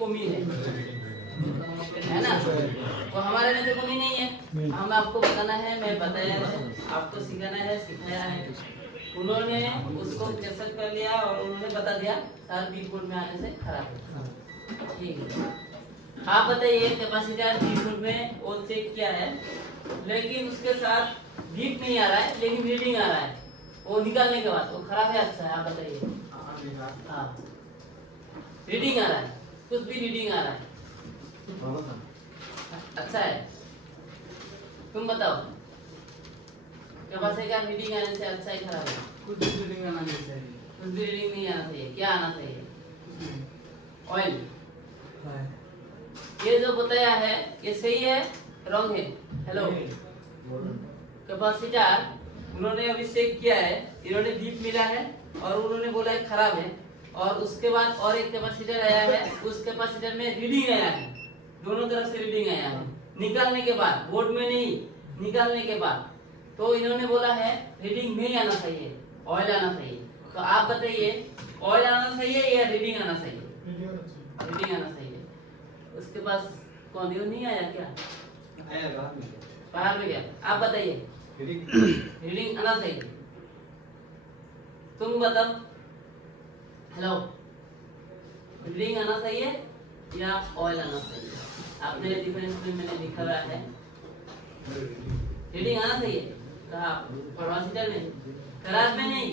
कमी है ना। तो हमारे में तो कमी नहीं है, हम आपको बताना है, मैं बताया है, आपको सिखाना है, सिखाया है। उन्होंने उसको कैसेट कर लिया और उन्होंने बता दिया सर बी फुट में आने से खराब है। ठीक है, आप बताइए कैपेसिटर बी फुट में वो चेक किया है, लेकिन उसके साथ बीप नहीं आ रहा है, लेकिन रीडिंग आ रहा है। वो निकालने के बाद वो खराब है अच्छा है? आप बताइए। हाँ, रीडिंग आ रहा है, कुछ भी रीडिंग आ रहा है, अच्छा है। तुम बताओ कैपेसिटर रीडिंग आने से अच्छा है खराब है? कुछ भी रीडिंग आना नहीं चाहिए। कुछ भी रीडिंग नहीं आना चाहिए। क्या आना चाहिए? ऑयल। ये जो बताया है ये सही है रॉन्ग है? हेलो, कैपेसिटर उन्होंने अभी चेक किया है, इन्होंने बीप मिला है और उन्होंने बोला है खराब है, और उसके बाद और एक कैपेसिटर आया है, उस कैपेसिटर में रीडिंग आया है, दोनों तरफ से रीडिंग आया है। निकालने के बाद, बोर्ड में नहीं, निकालने के बाद, तो इन्होंने बोला है रीडिंग नहीं आना चाहिए, ऑयल आना चाहिए। तो आप बताइए ऑयल आना चाहिए या रीडिंग आना चाहिए? रीडिंग आना चाहिए। उसके पास कौन यूं नहीं आया क्या? आया बाहर में गया। आप बताइए रीडिंग आना चाहिए। तुम बताओ। हेलो, रीडिंग आना चाहिए या ऑयल आना चाहिए? आपने डिफरेंस में मैंने लिखा हुआ है रीडिंग आना चाहिए। कहा कैपेसिटर में, खराब में नहीं,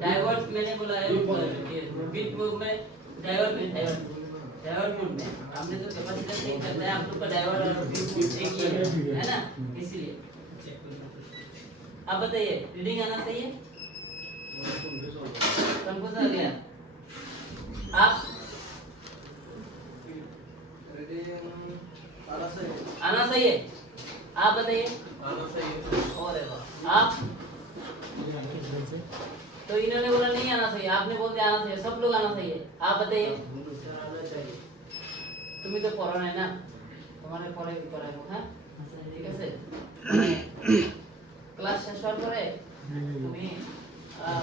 डायोड मैंने बोला है बीट में, डायोड मोड में हमने तो कैपेसिटर नहीं करता है, आप लोग का डायोड और बीट एक ही है ना, इसीलिए। अब बताइए रीडिंग आना चाहिए? कंफ्यूज हो गया आप? आना चाहिए। आप बताइए। और आप? तो इन्होंने बोला नहीं आना चाहिए, आपने बोल दिया आना चाहिए, सब लोग आना चाहिए। आप बताइए। তুমি তো পড়ো নাই না, তোমারে পরে কি করাবো? হ্যাঁ ঠিক আছে, ক্লাস শেষ হওয়ার পরে তুমি আর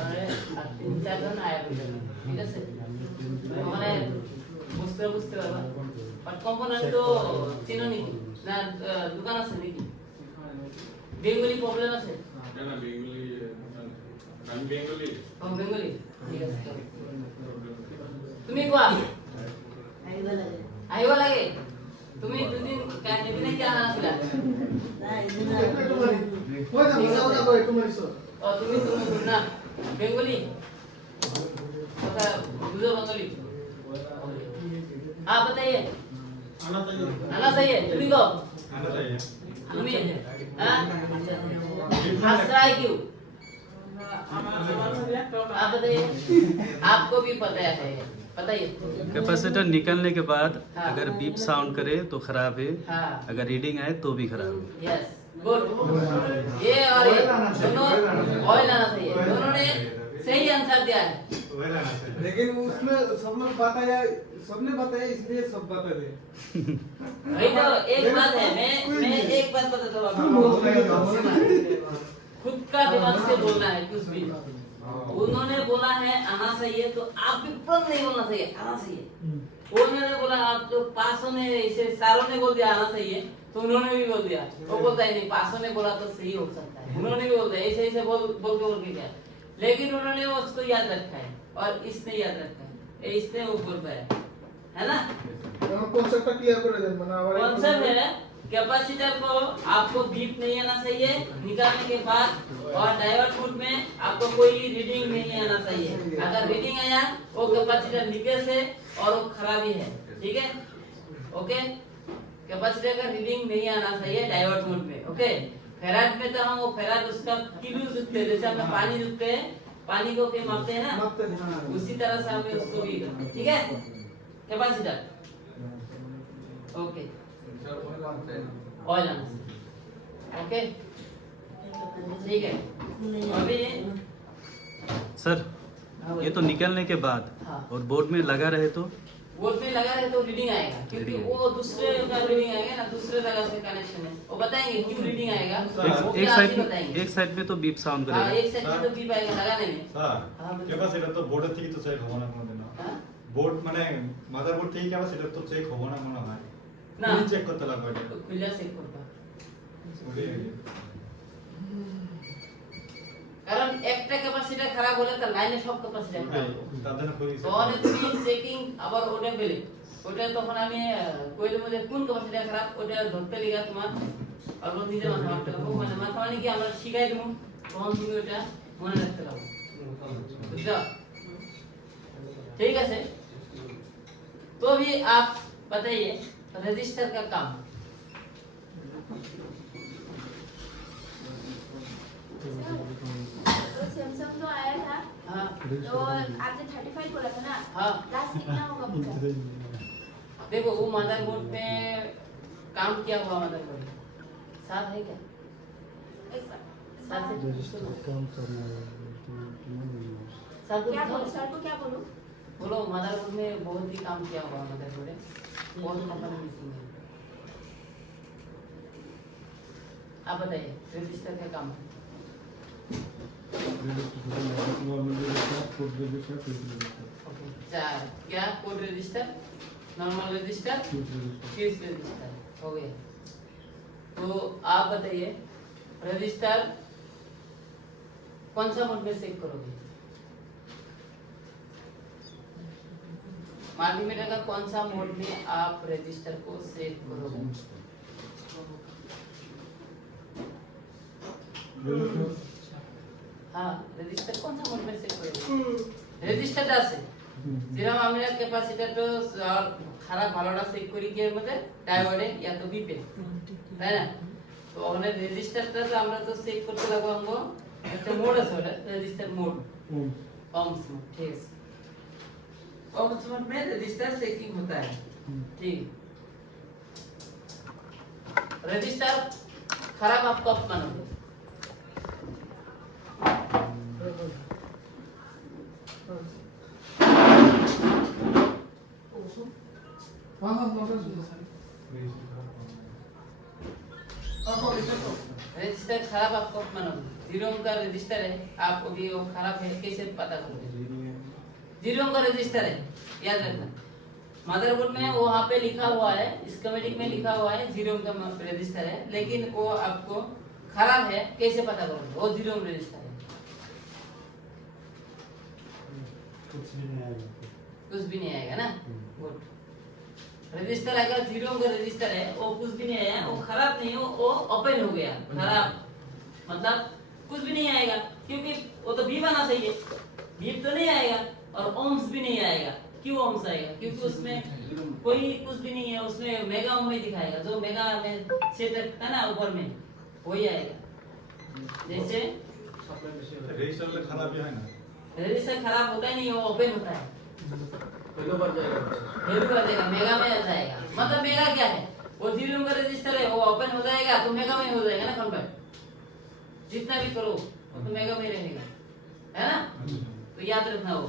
3-4 জন আয়া করবে, ঠিক আছে? মানে বুঝতে পারবা। বাট কম্পোনেন্ট তো চিনো নাকি না? দোকান আছে নাকি? বেঙ্গলি প্রবলেম আছে না না, বেঙ্গলি আমি বেঙ্গলি। ও বেঙ্গলি, ঠিক আছে। তুমি কোয়া আইবা লাগে? তুমি দুদিন এদিনে কি আনা ছিল? তুমি না বেঙ্গলি কথা বুঝো, বেঙ্গলি। आप बताइए। आना चाहिए। তুমি को आना चाहिए। তুমি हंस रहा है क्यों? आप बताइए, आपको भी पता है, बताइए। कैपेसिटर निकलने के बाद हाँ। अगर बीप साउंड करे तो खराब है, हाँ। अगर रीडिंग आए तो भी खराब है। Yes, good. ये और ये दोनों ऑयल आना चाहिए, दोनों ने सही आंसर दिया है। लेकिन उसमें सबने बताया इसलिए सब बता दे। वही तो एक बात है, मैं एक बात बताता हूँ आपको। खुद का दिमाग से बोलना है कुछ भी। उन्होंने बोला है आना चाहिए, तो आप भी तुरंत नहीं बोलना चाहिए, आना चाहिए। उन्होंने बोला, आप तो पासों ने इसे सारों ने बोल दिया आना चाहिए, तो उन्होंने भी बोल दिया। वो बोलता है नहीं, पासों ने बोला तो सही हो सकता है, उन्होंने भी बोल दिया ऐसे ऐसे बोल के क्या, लेकिन उन्होंने उसको याद रखा है और इसने याद रखा है, इसने वो बोल पाया है ना। कॉन्सेप्ट क्लियर कर दे। कॉन्सेप्ट है कैपेसिटर को आपको बीप नहीं आना चाहिए निकालने के बाद, और डायोड मोड में आपको कोई रीडिंग नहीं आना चाहिए। अगर रीडिंग आया वो कैपेसिटर लीकेज है और वो खराबी है, ठीक है? ओके, कैपेसिटर का रीडिंग नहीं आना चाहिए डायोड मोड में। ओके, फेराड में तो हम वो फेराड उसका किलो जुटते हैं, जैसे हमें पानी जुटते हैं, पानी को क्या मापते हैं ना, उसी तरह से हमें उसको भी, ठीक है? कैपेसिटर ओके, ऑयल आना चाहिए। ओके, ठीक है। अभी सर ये तो निकलने के बाद हाँ। और बोर्ड में लगा रहे तो बोर्ड में लगा रहे तो रीडिंग आएगा, क्योंकि रीडिंग वो दूसरे का रीडिंग आएगा ना, दूसरे जगह से कनेक्शन है, वो बताएंगे क्यों रीडिंग आएगा। वो एक क्या साइड चीज़ बताएंगे। एक साइड पे तो बीप साउंड हाँ, करेगा। एक साइड में तो बीप आएगा लगाने में। স্যার हाँ, बोलिए। कैपेसिटर तो बोर्ड থেকে তো সাইড হবো না কোনদিন। हाँ? বোর্ড মানে মাদারবোর্ড থেকে কি আবার সেটা তো চেক হবে না মনে হয় না চেক করতে লাগবে এটা खुला চেক করবা কারণ একটা ক্যাপাসিটি খারাপ হলে তার লাইনে সব ক্যাপাসিটি খারাপ তাদের খুবই তখন তুমি চেকিং আবার ওটা পেলে ওটা তখন আমি কইলে মধ্যে কোন ক্যাপাসিটি খারাপ ওটা ধরতে লিগা তোমার অল্প নিজে মাথা মারতে লাগবে মানে মাথা মানে কি আমরা শিখাই দেবো তখন তুমি ওটা মনে রাখতে লাগবে বুঝছো ठीक है तो अभी आप बताइए रजिस्टर का काम तो सैमसंग जो आया था हाँ तो आपने 35 बोला था ना हाँ लास्ट कितना होगा मुझे देखो वो मदरबोर्ड पे काम किया हुआ मदरबोर्ड साथ है क्या एक बार साथ है काम करना है साथ क्या है बोलूं सर को क्या बोलूं बोलो मदरबोर्ड में बहुत ही काम किया हुआ मदरबोर्ड है बहुत कंपनी मिसिंग है आप बताइए रजिस्टर का काम ओके चार क्या कोड रजिस्टर नॉर्मल रजिस्टर किस रजिस्टर हो गया तो आप बताइए रजिस्टर कौन सा मोड में सेव करोगे मल्टीमीटर का कौन सा मोड में आप रजिस्टर को सेव करोगे हाँ रजिस्टर कौन सा मोड में सेव करोगे रजिस्टर আছে যেরকম আমরা ক্যাপাসিটরটা খারাপ ভালোটা চেক করি কি এর মধ্যে ডায়োডে या तो বিপে তাই না তো ওখানে রেজিস্টারটা তো আমরা তো চেক করতে লাগবো আমগো একটা মোড আছে ওটা রেজিস্টার মোড ओम्स मोड ठीक है ओम्स मोड में रजिस्टर चेकिंग होता है ठीक रजिस्टर खराब आप कब मानोगे हाँ हाँ मोटर रजिस्टर खराब आप कब मानोगे जीरो का रजिस्टर है आप अभी वो खराब है कैसे पता करोगे जीरो का रजिस्टर है याद रखना मदरबोर्ड में वहाँ पे लिखा हुआ है स्कीमेटिक में लिखा हुआ है जीरो का रजिस्टर है लेकिन वो आपको खराब है कैसे पता करोगे वो जीरो रजिस्टर है कुछ भी नहीं आएगा ना गुड रजिस्टर अगर जीरो का रजिस्टर है वो कुछ भी नहीं आया वो खराब नहीं हो वो ओपन हो गया खराब मतलब कुछ भी नहीं आएगा क्योंकि वो तो बीप आना चाहिए बीप तो नहीं आएगा और ओम्स भी नहीं आएगा क्यों ओम्स आएगा क्योंकि उसमें कोई कुछ भी नहीं है उसमें मेगा ओम ही दिखाएगा जो मेगा में सेट है ना ऊपर में वही आएगा जैसे রেজিস্টারটা খারাপই হয় না रजिस्टर खराब होता ही नहीं वो ओपन होता है वैल्यू बढ़ जाएगा मेगा में आ जाएगा मतलब मेगा क्या है वो जीरो का रजिस्टर है वो ओपन हो जाएगा तो मेगा में हो जाएगा ना कन्वर्ट जितना भी करो वो तो मेगा में रहेगा है ना तो याद रखना वो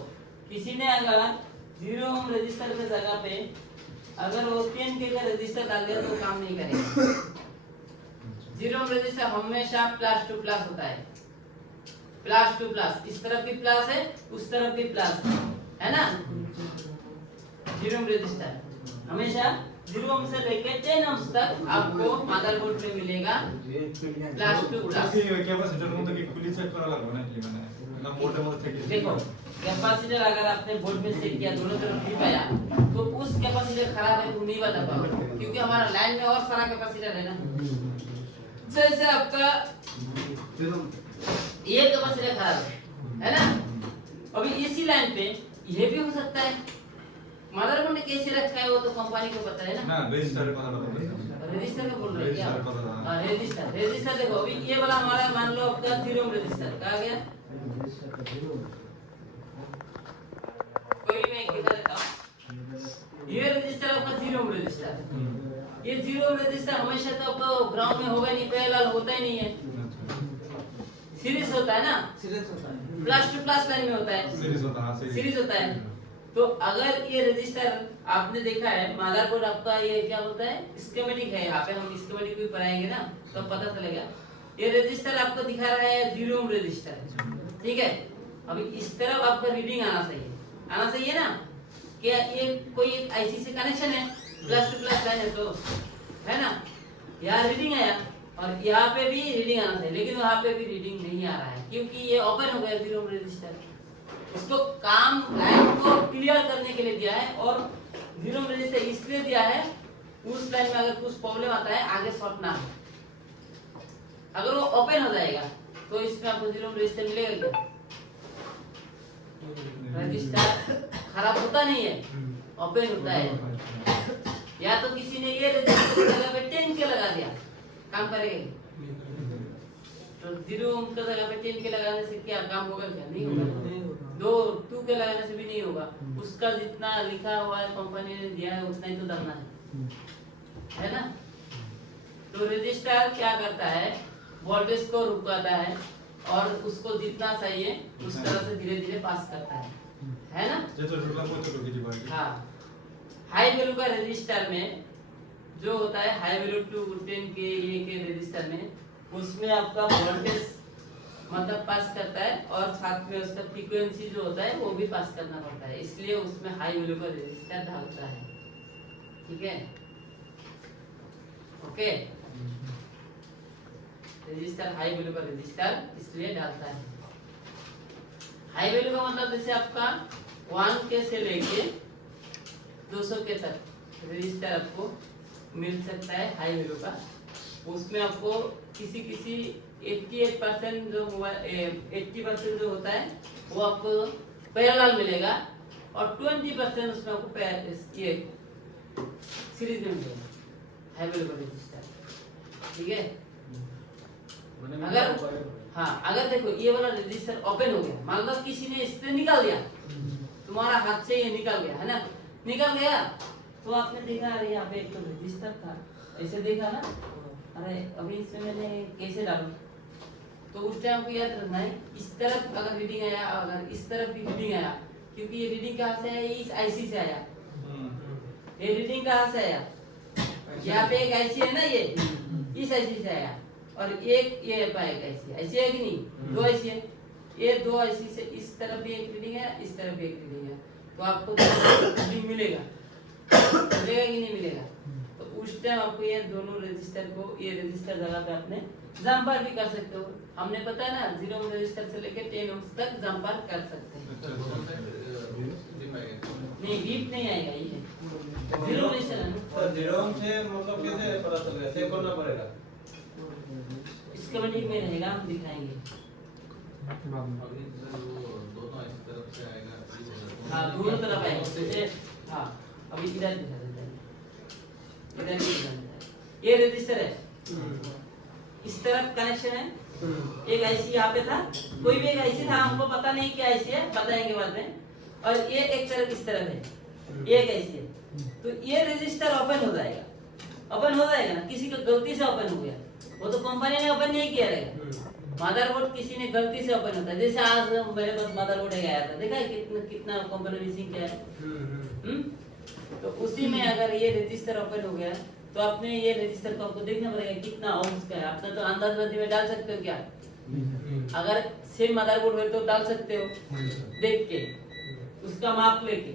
किसी ने अगर जीरो रजिस्टर के जगह पे अगर वो 10K का रजिस्टर डाल दिया तो काम नहीं करेगा जीरो रजिस्टर हमेशा प्लस टू प्लस होता है प्लस टू प्लस इस तरफ भी प्लस है उस तरफ भी प्लस है ना जीरो रजिस्टर हमेशा जीरो से लेकर 10 ohms तक आपको मदरबोर्ड में मिलेगा प्लस टू प्लस কি ওই ক্যাপাসিটরের মধ্যে কি খুলি চেক করা লাগবে নাকি মানে না বোর্ডের মধ্যে থেকে देखो कैपेसिटर अगर आपने बोर्ड में सेट किया दोनों तरफ भी पाया तो उस कैपेसिटर खराब है तुम नहीं बता पाओगे क्योंकि हमारा लाइन में और सारा कैपेसिटर है ना जैसे आपका ये कैपेसिटर खराब है ना अभी इसी लाइन पे ये भी हो सकता है मदरबोर्ड ने कैसे रखा है वो तो कंपनी को पता है ना না রেজিস্টারের কথা বলতে रजिस्टर का बोल रहे हैं क्या रजिस्टर का था। हाँ रजिस्टर रजिस्टर देखो अभी ये वाला हमारा मान लो आपका जीरो रजिस्टर कहा गया कोई भी मैं एक दिखा देता हूँ ये रजिस्टर आपका जीरो रजिस्टर ये जीरो रजिस्टर हमेशा तो आपका ग्राउंड में होगा नहीं पैरेलल होता ही नहीं है सीरीज होता है ना सीरियस होता है प्लस टू प्लस लाइन में होता है सीरीज होता है सीरीज होता है तो अगर ये रजिस्टर आपने देखा है मदरबोर्ड आपका ये क्या बोलता है स्कीमेटिक है यहाँ पे हम स्कीमेटिक भी पढ़ाएंगे ना तो पता चलेगा ये रजिस्टर आपको दिखा रहा है जीरो रजिस्टर ठीक है अभी इस तरफ आपका रीडिंग आना चाहिए ना क्या ये कोई एक आईसी से कनेक्शन है, प्लस टू प्लस लाइन है तो, है ना। यहाँ रीडिंग आया और यहाँ पे भी रीडिंग आना था, लेकिन वहाँ पे भी रीडिंग नहीं आ रहा है क्योंकि ये ओपन हो गया 0 ओम रजिस्टर। उसको काम लाइन को क्लियर करने के लिए दिया है और 0 ओम रजिस्टर इसलिए दिया है उस लाइन में अगर कुछ प्रॉब्लम आता है आगे शॉर्ट ना हो। अगर वो ओपन हो जाएगा तो इसमें आपको 0 ओम रजिस्टर मिलेगा क्या? रजिस्टर खराब होता नहीं है, ओपन होता है। या तो किसी ने ये रजिस्टर की जगह पे 10 के लगा दिया, काम करेगा? तो 0 ओम की जगह पे 10 के लगाने से क्या काम होगा क्या? नहीं होगा। 2 के लगाने से भी नहीं होगा। उसका जितना लिखा हुआ है कंपनी ने दिया है उतना ही तो डालना है ना। तो रजिस्टर क्या करता है, वोल्टेज को रुकाता है और उसको जितना चाहिए उस तरह से धीरे धीरे पास करता है ना। हाँ, हाई वैल्यू का रजिस्टर में जो होता है हाई वैल्यू टू 10 के ये के रजिस्टर में, उसमें आपका वोल्टेज मतलब पास करता है और साथ में उसका फ्रीक्वेंसी जो होता है वो भी पास करना पड़ता है, इसलिए उसमें हाई वैल्यू का रजिस्टर डालता है। ठीक है, ओके। रजिस्टर हाई वैल्यू का रजिस्टर इसलिए डालता है। हाई वैल्यू का मतलब जैसे आपका 1 के से लेके 200 के तक रजिस्टर आपको मिल सकता है हाई वैल्यू का। उसमें आपको किसी 88% जो 80% जो होता है वो आपको पैरेलल मिलेगा और 20% उसमें आपको ये सीरीज में मिलेगा हाई वैल्यू का रजिस्टर। ठीक है, अगर देखो ये वाला रजिस्टर ओपन हो गया, मान लो किसी ने इससे निकाल दिया, तुम्हारा हाथ से ये निकल गया है ना, निकल गया तो आपने देखा अरे यहाँ पे एक तो रजिस्टर था, ऐसे देखा ना, अरे अभी इसमें मैंने कैसे डालूं, तो उस टाइम को याद रखना है इस तरफ अगर रीडिंग आया, अगर इस तरफ भी रीडिंग आया, क्योंकि ये रीडिंग कहाँ से आया, इस आईसी से आया। ये रीडिंग कहाँ से आया, यहाँ पे एक आईसी है ना, ये इस आईसी से आया और एक ये पाएगा आईसी है कि नहीं, 2 आईसी है। ये 2 आईसी से इस तरफ भी एक रीडिंग है, इस तरफ भी एक रीडिंग है, तो आपको रीडिंग मिलेगा कि नहीं मिलेगा। तो उस टाइम आपको ये दोनों रजिस्टर को ये रजिस्टर जगह पे आपने जंपर भी कर सकते हो। हमने पता है ना 0 ओम रजिस्टर से लेके 10 ओम तक जंपर कर सकते हैं। नहीं बीप नहीं आएगा, ये 0 ओम रजिस्टर है ना। 0 ओम से मतलब कैसे पता चल गया, चेक करना पड़ेगा। स्कीमेटिक में रहेगा, हम दिखाएंगे। हाँ दोनों तरफ आएगा, जैसे हाँ अभी इधर दिखा देता है, इधर भी दिखा देता है। ये रजिस्टर है, इस तरफ कनेक्शन है, एक आईसी यहाँ पे था, कोई भी एक आईसी था, हमको पता नहीं क्या आईसी है, बताएंगे बाद में। और ये एक तरफ इस तरफ है, ये एक आईसी है, तो ये रजिस्टर ओपन हो जाएगा, ओपन हो जाएगा ना, किसी का गलती से ओपन हो गया, वो तो कंपनी ने ओपन नहीं किया रहेगा। मदरबोर्ड किसी ने गलती से ओपन होता है, जैसे आज मेरे पास मदरबोर्ड आया था, देखा है कितना कंपनी मिसिंग किया है। तो उसी में अगर ये रजिस्टर ओपन हो गया तो आपने ये रजिस्टर को आपको देखना पड़ेगा कितना ओम्स का है। आपने तो अंदाजबंदी में डाल सकते हो क्या, अगर सेम मदरबोर्ड हो तो डाल सकते हो देख के, उसका माप लेके।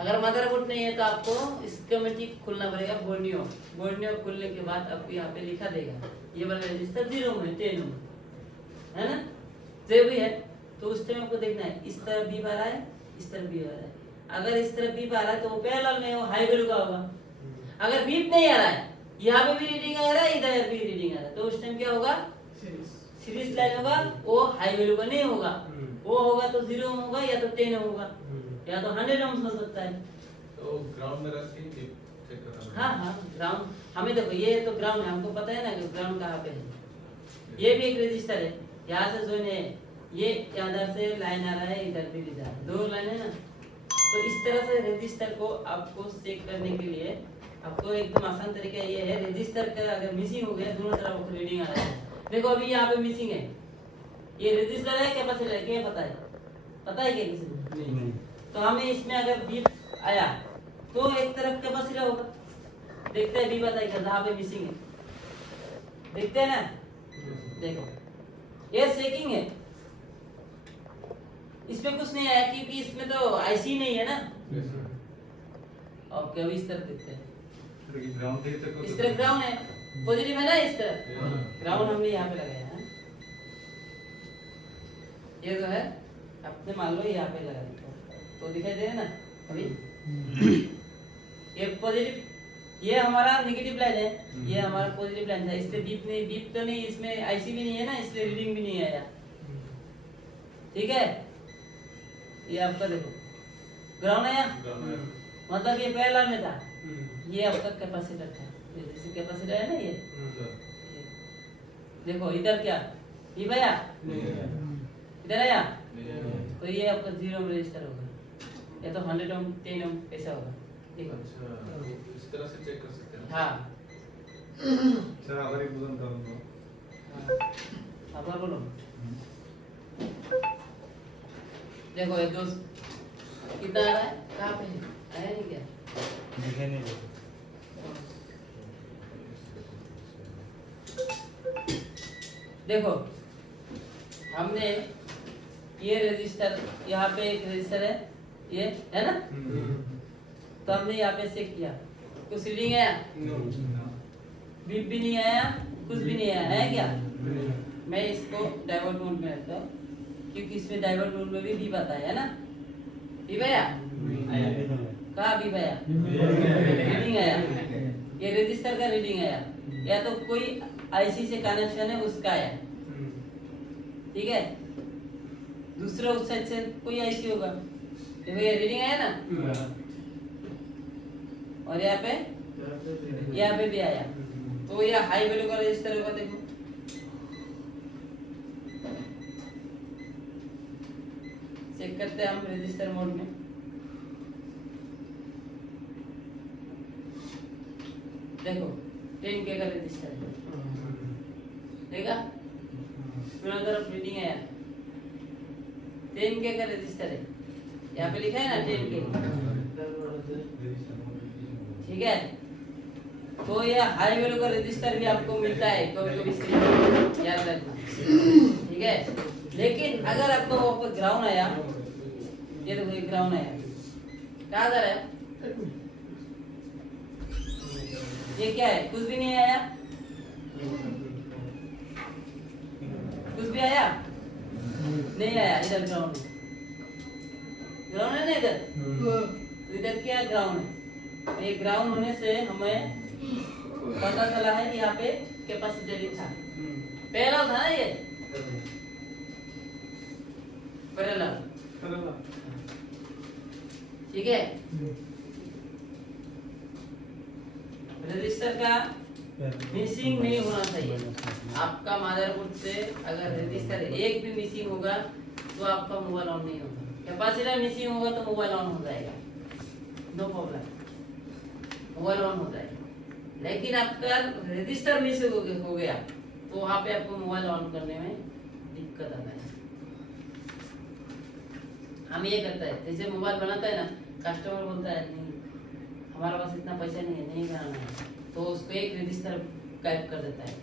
अगर मदरबोर्ड नहीं है तो आपको स्कीमेटिक खोलना पड़ेगा, बोर्नियो खोलने के बाद आपको यहाँ पे लिखा देगा ये वाला रजिस्टर 0 में 10 में है ना, जो भी है। तो उस टाइम आपको देखना है इस तरफ भी आ रहा है, इस तरफ भी आ रहा है। अगर इस तरफ बीप आ रहा है तो वो पैरेलल में वो हाई वैल्यू का होगा। अगर बीप नहीं आ रहा है, यहाँ पे भी रीडिंग आ रहा है, इधर भी रीडिंग आ रहा है, तो उस टाइम क्या होगा, सीरीज लाइन होगा, वो हाई वैल्यू का नहीं होगा। वो होगा तो 0 ओम होगा या तो 10 ओम होगा या तो 100 ओम हो सकता है। तो ग्राउंड में रख के चेक करना। हाँ ग्राउंड, हमें देखो ये तो ग्राउंड है, हमको पता है ना कि ग्राउंड कहाँ पे है। ये भी एक रजिस्टर है, यहाँ से जो है ये इधर से लाइन आ रहा है, इधर भी दिखा है, 2 लाइन है ना। तो इस तरह से रजिस्टर को आपको चेक करने के लिए आपको एकदम आसान तरीका ये है, रजिस्टर का अगर मिसिंग हो गया दोनों तरफ रीडिंग आ रहा है। देखो अभी यहाँ पे मिसिंग है, ये रजिस्टर है क्या पता है, क्या पता है क्या किसी को नहीं। तो हमें इसमें अगर बीप आया तो एक तरफ कैपेसिटर होगा, देखते हैं बीप आता है क्या, जहाँ पे मिसिंग है देखते हैं ना। देखो ये चेकिंग है, इसमें कुछ नहीं आया क्योंकि इसमें तो आईसी नहीं है ना, और कभी इस तरह देते हैं, ग्राउंड थे तो इस तरह ग्राउंड है, पॉजिटिव है ना इस तरह, हाँ। ग्राउंड हमने यहाँ पे लगाया है, ये जो है अपने मान लो यहाँ पे लगा दिया तो दिखाई दे रहा है ना अभी, ये पॉजिटिव, ये हमारा नेगेटिव लाइन है, ये हमारा पॉजिटिव लाइन था, इसलिए बीप तो नहीं, इसमें आईसी भी नहीं है ना, इसलिए रीडिंग भी नहीं आया, ठीक है। ये आपका देखो ग्राउंड है यहाँ, मतलब ये पहला में था, ये आपका कैपेसिटर था, ये जैसे कैपेसिटर है ना ये देखो इधर क्या ये भैया इधर आया, तो ये आपका 0 ओम रजिस्टर होगा, या तो 100 ओम 10 ओम ऐसा होगा, देखो अच्छा, इस तरह से चेक कर सकते हैं। हाँ सर आभारी पूजन करूंगा। हाँ अब बोलो, देखो ये दोस्त कितना आ रहा है, कहाँ पे है, आया नहीं क्या, दिखे नहीं दे। देखो हमने ये रजिस्टर, यहाँ पे एक रजिस्टर है, ये है ना, तो हमने यहाँ पे चेक किया, कुछ रीडिंग आया, बीप भी नहीं आया, कुछ भी नहीं आया है क्या, मैं इसको डाइवर्ट मोड में रखता हूँ, क्योंकि इसमें डाइवर्ट मोड में भी बीप आता है ना, बीप आया, कहाँ बीप आया, रीडिंग आया, ये रजिस्टर का रीडिंग आया, या तो कोई आईसी से कनेक्शन है उसका आया, ठीक है, दूसरा उस साइड से कोई आईसी होगा, देखो ये रीडिंग आया ना, और यहाँ पे भी आया, तो ये हाई वैल्यू का रजिस्टर होगा, देखो चेक करते हैं हम रजिस्टर मोड में, देखो 10K का रजिस्टर है, देखा दोनों तरफ रीडिंग आया, 10K का रजिस्टर है, यहाँ पे लिखा है ना 10K, ठीक है, तो ये हाई वैल्यू का रजिस्टर भी आपको मिलता है कभी-कभी, याद रखना, ठीक है। लेकिन अगर आपको वहाँ पर ग्राउंड आया, ये देखो ये ग्राउंड आया, कहाँ जा रहा है, ये क्या है, कुछ भी नहीं आया, कुछ भी आया नहीं आया, इधर ग्राउंड है ना, इधर तो इधर क्या ग्राउंड है, ये ग्राउंड होने से हमें पता चला है कि यहाँ पे कैपेसिटर था, पहला था ना ये, पहला, ठीक है। रजिस्टर का मिसिंग नहीं होना चाहिए, आपका मदरबोर्ड से अगर रजिस्टर एक भी मिसिंग होगा तो आपका मोबाइल ऑन नहीं होगा, कैपेसिटर मिसिंग होगा तो मोबाइल ऑन हो जाएगा, नो प्रॉब्लम, मोबाइल ऑन हो जाएगा। लेकिन आपका रजिस्टर मिस हो गया तो वहाँ पे आपको मोबाइल ऑन करने में दिक्कत आता है। हम ये करता है, जैसे मोबाइल बनाता है ना, कस्टमर बोलता है नहीं हमारे पास इतना पैसा नहीं है, नहीं कराना है, तो उसको एक रजिस्टर गायब कर देता है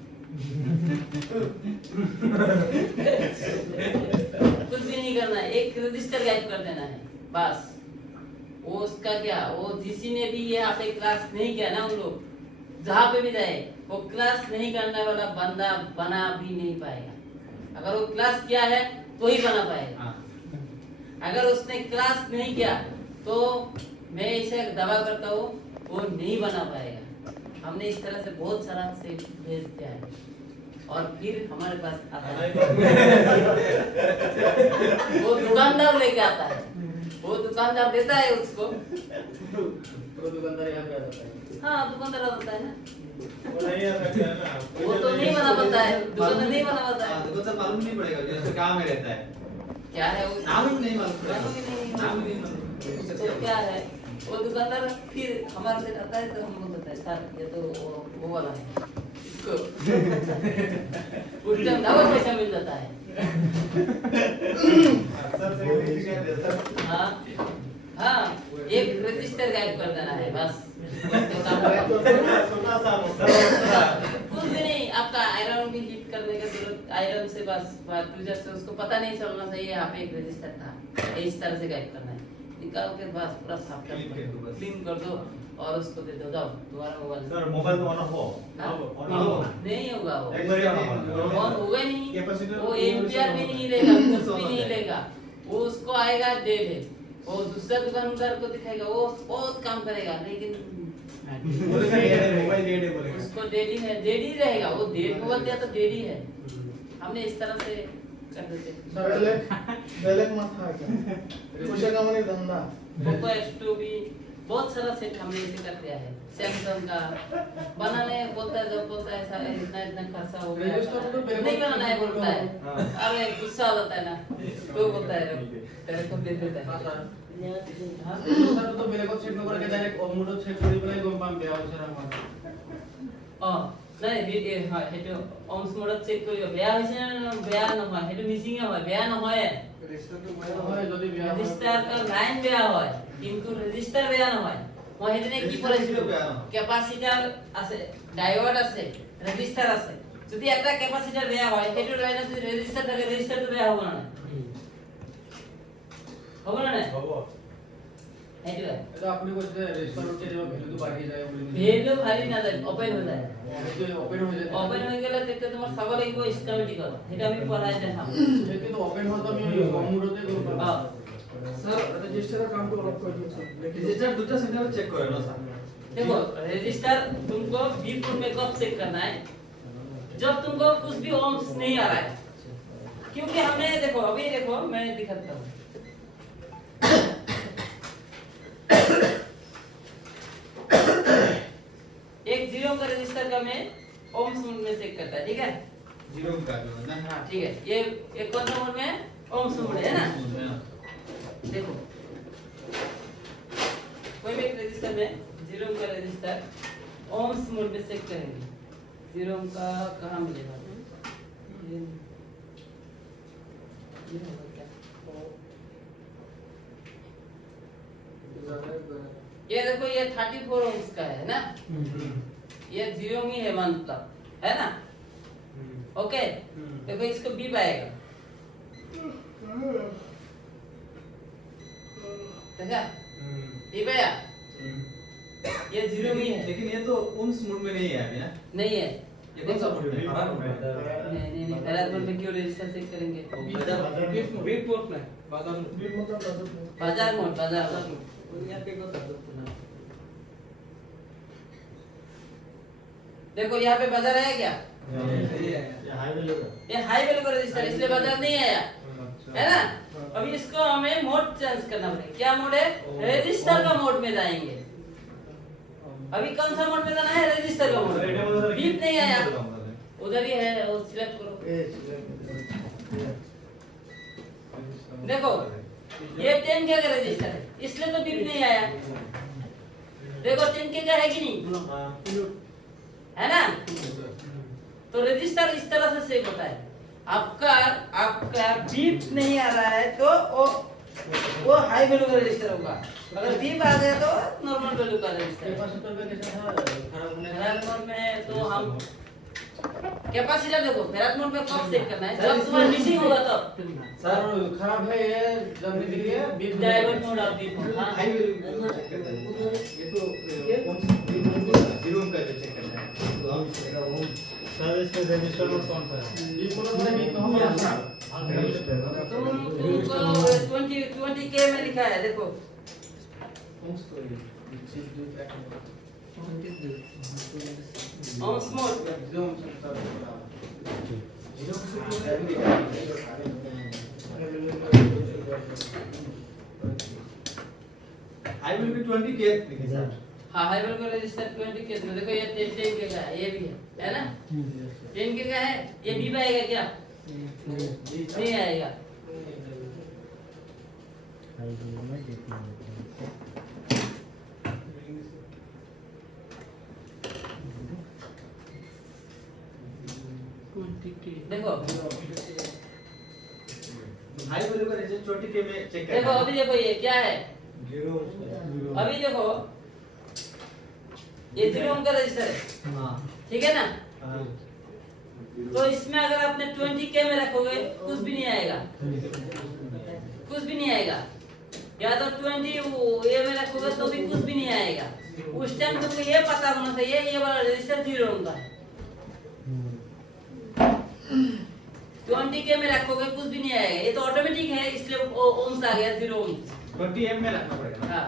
कुछ भी नहीं करना है, एक रजिस्टर गायब कर देना है बस। वो उसका क्या, वो जिसी ने भी यहाँ पे क्लास नहीं किया ना, उन लोग जहाँ पे भी जाए वो क्लास नहीं करने वाला बंदा बना भी नहीं पाएगा। अगर वो क्लास किया है तो ही बना पाएगा, अगर उसने क्लास नहीं किया तो मैं इसे दावा करता हूँ वो नहीं बना पाएगा। हमने इस तरह से बहुत सारा से भेज दिया है और फिर हमारे पास आता है वो दुकानदार लेके आता है, वो दुकानदार देता है उसको, वो दुकानदार यहाँ पे आता है। हाँ दुकानदार आता है ना, वो नहीं आ सकता है ना, वो तो नहीं बना पाता है, दुकानदार नहीं बना पाता है। दुकानदार मालूम नहीं पड़ेगा जैसे गाँव में रहता है, क्या है वो नाम ही नहीं मालूम पड़ेगा, नाम ही नहीं नाम ही नहीं मालूम तो क्या है, वो दुकानदार फिर हमारे से आता है तो हम बोल देते हैं सर ये तो वो वाला है, इसको उससे डबल पैसा मिल जाता है। सर से शिकायत है सर। हाँ हाँ, एक रजिस्टर गायब कर देना है बस, छोटा सा कुछ भी नहीं। आपका आयरन भी हीट करने का जरूरत, आयरन से बस फ्यूजर से उसको पता नहीं चलना चाहिए यहाँ पे एक रजिस्टर था, इस तरह से गायब करना है। निकाल के बस पूरा साफ Clean कर दो बस। क्लीन कर दो और उसको दे दो, जाओ तुम्हारा मोबाइल। सर मोबाइल तो ऑन ऑफ हो हाँ? ऑन ऑफ नहीं होगा वो, एक बार ऑन होगा ही नहीं, Capacitor वो एम्पियर भी नहीं लेगा, कुछ भी नहीं लेगा, वो उसको आएगा डेढ़ है, वो दूसरा दुकानदार को दिखाएगा, वो बहुत काम करेगा, लेकिन बोलेगा डेढ़ है, मोबाइल डेढ़ है बोलेगा। उसको डेढ़ ही है, डेढ़ ही रहेगा, वो डेढ़ मोबाइल दिया तो डेढ़ ही है। हमने इस तरह से कर देते। बेलेग मत खा क्या पैसा कमाने धंधा पोको X2 भी बहुत सारा सेट हमने इसे कर दिया है। सैमसंग का बनाने बोलता है, जब बोलता है ऐसा इतना इतना खर्चा हो गया, रजिस्टर तो पहले नहीं बनाना है बोलता है। हाँ। अरे गुस्सा आ जाता है ना, तो बोलता है तेरे को दे देता है। हाँ? सर तो मेरे को सेट न करके डायरेक्ट ओमुडो सेट কৰি পেলাই গম পাম বেয়া হৈছে না আমাৰ নাই হয় সেইটো অমস মোডত চেক কৰিব, বেয়া হৈছে না বেয়া নহয়, সেইটো মিচিং হয়, বেয়া নহয়। হয় যদি বেয়া হয় ৰেজিষ্টাৰ লাইন বেয়া হয় কিন্তু ৰেজিষ্টাৰ বেয়া নহয়। মই সেইদিনে কি পঢ়াইছিলো, কেপাসিটাৰ আছে, ডায়োড আছে, ৰেজিষ্টাৰ আছে, যদি এটা কেপাসিটাৰ বেয়া হয় সেইটো লাইনত যদি ৰেজিষ্টাৰ থাকে, ৰেজিষ্টাৰটো বেয়া হ'ব না নাই? হ'ব না নাই? হ'ব সেইটো এটা আপুনি কৈছে ৰেজিষ্টাৰত কেতিয়াবা ভ্যালুটো বাঢ়ি যায় বুলি ভেলু ভাৰি নাযায়, ওপেন হৈ যায়। সেইটো ওপেন হৈ যায় ওপেন হৈ গ'লে তেতিয়া তোমাৰ চাব লাগিব স্কিমেটিকত, সেইটো আমি পঢ়াই দেখাম। সেইটো ওপেন হোৱাটো আমি ওমুডোতে গম পাম सर रजिस्टर का काम तो अलग कर दो सर लेकिन रजिस्टर दूसरा सेंटर चेक करो ना सर देखो रजिस्टर तुमको बीपुर में कब चेक करना है, जब तुमको कुछ भी ओम्स नहीं आ रहा है, क्योंकि हमने देखो अभी देखो मैं दिखाता हूँ। एक जीरो का रजिस्टर का मैं ओम्स में चेक करता है, ठीक है? जीरो का जो है ना हाँ ठीक है, ये एक कौन सा मोड में ओम्स मोड है ना? देखो कोई भी एक रजिस्टर में जीरो का रजिस्टर ओम्स मोड में चेक करेंगे। जीरो का कहाँ मिलेगा? ये होगा क्या? ये देखो ये 34 ओम्स का है ना, ये जीरो ही है मतलब, है ना? ओके, देखो इसको बीप आएगा, देखा? बीप आया, ये जीरो ही है, लेकिन ये तो उन मोड में नहीं है अभी ना नहीं है। ये कौन सा मोड में है नहीं पहला मोड में क्यों रजिस्टर चेक करेंगे? बीट पोर्ट में बाजार बीट मतलब बाजार मोड देखो यहाँ पे बाजार आया क्या? ये हाई वैल्यू का रजिस्टर, इसलिए बाजार नहीं आया, है ना? अभी इसको हमें मोड चेंज करना पड़ेगा। क्या मोड है? रजिस्टर का मोड में जाएंगे। अभी कौन सा मोड में जाना है? रजिस्टर का मोड। बीप नहीं आया, उधर ही है, वो सिलेक्ट करो। देखो ये 10K का रजिस्टर है, इसलिए तो बीप नहीं आया। देखो 10K का है कि नहीं, है ना? तो रजिस्टर इस तरह से सेव होता है। आपका बीप नहीं आ रहा है तो वो हाई वैल्यू का रजिस्टर होगा, अगर बीप आ गया तो नॉर्मल वैल्यू का रजिस्टर। कैपेसिटर पे कैसा था खराब होने फेरात मोड में तो हम कैपेसिटर देखो फेरात मोड में कब चेक करना है, जब तुम्हारा मिसिंग होगा तब। सर खराब है ये जल्दी दिखिए बीप डाइवर्ट मोड आप बीप मोड, हाँ हाई वैल्यू चेक करना है ये तो कौन सा जीरो का चेक करना है तो हम सर इसमें रजिस्टर मोड कौन सा है बीप मोड में बीप हम रखना तुमको 20K में लिखा है, देखो ohms mode high value 20K लिखिए सर हाँ हाई वैल्यू का रजिस्टर 20K में देखो ये 10K का है, ये भी है ना? 10K का है, ये भी आएगा क्या? नहीं आएगा। देखो हाई वैल्यू का रजिस्टर 20K में चेक करना देखो अभी देखो ये क्या है, जीरो अभी देखो ये जीरो का रजिस्टर है, हां ठीक है ना? हां तो इसमें अगर आपने 20K में रखोगे कुछ भी नहीं आएगा, कुछ भी नहीं आएगा। या तो 20 ये में रखोगे तो भी कुछ भी नहीं आएगा। उस टाइम तुमको ये पता होना चाहिए ये वाला रजिस्टर 0 ओम का है। 20 के में रखोगे कुछ भी नहीं आएगा, ये तो ऑटोमेटिक है इसलिए ओम्स आ गया 0 ओम। 20 एम में रखना पड़ेगा। हाँ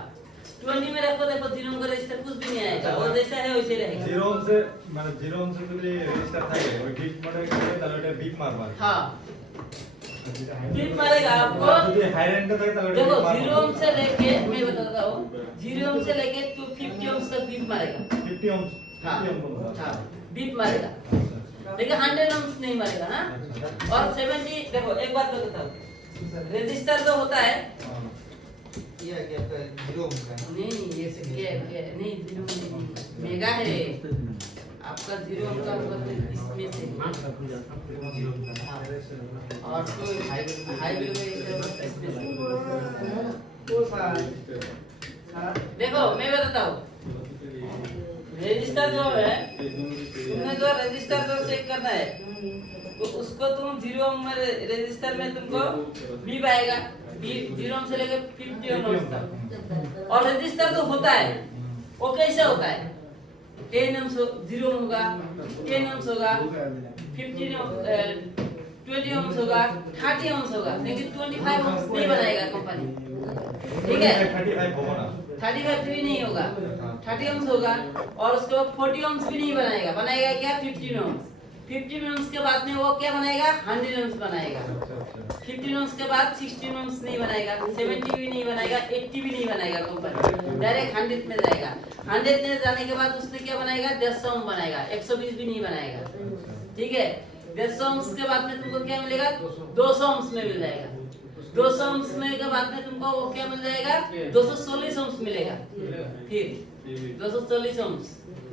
20 में रखो देखो 0 ओम का रजिस्टर कुछ भी नहीं आएगा, और जैसा है वैसे रहेगा। জিরো অংশে মানে জিরো অংশে যদি রেজিস্টার থাকে ওই ডিপ মানে গেলে তাহলে ওটা বিপ মারবা हाँ बीप मारेगा आपको। যদি হাই রেঞ্জে থাকে তাহলে देखो 0 ओम से लेके मैं बताता हूँ 0 ओम से लेके 250 ओम तक बीप मारेगा। 50 ओम हाँ 50 ओम बोलता हाँ बीप मारेगा, लेकिन 100 ओम नहीं मारेगा ना। और 70 देखो एक बात बताता हूँ, रजिस्टर जो होता है ये क्या आपका 0 ओम का है। नहीं ये से क्या नहीं 0 नहीं मेगा है आपका 0 ओम का मतलब इसमें से। हाँ। और तो हाई इसमें से। देखो मैं बताता हूँ रजिस्टर जो है तुमने जो रजिस्टर जो चेक करना है तो उसको तुम 0 ओम में रजिस्टर में तुमको बीप आएगा, 0 ओम से लेकर 50 ओम तक। और रजिस्टर जो होता है वो कैसे होता है 10 ओम 0 ओम होगा, 10 ओम होगा, 15 ओम 20 ओम होगा, 30 ओम होगा, लेकिन 25 ओम नहीं बनाएगा कंपनी। ठीक है 35 होगा ना 35 भी नहीं होगा, 30 ओम्स होगा। और उसके बाद 40 ओम्स भी नहीं बनाएगा, बनाएगा क्या 15 ओम्स। 15 ओम्स के बाद में वो क्या बनाएगा 100 ओम्स बनाएगा। 15 ओम्स के बाद 16 ओम्स नहीं बनाएगा, 70 भी नहीं बनाएगा, 80 भी नहीं बनाएगा कंपनी, डायरेक्ट 100 में जाएगा। 100 में जाने के बाद उसने क्या बनाएगा 150 ओम बनाएगा, 120 भी नहीं बनाएगा। ठीक है 150 ओम्स के बाद में तुमको क्या मिलेगा 200 ओम्स में मिल जाएगा। 200 ओम्स में के बाद में तुमको वो क्या मिल जाएगा 240 ओम्स मिलेगा। फिर 240 ओम्स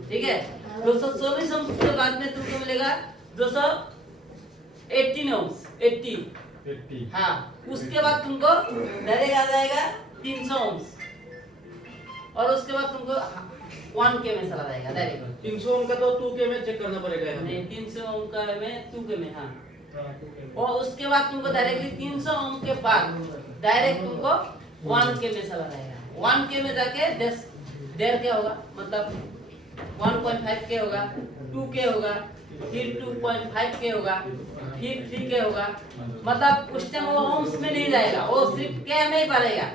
ठीक है 240 ओम्स के बाद में तुमको मिलेगा 218 ओम्स 80। हाँ उसके बाद तुमको डायरेक्ट आ जाएगा 300 ओम्स और उसके बाद तुमको 1K में चला जाएगा डायरेक्ट। 300 ओम का तो 2K में चेक करना पड़ेगा। नहीं 300 ओम का में 2K में। हाँ और उसके बाद तुमको डायरेक्टली 300 ओम के बाद डायरेक्ट तुमको 1K में चला जाएगा। 1K में जाके 10 क्या होगा मतलब 1.5K होगा, 2K होगा, फिर 2.5K होगा, फिर 3K होगा। मतलब उस टाइम वो ओम्स में नहीं जाएगा, वो सिर्फ K में ही पड़ेगा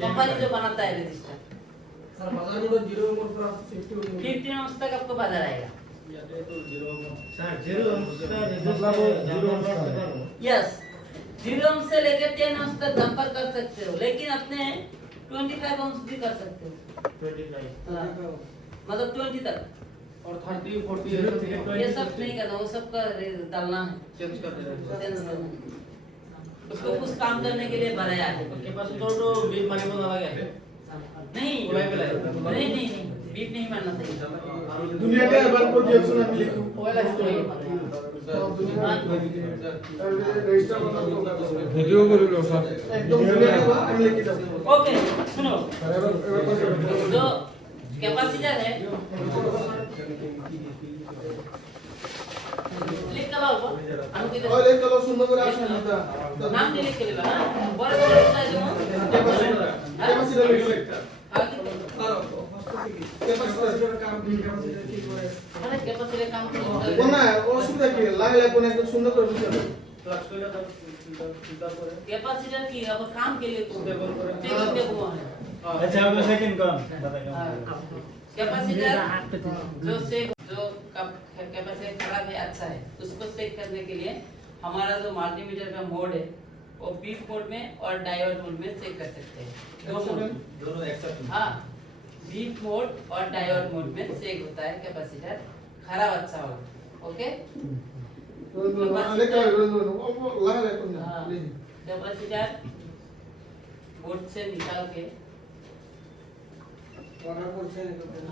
कंपनी जो बनाता है रजिस्टर। सर बाजार में 0 ओम पर 50 ओम 15 ओम्स तक आपको बाजार आएगा। सर 0 ओम मतलब 0 ओम का है। यस 0 ओम से लेकर 10 ओम्स तक जंपर कर सकते हो, लेकिन अपने 25 ओम्स भी कर सकते हो। 25 हाँ, मतलब 20 तक और 30 40 ये सब नहीं करना, वो सब का डालना है, चेंज कर देना है। चेंज करना है। उसको कुछ काम करने के लिए बनाया है। कैपेसिटर तो बीप मारने को ना लगे। नहीं कोलाई पे लाए। नहीं बीप नहीं मारना चाहिए। दुनिया के हर को रिएक्शन हम लिखो ओएलएस तो रजिस्टर बना दो ভিডিও করে লো স্যার एकदम दुनिया के हम लिख दो। ओके सुनो जो कैपेसिटर है लिख के लाओ अनुकित और एक कलो सुंदर করে আসেন না नाम नहीं लिख के लेबा हां बड़े बड़े होता है जो कैपेसिटर लिखो आगे कैपेसिटर काम की कैपेसिटर ठीक है। মানে ক্যাপাসিটর কাম কোনা অসুবিধা কি লাগলে কোন একদম সুন্দর করে বুঝাবে क्लास को जाता फिल्टर करे। कैपेसिटर की अब काम के लिए टेबल पर चेकिंग पे हुआ है। अच्छा अब सेकंड कौन बताइए कैपेसिटर जो कैपेसिटर खराब है अच्छा है उसको चेक करने के लिए हमारा जो मल्टीमीटर का मोड है वो बीप मोड में और डायोड मोड में चेक कर सकते हैं। दोनों एक साथ हाँ बीप मोड और डायोड मोड में चेक होता है कैपेसिटर खराब अच्छा होगा। ओके लेके लगा कोन हाँ कैपेसिटर बोर्ड से निकाल के मदरबोर्ड से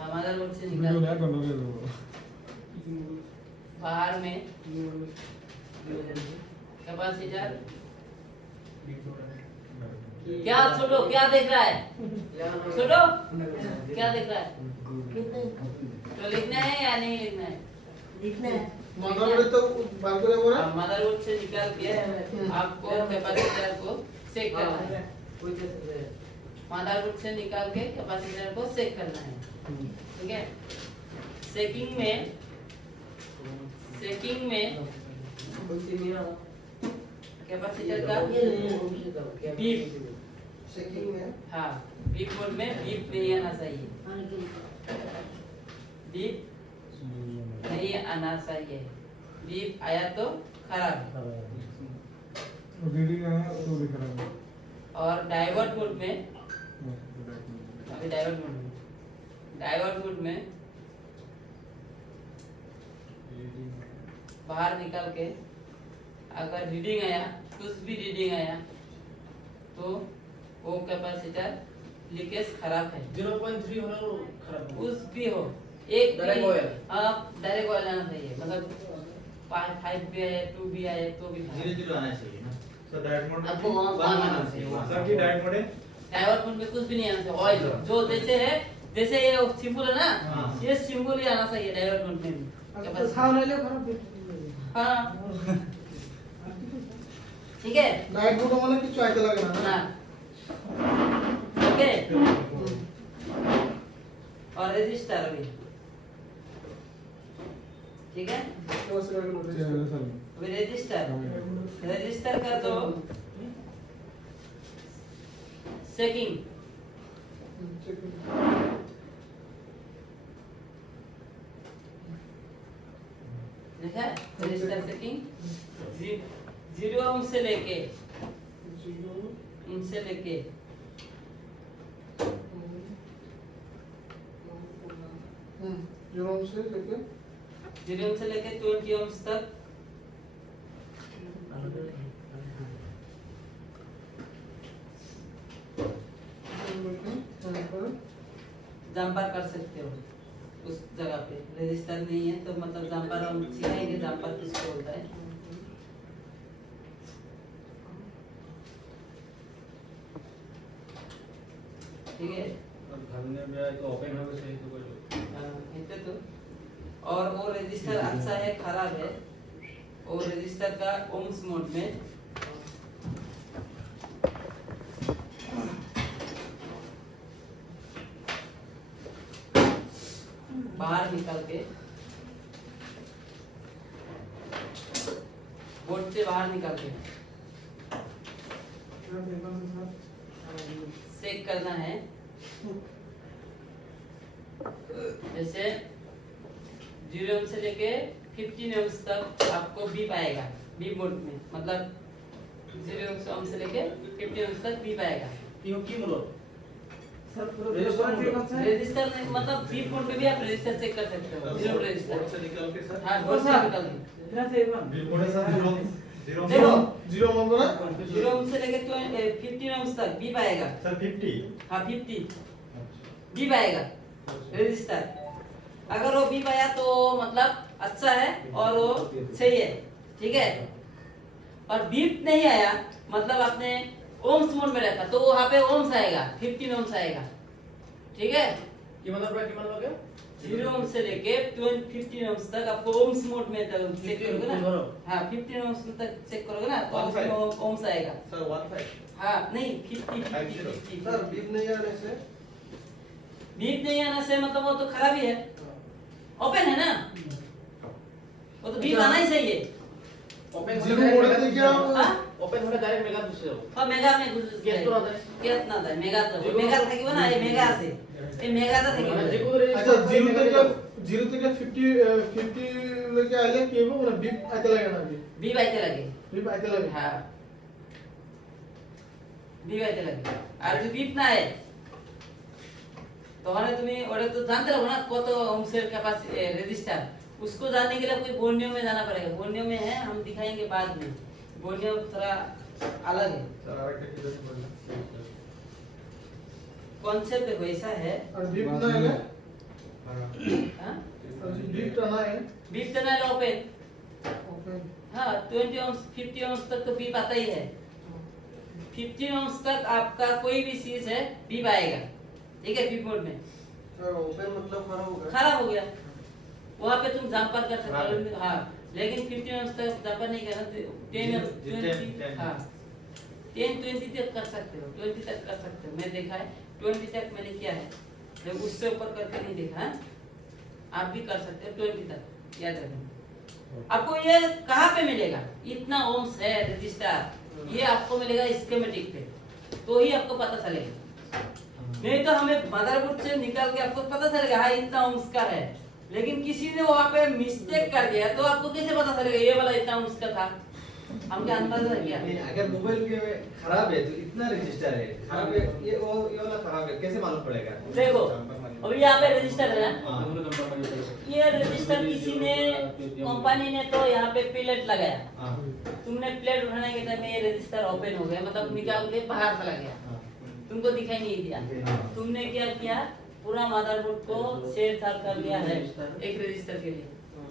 हमारा बोर्ड से ভিডিও निकाल না के করলে बाहर में कैपेसिटर क्या छोटो क्या देख रहा है छोटो क्या देख रहा है तो लिखना है या नहीं लिखना है मदरबोर्ड तो बार করে পড়া मदरबोर्ड से निकाल के आपको कैपेसिटर को चेक करना है मदरबोर्ड से निकाल के कैपेसिटर को सेक करना है। ठीक है, सेकिंग में कैपेसिटर का बीप, सेकिंग में हाँ बीप मोड में बीप नहीं आना चाहिए, बीप नहीं आना चाहिए। बीप आया तो खराब। रीडिंग आया तो भी खराब है। और डाइवर्ट मोड में, अभी डाइवर्ट मोड में बाहर निकाल के अगर रीडिंग आया, कुछ भी रीडिंग आया तो वो कैपेसिटर लीकेज खराब है। 0.3 होना वो खराब है। कुछ भी हो, एक Direct oil। डायरेक्ट ऑयल आना चाहिए, मतलब 5 भी आए 2 भी आए तो भी खराब। 0 आना चाहिए ना। सर डायरेक्ट मोड आपको वहाँ आना चाहिए। सर की डायरेक्ट मोड है डाइवर्ट मोड में कुछ भी नहीं आना चाहिए। ऑयल जो जैसे है, जैसे ये सिंबल है ना, हाँ। ये सिंबल ही आना चाहिए डाइवर्ट मोड में। तो खाओ ना ले खराब है। हाँ ठीक है नाइट मोड মানে কিছু আইতে লাগে না ना, ओके। और रजिस्टर अभी, ठीक है, अभी रजिस्टर का तो सेकिंग देखा, रजिस्टर सेटिंग 0 ओम से लेके 0 से लेके 0 ओम से लेके 20 ओम्स तक जंपर कर सकते हो उस जगह पे। रजिस्टर नहीं है तो मतलब जंपर हम सिखाएंगे, जंपर किसको होता है। ठीक है, घरने में आए तो ओपन হবে সেই তো বলো इतने तो। और वो रजिस्टर अच्छा है खराब है, वो रजिस्टर का ओम्स मोड में बाहर निकाल के, बोर्ड से बाहर निकाल के सेक करना है। जैसे 0 ओम से लेके 15 ओम्स तक आपको बीप आएगा, बीप मोड में, मतलब 0 ओम से लेके 15 ओम्स तक बीप आएगा। क्यों की बोलो सर पूरा रजिस्टर नहीं, मतलब बीप मोड में भी आप रजिस्टर चेक कर सकते हो। जीरो रजिस्टर बोर्ड से निकाल के सर। हाँ, बोर्ड से निकाल के इतना से एक बार बिल्कुल है सर 0 देखो, 0 বলবো না 0 ओम से लेके 15 ओम्स तक बीप आएगा। सर 50 हाँ 50 बीप आएगा रजिस्टर। अगर वो बीप आया तो मतलब अच्छा है और वो सही है, ठीक है। और बीप नहीं आया मतलब आपने ओम्स मोड में रखा तो वहाँ पे ओम्स आएगा, 15 ओम्स आएगा, ठीक है। की मतलब क्या 0 ओम से लेके 15 ओम्स तक आपको ओम्स मोड में चेक करोगे ना, हाँ 15 ओम्स तक चेक करोगे ना तो आपको ओम्स आएगा। सर 15 हाँ नहीं 50 सर बीप नहीं आने से बीप नहीं आना से मतलब वो तो खराब ही है, ओपन है ना, वो तो बीप आना ही चाहिए। ओपन 0 মোড়ে থেকে हाँ ओपन होने डायरेक्ट मेगा दूसरे हो हाँ मेगा में घुस कितना था? कितना था मेगा तो मेगा था कि वो ना ये मेगा से ये मेगा था कि আচ্ছা 0 থেকে 50 লেকে আইলে কি হবে মানে বিপ আইতে লাগে না बीप आते लगे, বিপ আইতে লাগে हाँ बीप आते लगे। और जो बीप ना है तो हमें तुम्हें और तो जानते रहो ना कत ओम्सের कैपेसिटी रजिस्टर, उसको जानने के लिए कोई बोर्नियो में जाना पड़ेगा। बोर्नियो में है, हम दिखाएंगे बाद में। बोर्नियो थोड़ा अलग है, सर আরেকটা কি জানি বললাম कॉन्सेप्ट वैसा है। আর বিপ না আইলে हाँ বিপটা না আইলে बीप तो ना ओपन, ওকে हाँ 20 ओम्स 50 ओम्स तक तो बीप आता ही है। 50 ओम्स तक आपका कोई भी चीज है बीप आएगा, ठीक है। बीप मोड में सर ओपन मतलब खराब हो गया खराब हो गया, वहाँ पे तुम जंपर कर सकते हो, हाँ। लेकिन 15 ओम्स तक जंपर नहीं करना, 10 10 हाँ 10 20 तक कर सकते हो, 20 तक कर सकते हो। मैं देखा है 20 तक मैंने किया है, जब उससे ऊपर करके नहीं देखा है। आप भी कर सकते हो 20 तक, याद रखना। आपको ये कहाँ पे मिलेगा? इतना ओम्स है रजिस्टर, ये आपको मिलेगा स्कीमेटिक पे, तो ही आपको पता चलेगा। नहीं तो हमें मदरबोर्ड से निकाल के आपको पता चलेगा हाँ इतना ओम्स का है, लेकिन किसी ने वहाँ पे मिस्टेक कर दिया तो आपको कैसे पता चलेगा ये वाला इतना ओम्स का था? हमको अंदाजा है क्या? नहीं, अगर मोबाइल के खराब है तो इतना रजिस्टर है खराब है, ये वाला खराब है, कैसे मालूम पड़ेगा? देखो अभी यहाँ पे रजिस्टर है ना, हाँ। ये रजिस्टर किसी ने, कंपनी ने तो यहाँ पे प्लेट लगाया, हाँ। तुमने प्लेट उठाने के टाइम में ये रजिस्टर ओपन हो गया, मतलब निकाल के बाहर चला गया, हाँ। तुमको दिखाई नहीं दिया। हाँ। तुमने क्या किया, पूरा मदरबोर्ड को छेड़छाड़ कर लिया है एक रजिस्टर के लिए,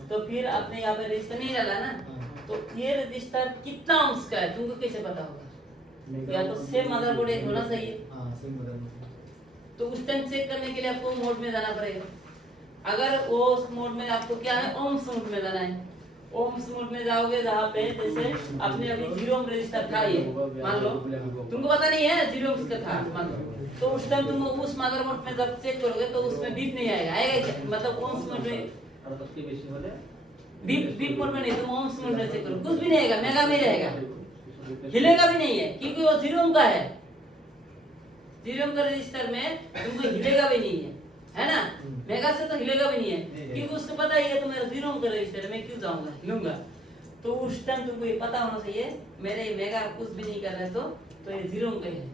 तो फिर आपने यहाँ पे रजिस्टर नहीं डाला ना, तो ये रजिस्टर कितना अंश का है तुमको कैसे पता होगा? या तो सेम मदरबोर्ड एक होना चाहिए, हाँ, सही मदरबोर्ड। तो उस टाइम चेक करने के लिए आपको मोड में जाना पड़ेगा। अगर वो उस मोड में आपको क्या है, ओम्स मोड में जाना है। ओम्स मोड में जाओगे जहाँ पे जैसे आपने अभी 0 ओम रजिस्टर था, ये मान लो तुमको पता नहीं है 0 ओम का था मान लो, तो उस टाइम तुम उस मदरबोर्ड में जब चेक करोगे तो उसमें बीप नहीं आएगा, आएगा क्या? मतलब ओम्स मोड में बीप मोड में नहीं, तुम ओम्स मोड में चेक करो कुछ भी नहीं आएगा, मेगा में रहेगा, हिलेगा भी नहीं है, क्योंकि वो 0 ओम का है। 0 ओम का रजिस्टर में तुमको हिलेगा भी नहीं है ना? मेगा से तो हिलेगा भी नहीं है, क्योंकि उसको पता ही है तो मेरा 0 ओम का रजिस्टर है, मैं क्यों जाऊंगा हिलूंगा। तो उस टाइम तुमको ये पता होना चाहिए मेरे मेगा कुछ भी नहीं कर रहा है, तो ये 0 ओम का ही है।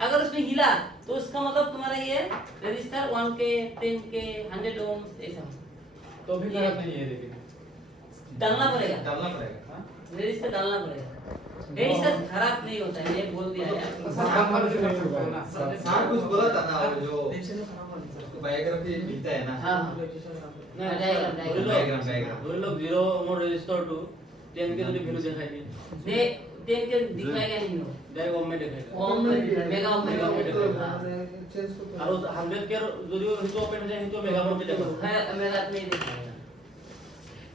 अगर उसमें हिला तो उसका मतलब तुम्हारा ये रजिस्टर 1K 10K 100 ओम ऐसा तो भी खराब नहीं है, लेकिन डालना पड़ेगा, डालना पड़ेगा। हाँ? रजिस्टर डालना पड़ेगा। रजिस्टर खराब नहीं होता है, ये बोल दिया है। सर कुछ बोला था ना, वो जो उसको बायोग्राफी लिखता है ना। हाँ डायग्राम ধৰি লওক 0 মোৰ ৰেজিষ্টাৰ টু 10 কে যদি ভ্যালু দেখাই দিয়ে दे 10 के दिखाएगा नहीं वो, ডাইৰেক্ট ওম মে দেখাই ओम मेगा ओम मेगा चेंज करते আৰু 100 কে যদি সেইটো ওপেন হৈ যায় সেইটো মেগা মতে দেখাব है, मेगा नहीं दिखाएगा।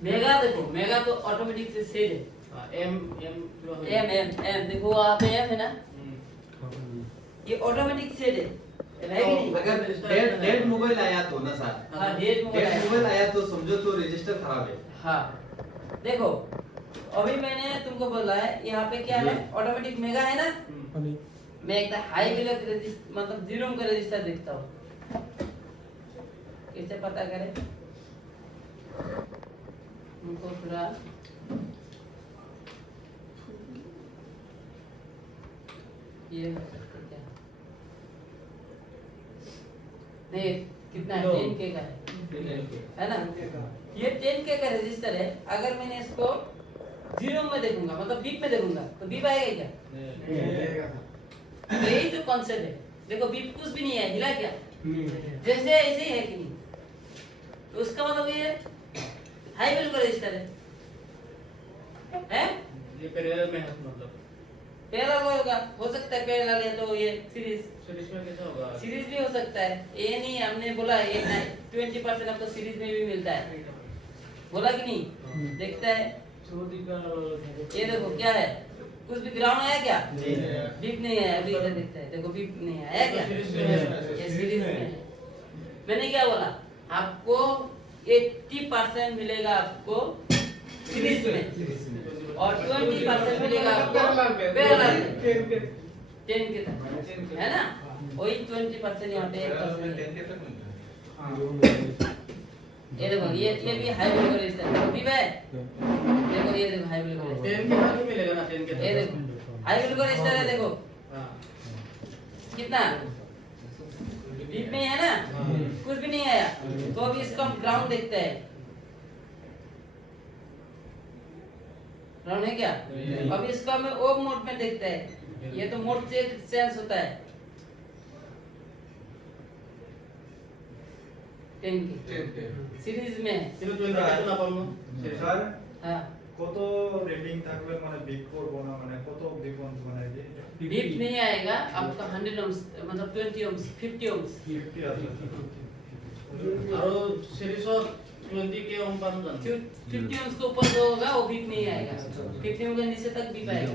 मेगा देखो, मेगा तो ऑटोमेटिक से सेट है। এম एम देखो वहाँ पे एम है ना, ये ऑटोमेटिक सेट है कि नहीं? अगर डेड मोबाइल आया तो ना सर, हाँ डेट मोबाइल आया तो समझो तो रजिस्टर खराब है। हाँ देखो अभी मैंने तुमको बोला है यहाँ पे क्या है, ऑटोमेटिक मेगा है ना, मैं एक हाई वैल्यू का रजिस्टर मतलब 0 ओम का रजिस्टर देखता हूँ, कैसे पता करें? उनको थोड़ा ये क्या नहीं, कितना है 10K का है ना, ये 10K का रजिस्टर है। अगर मैंने इसको 0 ओम में देखूंगा मतलब बीप में देखूंगा तो बीप आएगा क्या? तो यही तो कॉन्सेप्ट है। देखो बीप कुछ भी नहीं है, हिला क्या? जैसे ऐसे ही है कि नहीं, तो उसका मतलब ये हाई वैल्यू का रजिस्टर है ये पैरेलल में है मतलब पैरेलल होगा, हो सकता है पैरेलल है तो ये सीरीज सीरीज में कैसा होगा सीरीज भी हो सकता है। ये नहीं हमने बोला ये 20% आपको सीरीज में भी मिलता है, बोला कि नहीं? देखता है ये देखो क्या है, कुछ भी ग्राउंड आया क्या? बीप नहीं आया, अभी इधर देखता है देखो बीप नहीं आया क्या? ये सीरीज में है। मैंने क्या बोला आपको 80% मिलेगा आपको सीरीज में और 20% मिलेगा आपको पैरेलल में 10 के तक, है ना? वही 20% यहाँ पे 10 के तक मिलता है। ये देखो ये भी हाई वैल्यू का रजिस्टर है, भी है देखो, ये देखो हाई वैल्यू का रजिस्टर 10 के बाद ही मिलेगा ना 10 के ये देखो हाई वैल्यू का रजिस्टर है, देखो हां कितना बीप में है ना, कुछ भी नहीं आया, तो अभी इसका हम ग्राउंड देखते हैं। ग्राउंड है क्या? अभी इसका हम ओम मोड में देखते हैं, ये तो मोड चेंज होता है 10 के सीरीज में है। কিন্তু 20 কে না পাবো স্যার हाँ কত রেটিং থাকলে মানে বিগ করব না, মানে কত অবধি কোন মানে কি बीप नहीं आएगा आपका 100 ohms मतलब 20 ohms 50 ohms 50 আছে। আৰু সিরিজত 20 के ओम पासून जाणार 50 ohms के ऊपर जो होगा वो बीप नहीं आएगा, 50 ohms के नीचे तक बीप आएगा।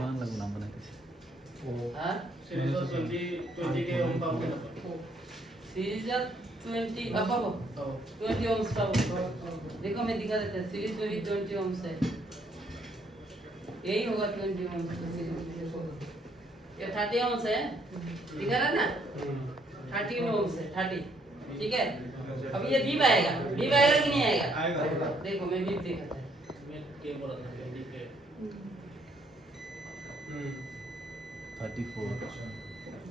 हाँ सीरीज और 20 के ओम पासून जाणार सीरीज 20 अब 20 ohms का देखो मैं दिखा देता हूँ, सीरीज में भी 20 ohms है, यही होगा 20 ohms का सीरीज। ये 30 ohms है, दिखा रहा ना 30 ohms है 30, ठीक है। अब ये बीप आएगा कि नहीं आएगा? आएगा। देखो मैं बीप दिखाता है, मैं के बोला था 20 के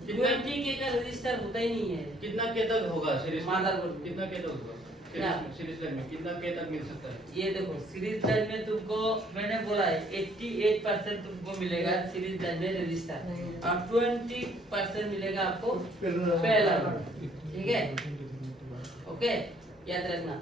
20 के का रजिस्टर होता ही नहीं है। कितना के तक होगा सीरीज मदरबोर्ड। कितना के तक होगा क्या? सीरीज लाइन में कितना के तक मिल सकता है? ये देखो सीरीज लाइन में तुमको मैंने बोला है 88% तुमको मिलेगा सीरीज लाइन में रजिस्टर और 20% मिलेगा आपको पैरेलल, ठीक है। ओके याद रखना।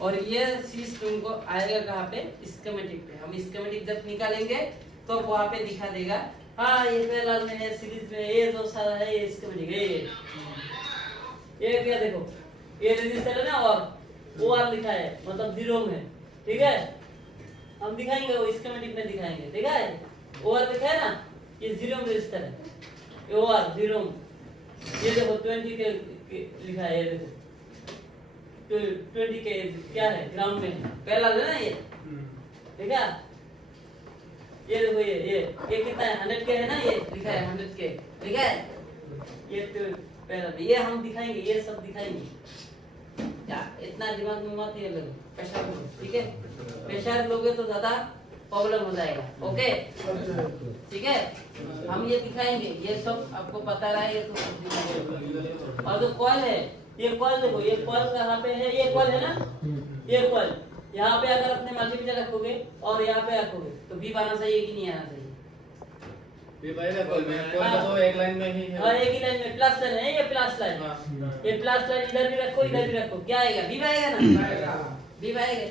और ये चीज तुमको आएगा कहाँ पे? स्कीमेटिक पे। हम स्कीमेटिक जब निकालेंगे तो वहाँ पे दिखा देगा, हाँ ये पैरेलल में है, सीरीज में ये जो सारा है ये स्कीमेटिक है। ये क्या देखो, ये रजिस्टर है ना और वो आर लिखा है, मतलब 0 में, ठीक है। हम दिखाएंगे वो स्कीमेटिक में दिखाएंगे, ठीक है। ओ आर लिखा है ना, ये 0 में रजिस्टर है, ये ओ आर 0 में। ये देखो 20 के लिखा है, ये देखो 20 के क्या है, ग्राउंड में पैरेलल है ना ये, ठीक है। ये देखो ये कितना है, 100 के है ना, ये लिखा है 100 के, ठीक है। ये पैरेलल, ये हम दिखाएंगे, ये सब दिखाएंगे। क्या इतना दिमाग में मत ये लोग प्रेशर लो, ठीक है। प्रेशर लोगे तो ज्यादा प्रॉब्लम हो जाएगा, ओके ठीक है। हम ये दिखाएंगे, ये सब आपको पता रहा है, ये तो सब दिखाएंगे। और जो कॉइल है, ये कॉइल देखो, ये कॉइल कहाँ पे है, ये कॉइल है ना, ये कॉइल यहाँ पे अगर अपने मल्टीमीटर रखोगे और यहाँ पे रखोगे तो बीप आना चाहिए कि नहीं आना चाहिए? ये पाएगा कॉल में कोई तो एक लाइन में ही है। हाँ एक ही लाइन में प्लस लाइन है, ये प्लस लाइन, हाँ। ये प्लस लाइन इधर भी रखो इधर भी रखो, क्या आएगा? बीप आएगा ना, बीप आएगा।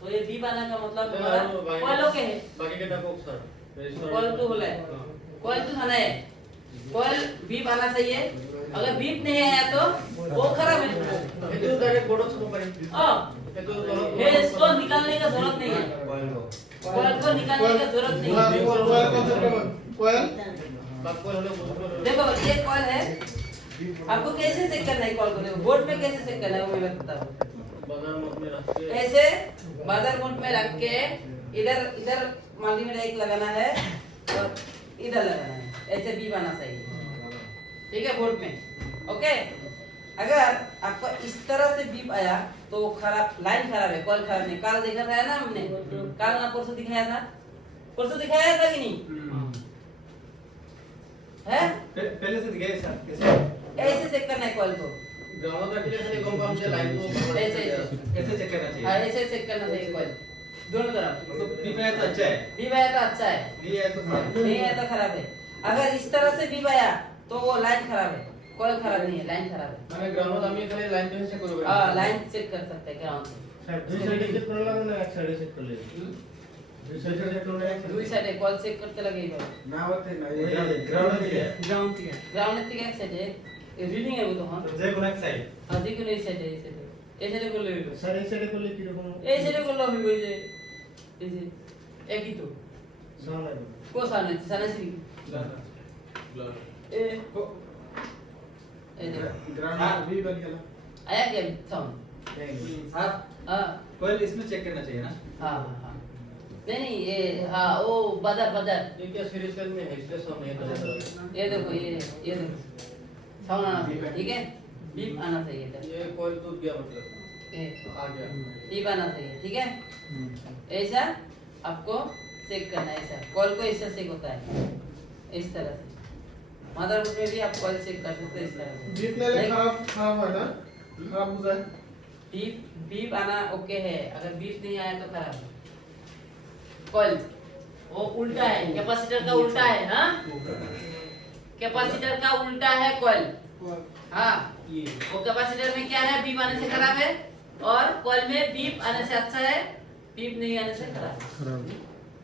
तो ये बीप आने का मतलब हमारा कॉइल ओके है, बाकी के टाको सर कॉइल तो होला है, कॉइल तो थाना है, कॉइल बीप आना चाहिए। अगर बीप नहीं आया तो वो खराब है। ये तो डायरेक्ट बोर्ड से ऊपर हां ये तो ये इसको निकालने का जरूरत नहीं है, कॉइल को निकालने का जरूरत नहीं है। कॉइल बाकी वाले देखो ये कॉइल है, आपको कैसे चेक करना है कॉइल को? देखो बोर्ड में कैसे चेक करना है वो मैं बताऊं। बाजार मोड में रख के ऐसे बाजार मोड में रख के इधर मल्टीमीटर एक लगाना है और इधर लगाना है, ऐसे बीप आना चाहिए, ठीक है, बोर्ड में, ओके। अगर आपको इस तरह से बीप आया तो वो खराब, लाइन खराब है, कॉइल खराब नहीं। कल देखा था ना हमने, कल ना परसों दिखाया था, परसों दिखाया था कि नहीं है? पहले से दिखाइए सर कैसे ऐसे चेक करना है कॉइल को, ग्राउंड तक के लिए कंपाउंड से लाइन को ऐसे कैसे चेक करना हाँ चाहिए? ऐसे चेक करना चाहिए कॉइल दोनों तरफ। तो बीप आया तो अच्छा है, बीप आया तो अच्छा है, नहीं आया तो खराब है। नहीं आया तो खराब है। अगर इस तरह से बीप आया तो वो लाइन खराब है, कॉइल खराब नहीं है, लाइन खराब है। মানে গ্রাউন্ড আমি খালি লাইন पे चेक करूंगा। हाँ लाइन चेक कर सकते हैं ग्राउंड से। স্যার দুই সাইডে চেক করা লাগবে না এক সাইডে চেক করলে? দুই সাইডে চেক করলে এক দুই সাইডে কল চেক করতে লাগে এইভাবে। না হতে না গ্রাউন্ড দিকে গ্রাউন্ডের থেকে এক সাইডে রিডিং হবে তখন, যে কোন এক সাইড আর যে কোনো এই সাইডে এই সাইডে করলে হইবে। স্যার এই সাইডে করলে কি রকম এই সাইডে করলে হইবে যে এই যে একই তো জানা লাগবে? কো সামনে সামনে ছিল ए ए देखो ग्राउंड भी बन गया आया क्या साउंड? हाँ हाँ कॉइल इसमें चेक करना चाहिए ना? हाँ हाँ नहीं ये हाँ वो बाजार ये क्या सीरीज लाइन में है इसलिए सब नहीं है। ये देखो ये देखो साउंड आना चाहिए, ठीक है, बीप आना चाहिए इधर, ये कॉइल टूट गया मतलब ये आ गया। बीप आना चाहिए, ठीक है। ऐसा आपको चेक करना है, ऐसा कॉल को ऐसा चेक होता है इस तरह से। मदरबोर्ड में भी आप कॉल चेक कर सकते हैं इस तरह से। बीप ले खराब है ना, खराब हो जाए। बीप आना ओके है, अगर बीप नहीं आया तो खराब है। कॉइल वो उल्टा है, कैपेसिटर का उल्टा है, हाँ कैपेसिटर का उल्टा है कॉइल, हाँ वो कैपेसिटर में क्या है, बीप आने से खराब है और कॉइल में बीप आने से अच्छा है, बीप नहीं आने से खराब है,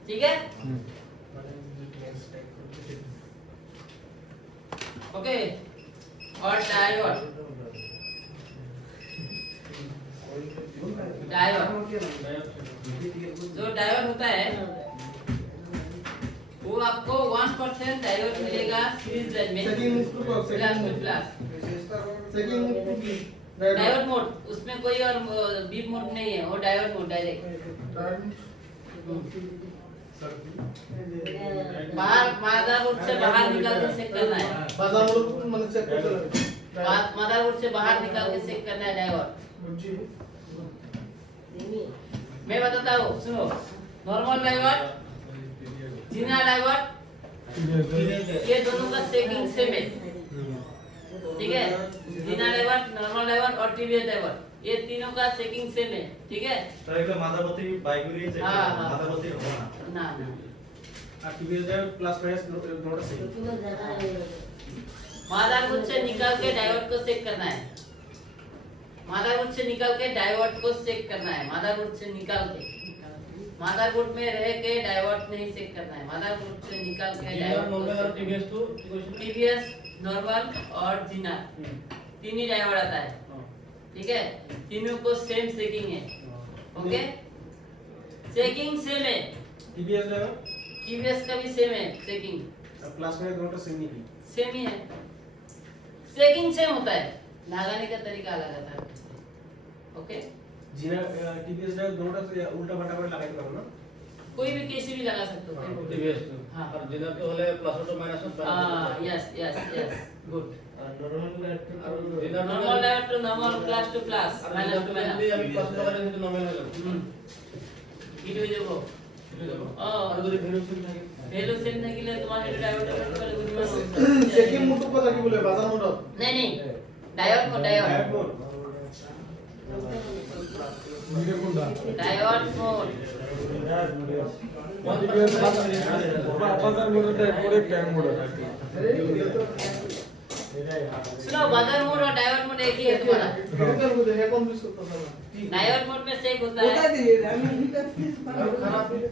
ठीक है। ओके और डायोड दिया ना। जो डायोड होता है वो आपको 1% डायोड मिलेगा सीरीज लाइन में सेकंड इनपुट को प्लस में प्लस सेकंड इनपुट की डायोड मोड, उसमें कोई और बीप मोड नहीं है, वो डायोड मोड डायरेक्ट बाहर मदरबोर्ड से बाहर निकाल के चेक करना है। बाजार मोड मैंने चेक कर लिया मदरबोर्ड से बाहर निकाल के चेक करना है डायोड। मैं बताता हूँ, सुनो। नॉर्मल डायोड, जीना डायोड, ये दोनों का चेकिंग सेम है, ठीक है। जीना डायोड, नॉर्मल डायोड और टीवीएस डायोड, ये तीनों का चेकिंग सेम है, ठीक है। তাহলে এটা মাদারবতি বাইগুলি চেক হ্যাঁ, হ্যাঁ। মাদারবতি হবে না ना ना আর টিভিএস ডায়োড প্লাস মাইনাস নোটা সেম। मदरबोर्ड से निकाल के डायोड को चेक करना है। मदरबोर्ड से निकाल के डायोड को चेक करना है। मदरबोर्ड से निकाल के, मदरबोर्ड में रह के डायोड नहीं चेक करना है। मदरबोर्ड से निकाल के डायोड नॉर्मल और टीवीएस तो टीवीएस, नॉर्मल और जीना, तीन ही डायोड आता है, ठीक है। तीनों को सेम चेकिंग है, ओके। चेकिंग सेम है, टीवीएस डायोड टीवीएस का भी सेम है चेकिंग, प्लस माइनस নোটা সেম ही। सेम ही है। चेकिंग सेम होता है, लगाने का तरीका अलग आता है, ओके। জিনা টিভিএস ডায়োড নোটা উল্টা পাল্টা করে লাগাইতে পারো না। कोई भी कैसे भी लगा सकते हो। टीवीएस तो हाँ। और जिधर तो হলে plus auto minus yes yes yes good. আর जिधर normal diode to normal, plus to plus, minus to minus. আমি প্লাস অটো করে কিন্তু নরমাল হয়ে যাবে হিট হয়ে যাবো। আর যদি ভ্যালু সেম থাকে ভ্যালু সেম থাকিলে তোমার এটা ডায়োড করে গুণমান সেকেন্ড মোড কথা কি বলে বাজার মোড नहीं नहीं diode mode, diode mode diode mode. বাজার মোডটা পরে ট্যাং মোড सुनो, बजर मोड और डायोड मोड एक ही है तुम्हारा। কেমিক্যাল মধ্যে হে কনফিউজ করতে হবে डायोड मोड में चेक होता है।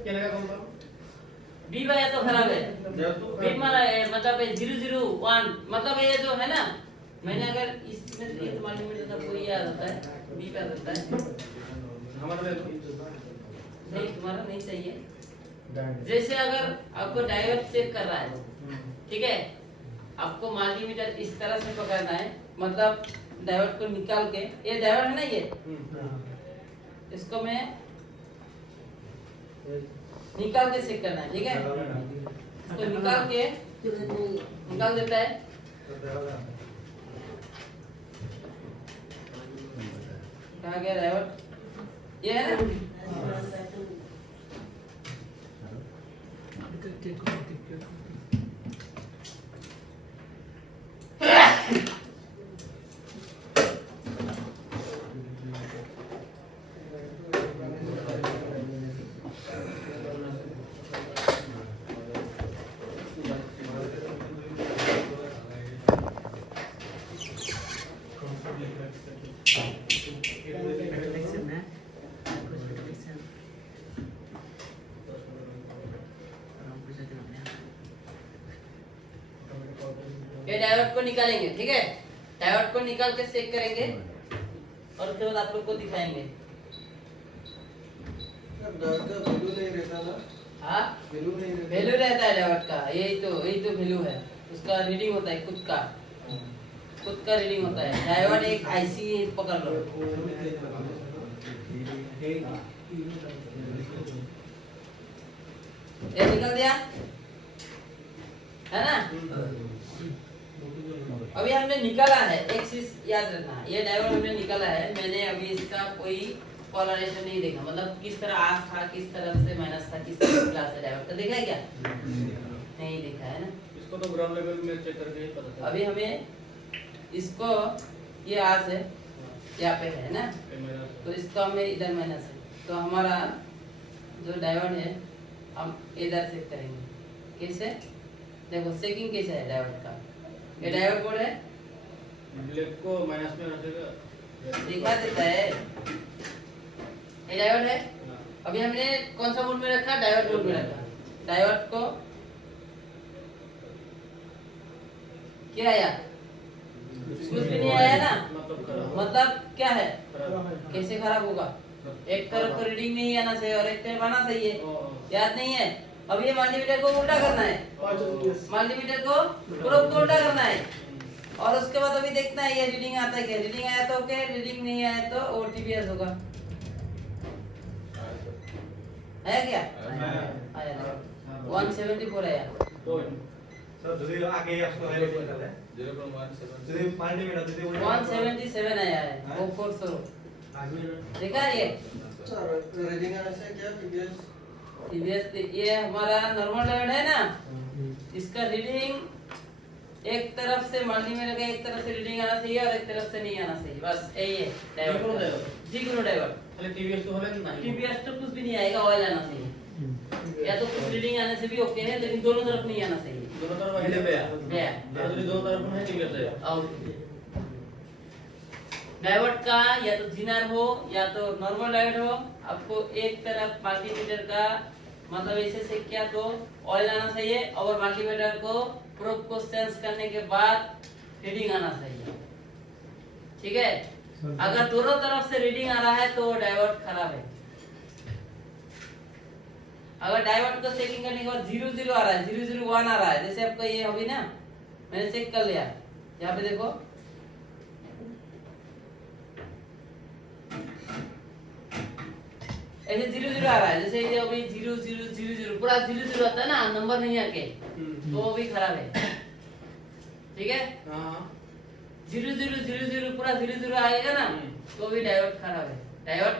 কেনেকা কম পাবো बी वाला तो खराब है। बी मारा है, मतलब 001, मतलब ये जो है ना, मैंने अगर इसमें ये तुम्हारे लिमिट था कोई याद होता है, बी पे होता है। हमारा नहीं, तुम्हारा नहीं चाहिए। जैसे अगर आपको डायोड चेक कर रहा है, ठीक है, आपको मल्टीमीटर इस तरह से पकड़ना है, मतलब डायोड को निकाल के, ये डायोड है ना, ये इसको मैं निकाल के चेक करना है, ठीक है। तो निकाल देता है, कहाँ गया डायोड, ये है ना। ये डायोड को निकालेंगे, ठीक है। डायोड को निकाल के चेक करेंगे और उसके बाद आप लोग को दिखाएंगे। ডায়োড का वैल्यू नहीं रहता ना हाँ, वैल्यू नहीं रहता वैल्यू रहता है डायोड का, यही तो वैल्यू है, उसका रीडिंग होता है खुद का रीडिंग होता है। डायोड एक आईसी पकड़ लो, ये निकल दिया है ना। अभी हमने निकाला है, एक चीज याद रखना, ये डायोड हमने निकाला है, मैंने अभी इसका कोई पोलराइजेशन नहीं देखा, मतलब किस तरह आस था, किस तरह से माइनस था, किस तरह प्लस है डायोड का, देखा है क्या? नहीं देखा है ना। इसको तो ग्राउंड लेवल में चेक करके ही पता चला अभी हमें इसको, ये आस है यहाँ पे है ना, तो इसको हमें इधर माइनस है, तो हमारा जो डायोड है हम इधर चेक करेंगे। कैसे? देखो चेकिंग कैसे है डायोड का, ये डायोड बोर्ड है, ब्लैक को माइनस में रखेगा दिखा देता है, ये डायोड है। अभी हमने कौन सा मोड में रखा? डायोड मोड में रखा। डायोड को क्या आया? कुछ भी नहीं आया ना, मतलब क्या है? कैसे खराब होगा? एक तरफ तो रीडिंग नहीं आना चाहिए और एक तरफ आना चाहिए, याद नहीं है? अब ये मल्टीमीटर को उल्टा करना है, मल्टीमीटर को प्रोब को उल्टा करना है और उसके बाद अभी देखना है ये रीडिंग आता है क्या, रीडिंग आया तो ओके, रीडिंग नहीं आया तो ओटीपीएस होगा। आया क्या? आया 174 आया। सर दूसरी आगे आपको है 0.17 दूसरी मल्टीमीटर दूसरी 177 आया है, वो 400 देखा ये रीडिंग आने से क्या टीबीएस टीबीएस ये हमारा नॉर्मल डायोड है ना, इसका रीडिंग एक तरफ से मल्टीमीटर का एक तरफ से रीडिंग आना चाहिए और एक तरफ से नहीं आना चाहिए, बस यही है डायोड। जिक्रो डायोड खाली टीवीएस तो होला कि नहीं? टीबीएस तो कुछ भी नहीं आएगा, ऑयल आना चाहिए या तो कुछ रीडिंग आने से भी ओके है, लेकिन दोनों तरफ नहीं आना चाहिए। दोनों तरफ आइले बेया बेया। যদি दोनों तरफ में है टीवीएस है और डायोड का या तो जीनर हो या तो नॉर्मल डायोड हो, आपको एक तरफ मल्टीमीटर का मतलब ऐसे से क्या तो ऑयल आना चाहिए और मल्टीमीटर को प्रोब को सेंस करने के बाद रीडिंग आना चाहिए, ठीक है? अगर दोनों तरफ से रीडिंग आ रहा है तो डायोड खराब है। अगर डायोड को चेकिंग करने के बाद 00 आ रहा है, 001 आ रहा है, जैसे आपका ये होगी ना, मैंने चेक कर लिया, यहाँ पे देखो ऐसे 00 आ रहा है, जैसे ये अभी 0000 पूरा 00 आता है ना, नंबर नहीं आके, तो वो भी खराब है, ठीक है? हां 0000 पूरा 00 आएगा ना, तो भी डायोड खराब है, डायोड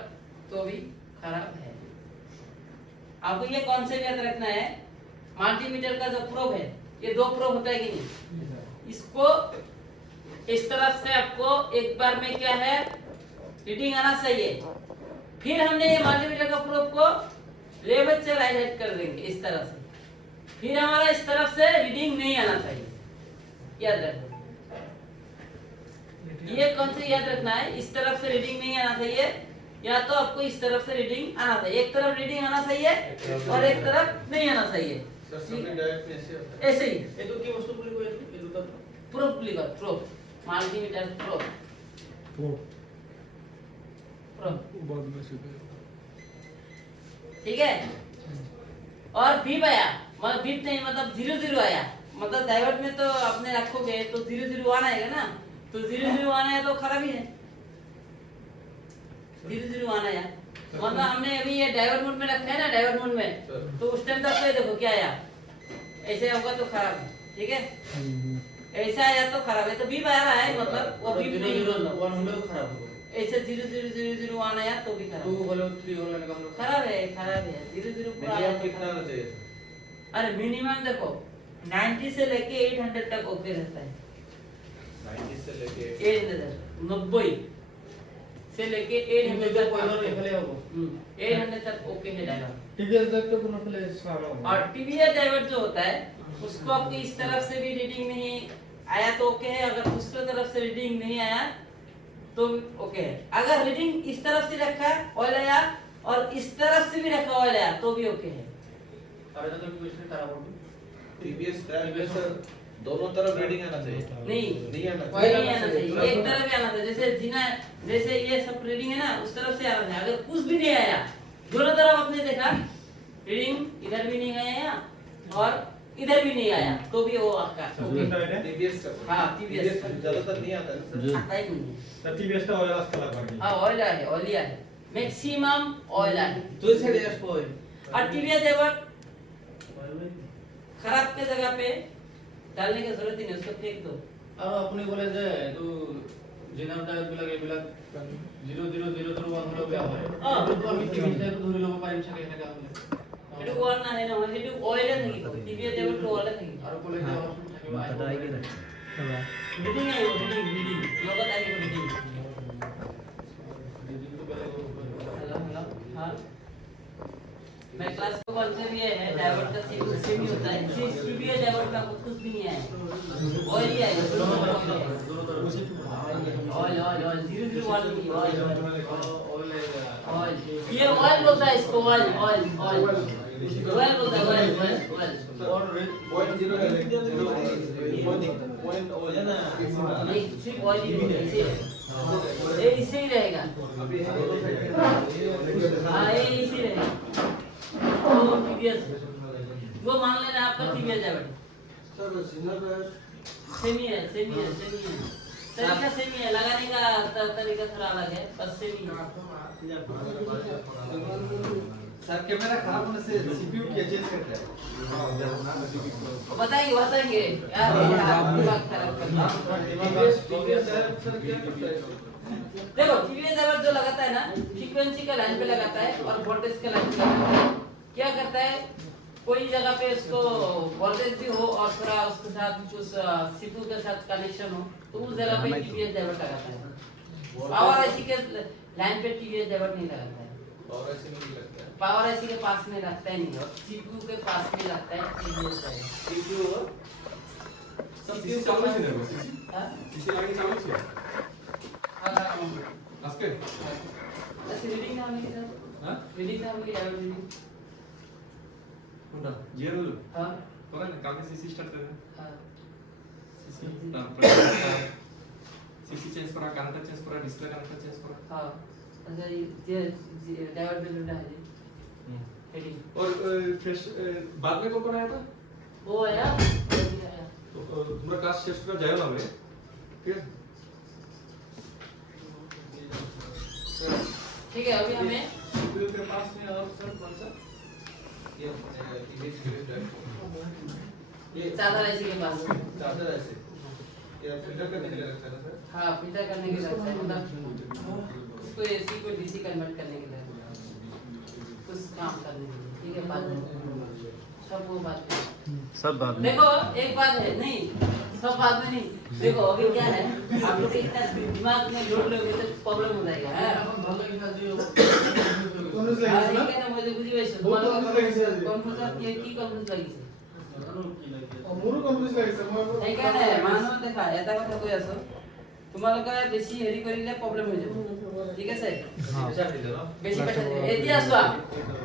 तो भी खराब है। आपको ये कॉन्सेप्ट याद रखना है, मल्टीमीटर का जो प्रोब है, ये दो प्रोब होता है कि नहीं, इसको इस तरफ से आपको एक बार में क्या है रीडिंग आना चाहिए, फिर हमने ये मल्टीमीटर का प्रोब को लेफ्ट से राइट हैंड कर देंगे इस तरह से, फिर हमारा इस तरफ से रीडिंग नहीं आना चाहिए, याद रखो। ये कॉन्सेप्ट याद रखना है, इस तरफ से रीडिंग नहीं आना चाहिए या तो आपको इस तरफ से रीडिंग आना चाहिए, एक तरफ रीडिंग आना चाहिए और एक तरफ नहीं आना चाहिए, सर सभी डायोड में ऐसे होता है। ऐसे ही ये तो की वस्तु बोली कोई ये तो प्रोब लिखो, प्रोब मल्टीमीटर प्रोब ठीक है? और बीप आया, मतलब बीप नहीं मतलब 00 आया, मतलब डायोड में तो आपने रखोगे तो 001 आएगा ना, तो 001 आया तो खराब ही है, 001 आया मतलब हमने अभी ये डायोड मोड में रखा है ना, डायोड मोड में, तो उस टाइम तक तो देखो क्या आया, ऐसे होगा तो खराब है, ठीक है? ऐसा आया तो खराब है, तो बीप आ रहा है मतलब वो बीप नहीं बोल रहा, 1 होले तो खराब होगा, ऐसे 00001 आया तो भी खराब 2 होले 3 होले का हम लोग खराब है, खराब है, 00 पूरा आया मिनिमम तो कितना खराब आना है। चाहिए? अरे मिनिमम देखो 90 से लेके 800 तक ओके रहता है, 90 से लेके 90 से लेके 800 तक कोई और लेवल होगा 800 तक ओके है डायोड। टीवीएस देखते कोनो प्लेस सारा और टीवीएस डायोड जो होता है उसको आपको इस तरफ से भी रीडिंग नहीं आया तो ओके है, अगर दूसरी तरफ से रीडिंग नहीं आया तो ओके है, अगर रीडिंग इस तरफ से रखा ऑयल आया और इस तरफ से भी रखा ऑयल आया तो भी ओके है। और तो क्वेश्चन खराब होगा टीबीएस डायोड में सर दोनों तरफ रीडिंग आना चाहिए। नहीं आना चाहिए। नहीं आना चाहिए, एक तरफ ही आना चाहिए, जैसे जीना जैसे ये सब रीडिंग है ना उस तरफ से आना चाहिए, अगर कुछ भी नहीं आया दोनों तरफ आपने देखा रीडिंग इधर भी नहीं आया और इधर भी नहीं आया तो भी वो आपका ओके। टीबीएस का हाँ टीवीएस ज्यादातर नहीं आता है सर। आता ही नहीं है। तर टीबीएस टा ऑयल असला पाहिजे हाँ ऑयल है, ऑयली है, मैक्सिमम ऑयल है, तो से डेस पोय और टीवीएस डायोड खराब के जगह पे डालने की जरूरत ही नहीं, उसको फेंक दो। और अपने बोले जे तो जिनाम डायोड बिला के बिला 00001 হলো বেয়া হয় তো আমি টিভি তে ধরে লব পারিম ছাকে এখানে কাম এটা ওয়াল না है ना, এটা অয়েলে থাকিব, টিভিএস ডায়োড তো অয়েলে থাকিব, আর কোলে যে থাকিব মাথাটা আইগে না রিডিং আইব, রিডিং লগত আইব রিডিং। हेलो हेलो हाँ, मैं क्लास को कॉन्सेप्ट ये है डायोड का सेम ही होता है, टीवीएस डायोड में आपको कुछ भी नहीं है, ऑयल ही है, ऑयल ऑयल ऑयल 001 नहीं, ऑयल ऑयल ये ऑयल बोलता है इसको, ऑयल ऑयल ऑयल ऑयल बोलता है, ऑयल ऑयल और 0.0 है, 0 पॉइंट ऑयल है ना। नहीं सिर्फ ऑयल ही बोलता है, ये इसे ही रहेगा। हाँ ये इसी रहेगा। वो टीवीएस वो मान लेना आपका टीवीएस डायवर्ट सेमी है तरीका सेमी है, लगाने का तरीका थोड़ा अलग है, बस सेमी है। सर कैमरा खराब होने से सीपीयू क्या चेंज करता है? बताएंगे यार, आपकी बात खराब करना। देखो टीवीएस डायवर्ट जो लगाता है ना, फ्रीक्वेंसी का लाइन पे लगाता है और वोल्टेज का लाइन पे लगाता है। क्या करता है, कोई जगह पे उसको वोल्टेज भी हो और थोड़ा उसके साथ कुछ सीपीयू के साथ कनेक्शन हो, तो उस जगह पे टीवीएस डायवर्ट लगाता है। पावर आईसी के लाइन पे टीवीएस डायवर्ट नहीं लगाता है। पावर आईसी के पास में रखता है नहीं, और सीपीयू के पास में रखता है टीवीएस डायवर्ट। सीपीयू सीसी चालू আছে না हां सीसी लाइन चालू আছে আজকে अच्छा रीडिंग नाम है क्या? हां रीडिंग नाम है क्या? रीडिंग কোনটা জিরো हां করেন কালকে সিসি স্টার্ট করেন हां সিসি সিসি চেঞ্জ করা কানেক্টর চেঞ্জ করা ডিসপ্লে কানেক্টর চেঞ্জ করা हां अच्छा ये डायोड भी जुड़ा है रीडिंग और फ्रेश बाद में कौन आया था वो आया तो पूरा क्लास शेष करा जाएगा हमें ठीक है ठीक है। अभी हमें सीपीयू के पास में और सर कौन सा ये इमेज के लिए ये चादर ऐसी के पास चार्जर ऐसे ये फिल्टर करने के लिए रखता है ना सर? हाँ फिल्टर करने के लिए लगता है, मतलब उसको एसी को डीसी कन्वर्ट करने के लिए कुछ काम करने के लिए। ठीक है, बाद में सब वो बात है। सब बाद में। देखो एक बात है, नहीं सब बात में नहीं। देखो अभी क्या है, आप लोग इतना दिमाग में जोड़ लोगे तो प्रॉब्लम हो जाएगा। কনফিউজ हाँ, লাগিছে না ये कहना मुझे बुझी वैसे बहुत confuse লাগিছে আজি। कन्फ्यूजन की कन्फ्यूज লাগিছে মোৰো কনফিউজ লাগিছে মই সেইকাৰণে মানুহ দেখা এটা কথা কৈ আছো, তোমালোকে বেছি হেৰি কৰিলে প্ৰব্লেম হৈ যাব। ঠিক আছে, বেছি প্ৰেছাৰ দিলে এতিয়া চোৱা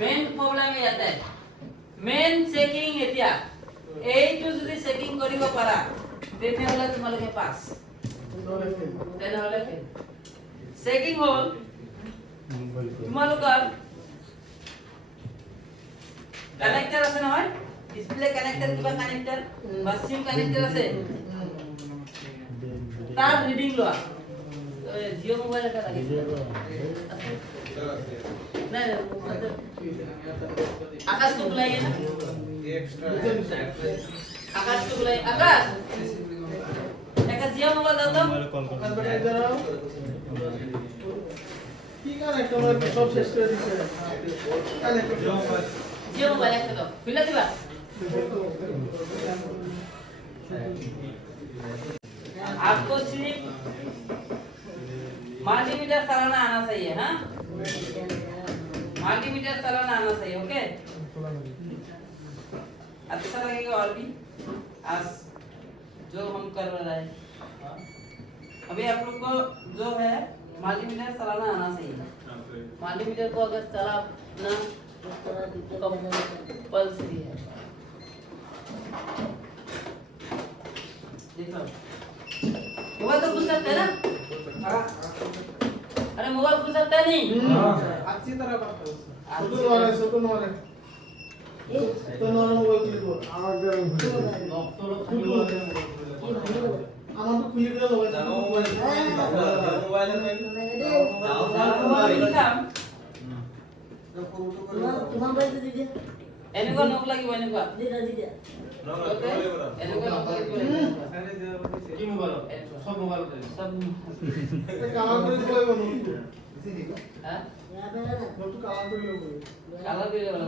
মেইন প্ৰব্লেম ইয়াতে মেইন চেকিং। এতিয়া এইটো যদি চেকিং কৰিব পাৰা তেনেহলে তোমালোকে পাস, তেনেহলে চেকিং হ'ল তোমালোকৰ কানেক্টৰ আছে নহয়, ডিসপ্লে কানেক্টৰ কিবা কানেক্টৰ বা সিম কানেক্টৰ আছে, তাৰ ৰিডিং লোৱা। জিঅ' মোবাইল এটা লাগে নাই आकाश को बुलाइए ना, ये एक्स्ट्रा आकाश को बुलाइए। आकाश एक जियो मोबाइल दाओ तो কনভার্টার इधर आओ কি কানেক্টর আমার সব শেষ করে দিছে কানেক্টর जियो मोबाइल एक दो खुला दिबा। आपको सिर्फ मल्टीमीटर चलाना आना चाहिए। हाँ मल्टीमीटर चलाना आना चाहिए। ओके, अच्छा लगेगा। और भी आज जो हम कर रहे हैं अभी आप लोग को जो है मल्टीमीटर चलाना आना चाहिए। मल्टीमीटर को अगर चलाना कंपल्सरी है। देखो मोबाइल तो खुल सकता है ना? अरे मोबाइल खुल सकता है नहीं? अच्छी तरह बात करो सुकुन वाले तो नॉर्मल मोबाइल क्लिक हो আমার তো খুলে দিলে হবে জানো মোবাইল মোবাইলের মেন তোমার বাড়িতে দিদি এনেকুৱা নক লাগিব এনেকুৱা দিদা দিদি ওকে এনেকুৱা নক লাগিব কি মোবাইল সব মোবাইল সব কালার করে দিলে হবে হ্যাঁ একটু কালার করে দিলে কালার করে বলো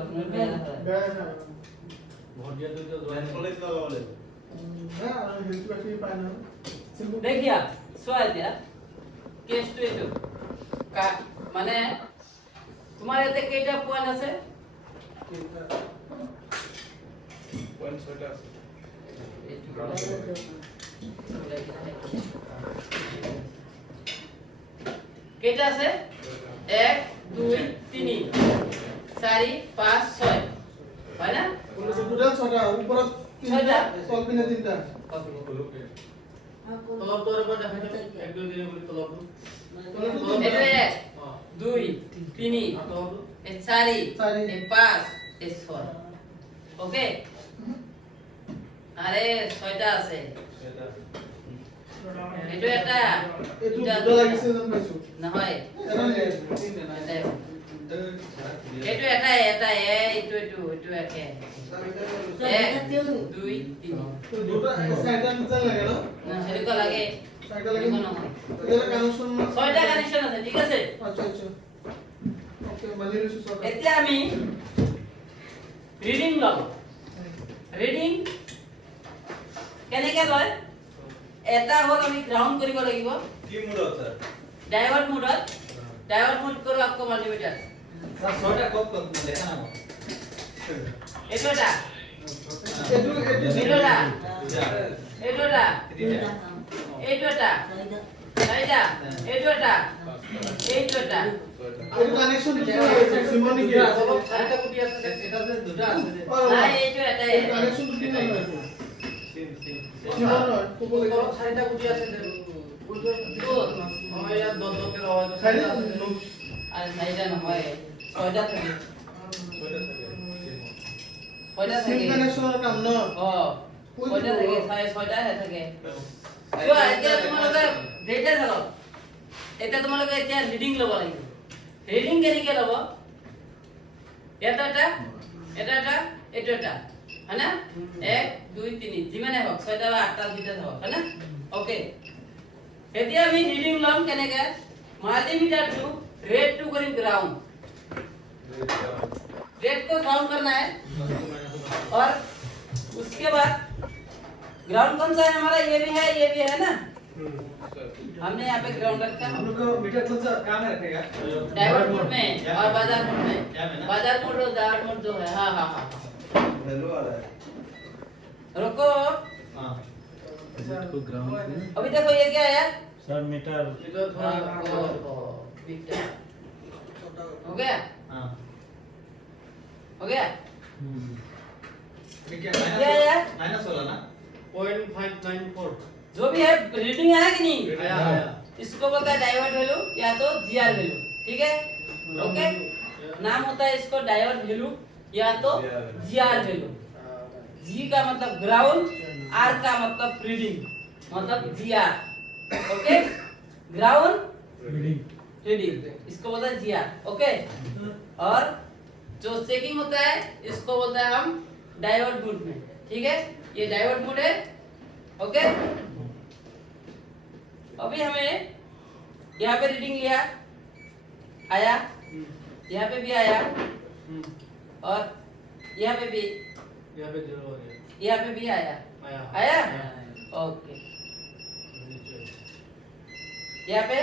ভোট দিয়া তো মেন কলেজ লাগাবলে হ্যাঁ আর হেলথ ব্যাটারি পায় না সিম্পল দেখিয়া চোৱা এতিয়া কেছটো এইটো মানে তোমাৰ ইয়াতে কেইটা পইণ্ট আছে? পয়েন্ট 6টা আছে কেইটা আছে? 1 2 3 4 5 6 হয় না? টোটাল 6টা উপরে 3টা তলপিনে 3টা তলব তোৰ পৰা দেখাই দিওঁ 1 2 3 বুলি তলবটো এইটো 1 অ 2 3 আৰু তলবটো 4 চাৰি। 5 6 ওকে আরে 6টা আছে এইটো এটা এইটো দুটা দুটা লাগিছে যেন পাইছো নহয় এটা নেকি? এইটো এটা এইটো একে 1 2 3 তো দুটা চাৰিটা যেন লাগে ন না সেটা লাগে চাৰিটা লাগে এগুলো নহয় এটা কানেকশন 6টা কানেকশন আছে ঠিক আছে আচ্ছা আচ্ছা ওকে মানি লৈছো সব এতিয়া আমি রিডিং লম রিডিং কেনেকে লয় এটা হল আমি গ্রাউন্ড কৰিব লাগিব কি মুডত স্যার ডাইভার্ট মোড करो आपको मल्टीमीटर স্যার 6টা কত দেখা না এটোটা এইটো এটোটা এটোটা এটোটা চাইটা এটোটা এইটোটা এইটো কানেকশন কি হয়েছে সিমনি কি আছে তলব 4টা গুটি আছে এটা যে দুটা আছে যে না এইটো এটাই এই কানেকশন কি হয়েছে সিমন নয় কোব লাগে তলব 4টা গুটি আছে যে তো অ ইয়াত 10 10 কে হয় চাৰি 4টা আছে আর চাইটা নহয় ছয়টা থাকে ছয়টা সিম থাকে কানেকশনৰ কাম ন ও ছয়টা থাকে ছয়টা থাকে তো এতিয়া তোমালোকে দেইটা চালো এতিয়া তোমালোকে এতিয়া রিডিং লব লাগিব রিডিং কেনেকে লব এটা এইটো এটা है ना 1 2 3 যিমানে হোক 6টা বা 8টা দুইটা হোক है ना ओके এতিয়া আমি রিডিং লম কেনেকে मल्टीमीटर टू रेड टू करीब ग्राउंड रेड को ग्राउंड करना है और उसके बाद ग्राउंड कौन सा है हमारा ये भी है ना हमने यहाँ पे ग्राउंड रखा हम लोग को मीटर कौन सा काम रखेगा डाइवर्ट मोड में और बाजार मोड में क्या में ना? बाजार मोड और डाइवर्ट मोड जो है हाँ हेलो आ रहा है रुको हां को ग्राउंड अभी देखो ये क्या है सर मीटर এটা थोड़ा मीटर हो गया हां हो गया ये क्या क्या है माइनस वाला ना 0.594 जो भी है रीडिंग आया कि नहीं आया इसको बोलता है डाइवर्ट वैल्यू या तो जीआर वैल्यू ठीक है ओके नाम होता है इसको डाइवर्ट वैल्यू या तो जीआर वैल्यू जी का मतलब ग्राउंड आर का मतलब रीडिंग मतलब जीआर ओके ग्राउंड रीडिंग इसको बोलते हैं जीआर ओके और जो चेकिंग होता है इसको बोलते हैं हम डाइवर्ट मोड में ठीक है ये डाइवर्ट मोड है ओके अभी हमें यहाँ पे रीडिंग लिया आया यहाँ पे भी आया और यहाँ पे भी यहाँ पे 0 हो गया यहाँ पे भी आया आया ओके यहाँ पे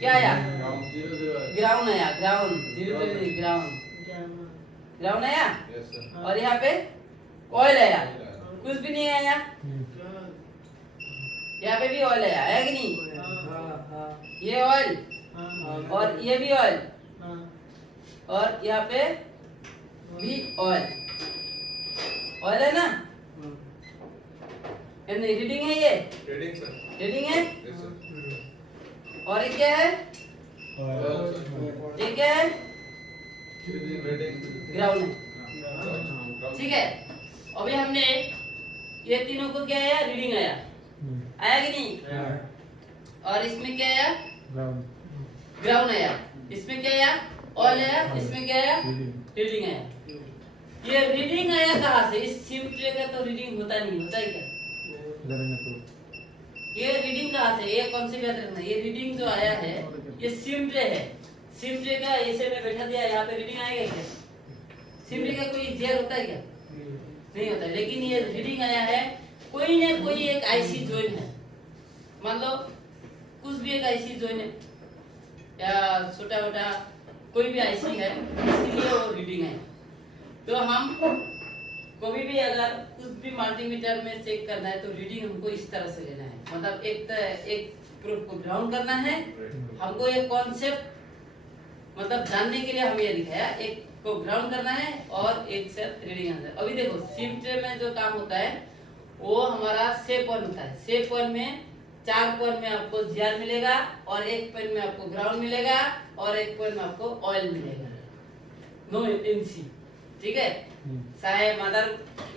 क्या आया 0 0 ग्राउंड आया ग्राउंड 0 0 ग्राउंड ग्राउंड आया यस सर और यहाँ पे ऑयल आया कुछ भी नहीं आया यहाँ पे भी ऑयल आया कि नहीं ये ऑयल और ये भी ऑयल और यहाँ पे भी ऑयल ऑयल है ना रीडिंग है ये रीडिंग सर रीडिंग है यस सर और ये क्या है ये क्या है रीडिंग ग्राउंड है ठीक है अभी हमने ये तीनों को क्या आया रीडिंग आया आया कि नहीं और इसमें क्या आया ग्राउंड आया इसमें क्या आया ऑयल आया इसमें क्या आया रीडिंग आया ये रीडिंग आया कहाँ से इस सिम ट्रे का तो रीडिंग होता नहीं होता है क्या ये रीडिंग कहाँ से ये कौन सी बात रखना ये रीडिंग जो आया है ये सिम ट्रे है सिम ट्रे का ऐसे में बैठा दिया यहाँ पे रीडिंग आएगा क्या सिम ट्रे का कोई जेर होता है क्या नहीं होता लेकिन ये रीडिंग आया है कोई ना कोई एक आईसी ज्वाइन है मान लो कुछ भी एक आईसी ज्वाइन है या छोटा मोटा कोई भी आईसी है इसीलिए वो रीडिंग है तो हम कभी भी अगर कुछ भी मल्टीमीटर में चेक करना है तो रीडिंग हमको इस तरह से लेना है मतलब एक प्रूफ को ग्राउंड करना है हमको एक कॉन्सेप्ट मतलब जानने के लिए हम ये लिखाया एक को ग्राउंड करना है और एक से रीडिंग आंसर अभी देखो सिम ट्रे में जो काम होता है वो हमारा से पॉइंट होता है। से पॉइंट में 4 पॉइंट में आपको जीआर मिलेगा और 1 पॉइंट में आपको ग्राउंड मिलेगा और 1 पॉइंट में आपको ऑयल मिलेगा, नो एनसी, ठीक है। चाहे मदर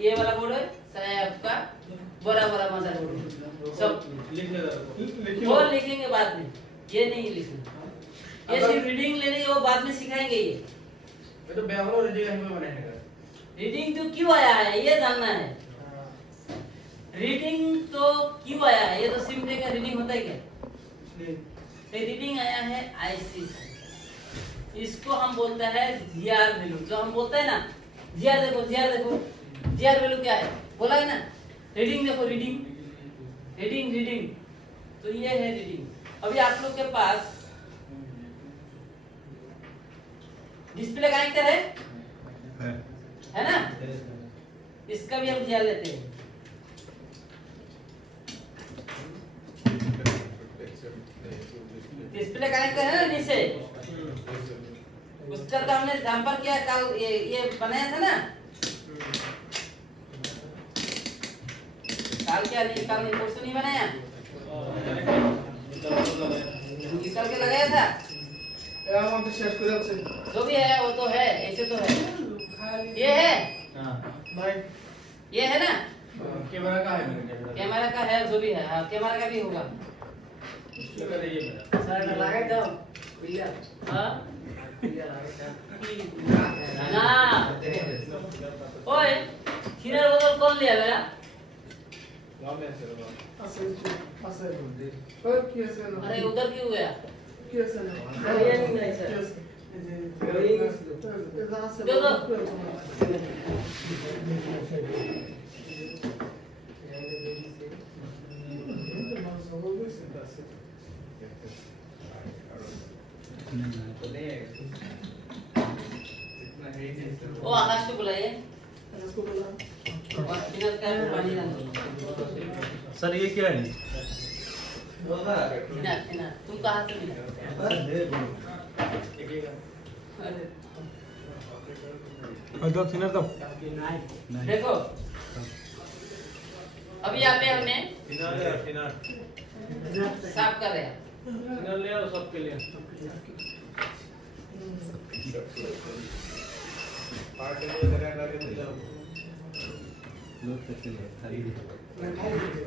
ये वाला बोर्ड है, चाहे आपका बड़ा बड़ा मदर बोर्ड, सब लिखने का वो लिखेंगे बाद में, ये नहीं लिखना। ये सिर्फ रीडिंग लेने वो बाद में सिखाएंगे। ये तो बेहलो रीडिंग हमें बनाने का। रीडिंग तो क्यों आया है ये जानना है। रीडिंग तो क्यों आया है, ये तो सिमटे का रीडिंग होता है क्या? ये रीडिंग आया है आईसी से। इसको हम बोलते हैं जीआर वैल्यू। जो हम बोलते हैं ना जीआर देखो, जीआर देखो, जीआर वैल्यू क्या है बोला है ना। रीडिंग देखो, रीडिंग रीडिंग रीडिंग, तो ये है रीडिंग। अभी आप लोग के पास डिस्प्ले कनेक्टर है ना, इसका भी हम जीआर लेते हैं। डिस्प्ले कनेक्टर है ना नीचे, उसका तो हमने जम्पर किया कल, ये बनाया था ना कल, क्या नहीं कल नहीं परसों नहीं बनाया, निकल के लगाया था। जो भी है वो तो है, ऐसे तो है, ये है, ये है ना, कैमरा का है मेरे कैमरा का है, जो भी है, हाँ कैमरा का भी होगा। कैमरा ये मेरा सर लगा दो क्लियर, हां ना। ओए खीरा बोतल कौन लिया मेरा? अरे उधर क्यों गया? दो दो। ओ आकाश को बुलाइए और किधर का पानी डाल दो। सर ये क्या है? किना किना तुम कहां से मिले? देखो अभी यहाँ पे हमने साफ कर रहे हैं। सिग्नल ले आओ सबके लिए।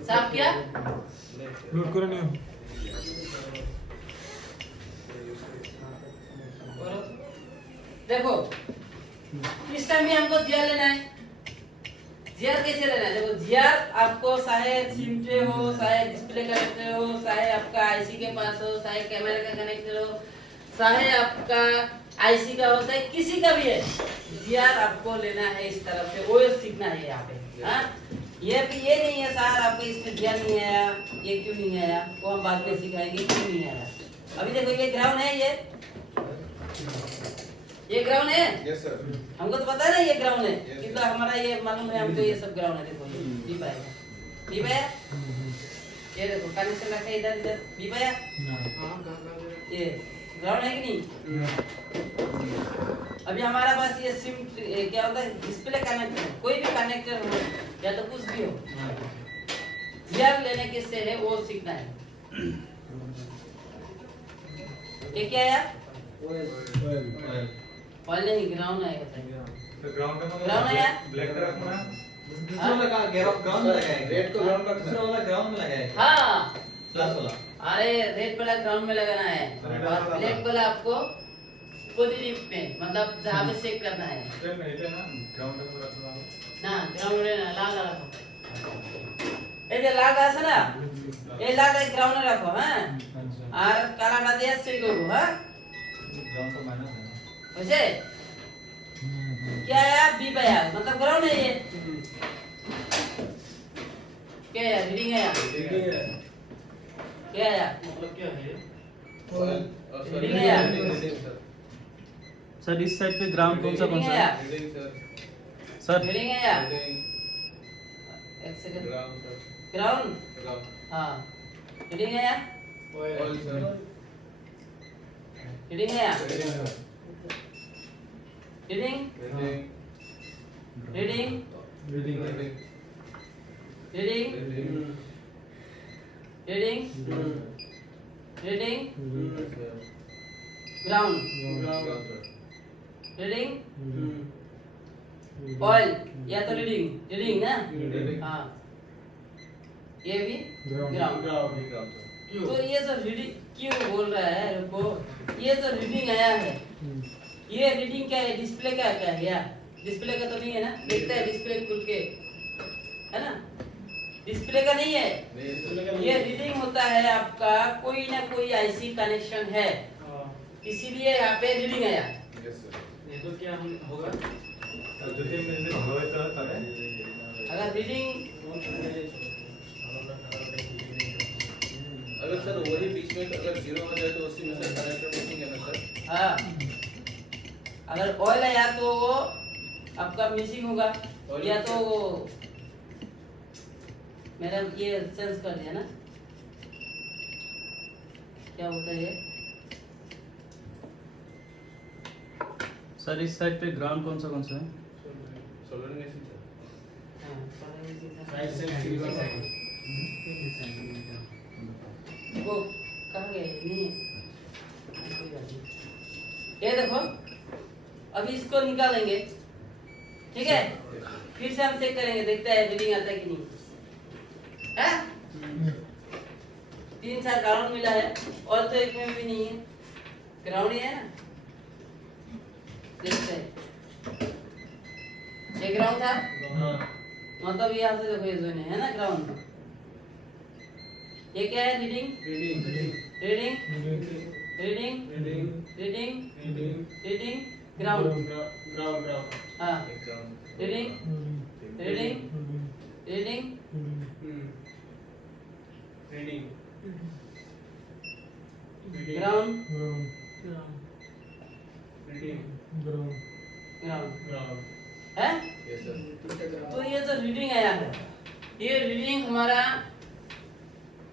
साफ किया? देखो इस टाइम भी हमको जीआर लेना है। जीआर कैसे लेना है? देखो जीआर आपको चाहे सिमटे हो, चाहे डिस्प्ले कनेक्टर हो, चाहे आपका आईसी के पास हो, चाहे कैमरा का कनेक्टर हो, चाहे आपका आईसी का हो, चाहे किसी का भी है, जीआर आपको लेना है इस तरफ से। वो सीखना है यहाँ पे। हाँ ये नहीं है सर आपको इसमें जीआर नहीं आया, ये क्यों नहीं आया, वो हम बाद में सिखाएंगे क्यों नहीं आया। अभी देखो ये ग्राउंड है, ये ग्राउंड है। Yes sir. हमको तो पता है ना ये ग्राउंड है, कितना हमारा ये मालूम है हमको, ये सब ग्राउंड है। देखो ये भी पाएगा, भी पाया, ये देखो कनेक्शन रखा है इधर इधर, भी पाया, ये ग्राउंड है कि नहीं। अभी हमारा पास ये सिम क्या होता है, डिस्प्ले कनेक्टर, कोई भी कनेक्टर हो या तो कुछ भी हो, जीआर लेने किससे है वो सीखना है। ये क्या है? ऑयल नहीं, ग्राउंड आएगा। ग्राउंड है यार, ब्लैक रखना दूसरा लगा ग्राउंड लगाएंगे, रेड को ग्राउंड का दूसरा वाला ग्राउंड में लगाएंगे। हाँ प्लस वाला, अरे रेड वाला ग्राउंड में लगाना है और ब्लैक वाला आपको पॉजिटिव पे, मतलब जहाँ पे चेक करना है ना। ग्राउंड में लाल रखो, ये लाल है ना, ये लाल ग्राउंड में रखो। हाँ और काला ना दिया चेक करो। हाँ ग्राउंड का माइनस है वैसे क्या है, बी पाया मतलब ग्राउंड है। ये क्या है, रीडिंग है क्या है, मतलब क्या है? रीडिंग है सर इस साइड पे ग्राउंड कौन सा है? सर रीडिंग है या एक सेकंड, ग्राउंड हाँ रीडिंग है या रीडिंग है या reading reading reading reading reading ground reading oil, या तो रीडिंग रीडिंग ना, हाँ ये भी ग्राउंड। तो ये जो रीडिंग क्यों बोल रहा है, रुको, ये जो रीडिंग आया है, ये रीडिंग क्या है, डिस्प्ले का क्या है, या डिस्प्ले का तो नहीं है ना, देखता है डिस्प्ले खुल के, है ना, डिस्प्ले का नहीं है, ये रीडिंग होता है आपका कोई ना कोई आईसी कनेक्शन है, इसीलिए यहाँ पे रीडिंग आया। तो क्या होगा যদি এমনি ভালো হইতে হয় তাহলে अगर रीडिंग अगर सर वही बीच में अगर जीरो हो जाए तो उसी में से कनेक्टर मिसिंग है ना सर? हाँ, अगर ऑयल आया तो वो आपका मिसिंग होगा, या तो मेरा ये सेंस कर दिया ना, क्या होता है ये? सर इस साइड पे ग्राउंड कौन सा है? Solar machine sir. हाँ, वो कहाँ गए? नहीं है, कोई बात नहीं। ये देखो, अभी इसको निकालेंगे, ठीक है, फिर से हम चेक करेंगे, देखते हैं रीडिंग आता है कि नहीं, है? 3-4 ग्राउंड मिला है, और तो एक में भी नहीं है, ग्राउंड ही है ना, देखते हैं, ये ग्राउंड था, मतलब यहाँ से देखो ये जोन है ना ग्राउंड, ये क्या है, reading reading reading reading reading ground, हाँ, reading reading reading ground ground है। तो ये जो रीडिंग आया है, ये रीडिंग हमारा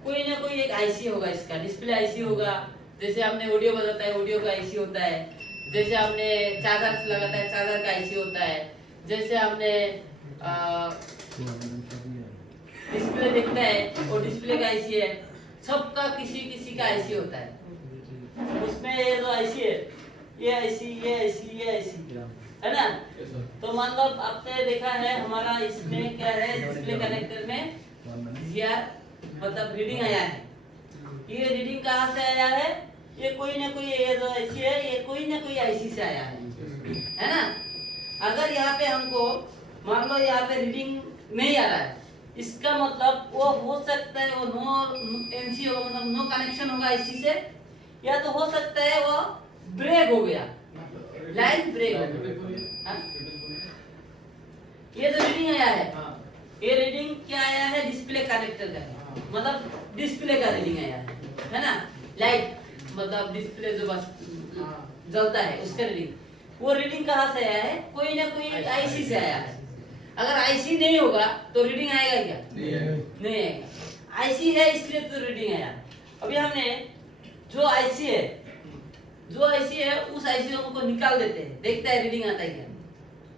कोई ना कोई एक आईसी होगा, इसका डिस्प्ले आईसी होगा, जैसे हमने ऑडियो बजाता है ऑडियो का आईसी होता है, जैसे हमने चार्जर लगाता है चार्जर का आईसी होता है, जैसे हमने डिस्प्ले देखता है वो डिस्प्ले का आईसी है, सबका किसी किसी का आईसी होता है, उसमें ये जो आईसी है, ये आईसी ये आईसी ये आईसी है ना। तो मान लो आपने देखा है हमारा इसमें क्या है, डिस्प्ले कनेक्टर में जीआर मतलब रीडिंग आया है, ये रीडिंग कहाँ से आया है, ये कोई ना कोई ये जो आईसी है, ये कोई ना कोई आईसी से आया है ना। अगर यहाँ पे हमको मान लो यहाँ पे रीडिंग नहीं आ रहा है, इसका मतलब वो हो सकता है वो नो एनसी होगा, मतलब नो कनेक्शन होगा आईसी से, या तो हो सकता है वो ब्रेक हो गया, लाइन ब्रेक हो गया। ये जो रीडिंग आया है, ये रीडिंग क्या आया है, डिस्प्ले कनेक्टर का है, मतलब डिस्प्ले का रीडिंग आया है ना, लाइट मतलब डिस्प्ले जो बस जलता है उसका रीडिंग, वो रीडिंग कहाँ से आया है, कोई ना कोई आईसी से आया है। अगर आईसी नहीं होगा तो रीडिंग आएगा क्या, नहीं आएगा, आईसी है इसलिए तो रीडिंग आया। अभी हमने जो आईसी है उस आईसी को निकाल देते हैं, देखते हैं रीडिंग आता है क्या,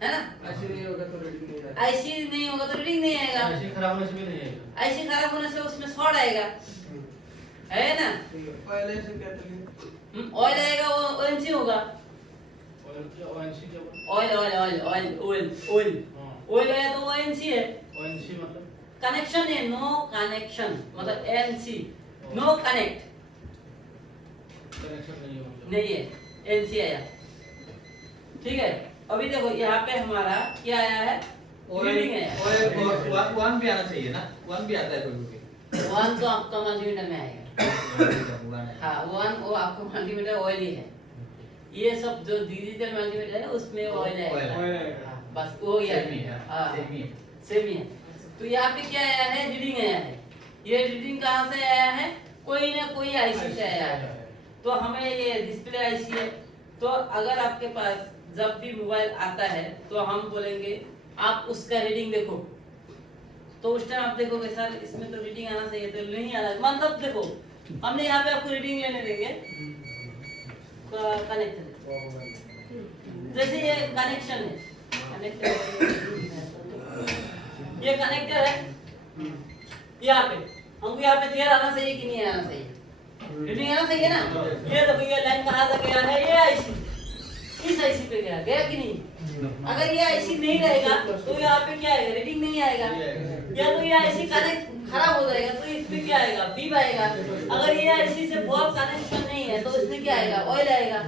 है ना। ऐसे नहीं होगा तो रीडिंग नहीं आएगा, आईसी नहीं होगा तो रीडिंग नहीं आएगा, आईसी खराब होने से भी नहीं आएगा, आईसी खराब होने से उसमें शॉर्ट आएगा, है ना। पहले से क्या था, ऑयल आएगा वो ओएनसी होगा, ओएनसी क्या बोला, oil oil oil oil oil oil oil आया तो ओएनसी है, ओएनसी मतलब कनेक्शन है, नो कनेक्शन मतलब एनसी नो कनेक्ट कनेक्शन नहीं होगा, नहीं है, एनसी आया, ठीक है। अभी देखो यहाँ पे हमारा क्या आया है, रीडिंग आया, वन भी आना चाहिए ना, वन भी आता है कोई वन तो आपका मल्टीमीटर में आएगा, हाँ वन वो आपका मल्टीमीटर ऑयल ही है, ये सब जो डिजिटल मल्टीमीटर है उसमें ऑयल है, हाँ, बस वो याद नहीं है, हाँ सेम ही है। तो यहाँ पे क्या आया है, रीडिंग आया है, ये रीडिंग कहाँ से आया है, कोई ना कोई आईसी से आया है। तो हमें ये डिस्प्ले आईसी है, तो अगर आपके पास जब भी मोबाइल आता है तो हम बोलेंगे आप उसका रीडिंग देखो, तो उस टाइम आप देखोगे सर इसमें तो रीडिंग आना चाहिए, तो नहीं आ रहा, मतलब देखो हमने यहाँ पे आपको रीडिंग लेने देंगे, कनेक्टर जैसे ये कनेक्शन है, कनेक्टर ये कनेक्टर है, यहाँ पे हमको यहाँ पे जीआर आना चाहिए कि नहीं आना चाहिए? रीडिंग आना चाहिए ना? ये देखो ये लाइन कहाँ तक गया है? ये आईसी इस आईसी पे गया कि नहीं? अगर ये आईसी नहीं रहेगा तो यहाँ पे क्या आएगा? रीडिंग नहीं आएगा। या तो ये आईसी कनेक्ट खराब हो जाएगा तो इस पे क्या आएगा? बीप आएगा। अगर ये आईसी से बल्ब कनेक्शन नहीं है तो इसमें क्या आएगा? ऑयल आएगा।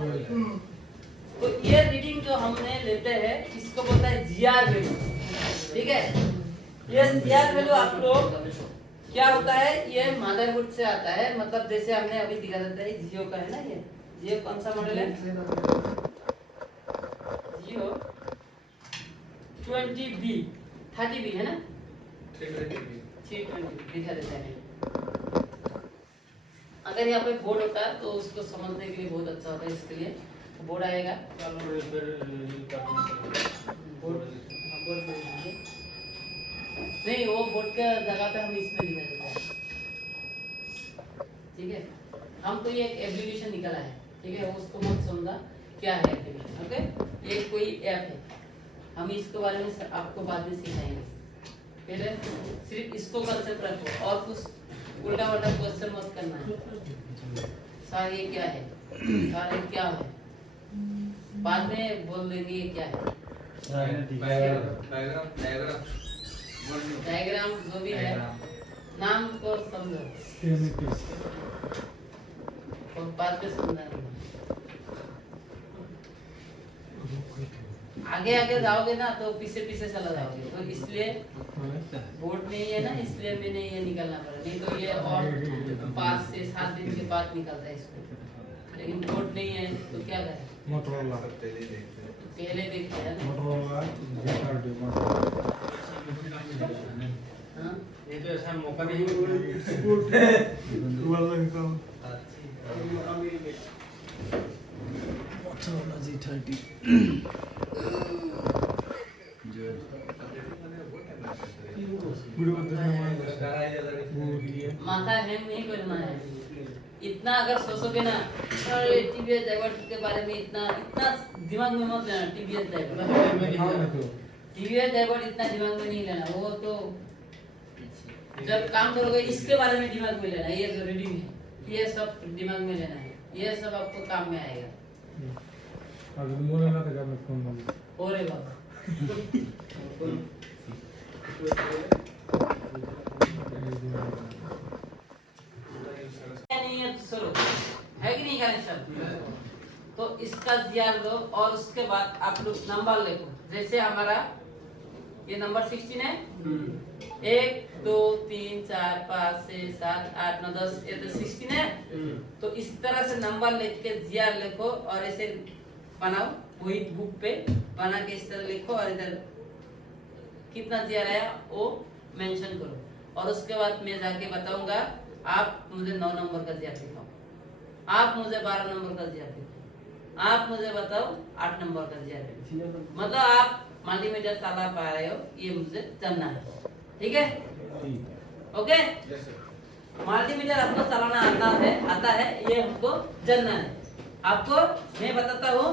तो ये रीडिंग जो हमने लेते हैं इसको बोलता है जीआर वैल्यू। ठीक है, ये जीआर वैल्यू आप लोग क्या होता है? ये मदरबोर्ड से आता है। मतलब जैसे हमने अभी दिखा देता है जियो का है ना, ये जियो कौन सा मॉडल है? जियो 20B 30B है ना? 320 दिखा देता है। अगर यहाँ पे बोर्ड होता है तो उसको समझने के लिए बहुत अच्छा होता है। इसके लिए बोर्ड आएगा, बोर्ड नहीं, वो बोर्ड का जगह पे हम इसमें दिखा देते हैं। ठीक है, हमको ये एक एप्लीकेशन निकला है। ठीक है, उसको मत समझा क्या है एप्लीकेशन। ओके, ये कोई ऐप है, हम इसके बारे में आपको बाद में सिखाएंगे। पहले सिर्फ इसको कंसेप्ट रखो और कुछ उल्टा उल्टा क्वेश्चन मत करना है। सर ये क्या है? सर ये क्या है? बाद में बोल देंगे ये क्या है। डायग्राम जो भी है नाम को समझो और बाद में समझाना। आगे आगे जाओगे ना तो पीछे पीछे चला जाओगे। तो इसलिए बोर्ड नहीं है ना, इसलिए मैंने ये निकालना पड़ा। नहीं तो ये और 5 से 7 दिन के बाद निकलता है इसको। लेकिन बोर्ड नहीं है तो क्या करें? मोटरोला पहले देखते हैं। मोटरोला हाँ? ये तो ऐसा मौका नहीं Motorola G30 माथा हैंग नहीं करना है। इतना अगर सोचोगे ना अरे टीवीएस डाइवर्ट के बारे में इतना दिमाग में मत लेना। टीवीएस डाइवर्ट इतना दिमाग में नहीं लेना। वो तो जब काम करोगे इसके बारे में दिमाग में लेना। ये जो रीडिंग है ये सब दिमाग में लेना है। ये सब आपको काम में आएगा। ओरे बाबा नहीं है तो चलो है कि नहीं कनेक्शन? तो इसका जीआर दो और उसके बाद आप लोग नंबर लिखो। जैसे हमारा ये नंबर 16 है। 1 2 3 4 5 6 7 8 9 10 ये तो 16 है। तो इस तरह से नंबर लिख के जीआर लिखो और ऐसे बनाओ वही बुक पे बना के इस तरह लिखो और इधर कितना जीआर आया वो मेंशन करो। और उसके बाद मैं जाके बताऊंगा आप मुझे 9 नंबर का जीआर दिखाओ, आप मुझे 12 नंबर का जीआर दिखाओ, आप मुझे बताओ 8 नंबर का जीआर दिखाओ। मतलब आप मल्टीमीटर चला पा रहे हो ये मुझे जानना है। ठीक है, ओके? मल्टीमीटर आपको चलाना आता है ये हमको जानना है। आपको मैं बताता हूँ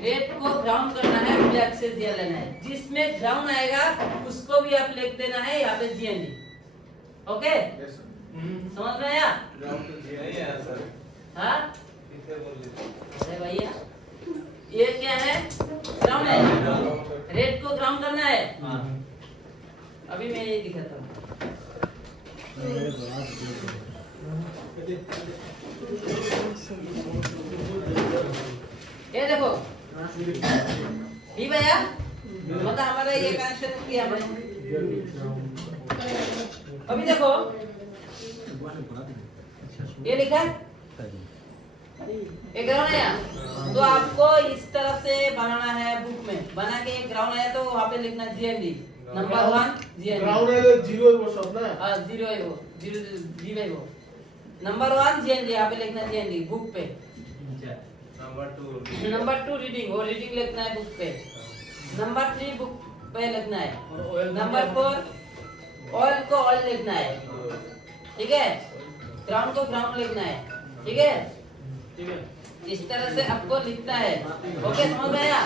रेड को ग्राउंड करना है, ब्लैक से जीआर लेना है। जिसमें ग्राउंड आएगा उसको भी आप लिख देना है यहाँ पे जीएनडी। ओके, समझ में आया? हाँ अरे भैया ये क्या है? ग्राउंड है। रेड को ग्राउंड करना है। अभी मैं ये दिखाता हूँ। ये देखो भैया मतलब हमारा ये कनेक्शन किया हमने। अभी देखो ये लिखा है एक ग्राउंड आया तो आपको इस तरफ से बनाना है। बुक में बना के एक ग्राउंड आया तो वहाँ पे लिखना जीएनडी नंबर 1 जीएनडी। ग्राउंड है 0 है वो सब ना। हाँ 0 है वो 0 जी है वो। नंबर 1 जीएनडी यहाँ पे लिखना जीएनडी बुक पे। नंबर 2 रीडिंग वो रीडिंग लिखना है बुक पे। नंबर 3 बुक पे लिखना है। नंबर 4 ऑयल को ऑयल लिखना है। ठीक है, ग्राउंड को ग्राउंड लिखना है। ठीक है, इस तरह से आपको लिखना है। ओके, समझ में आया?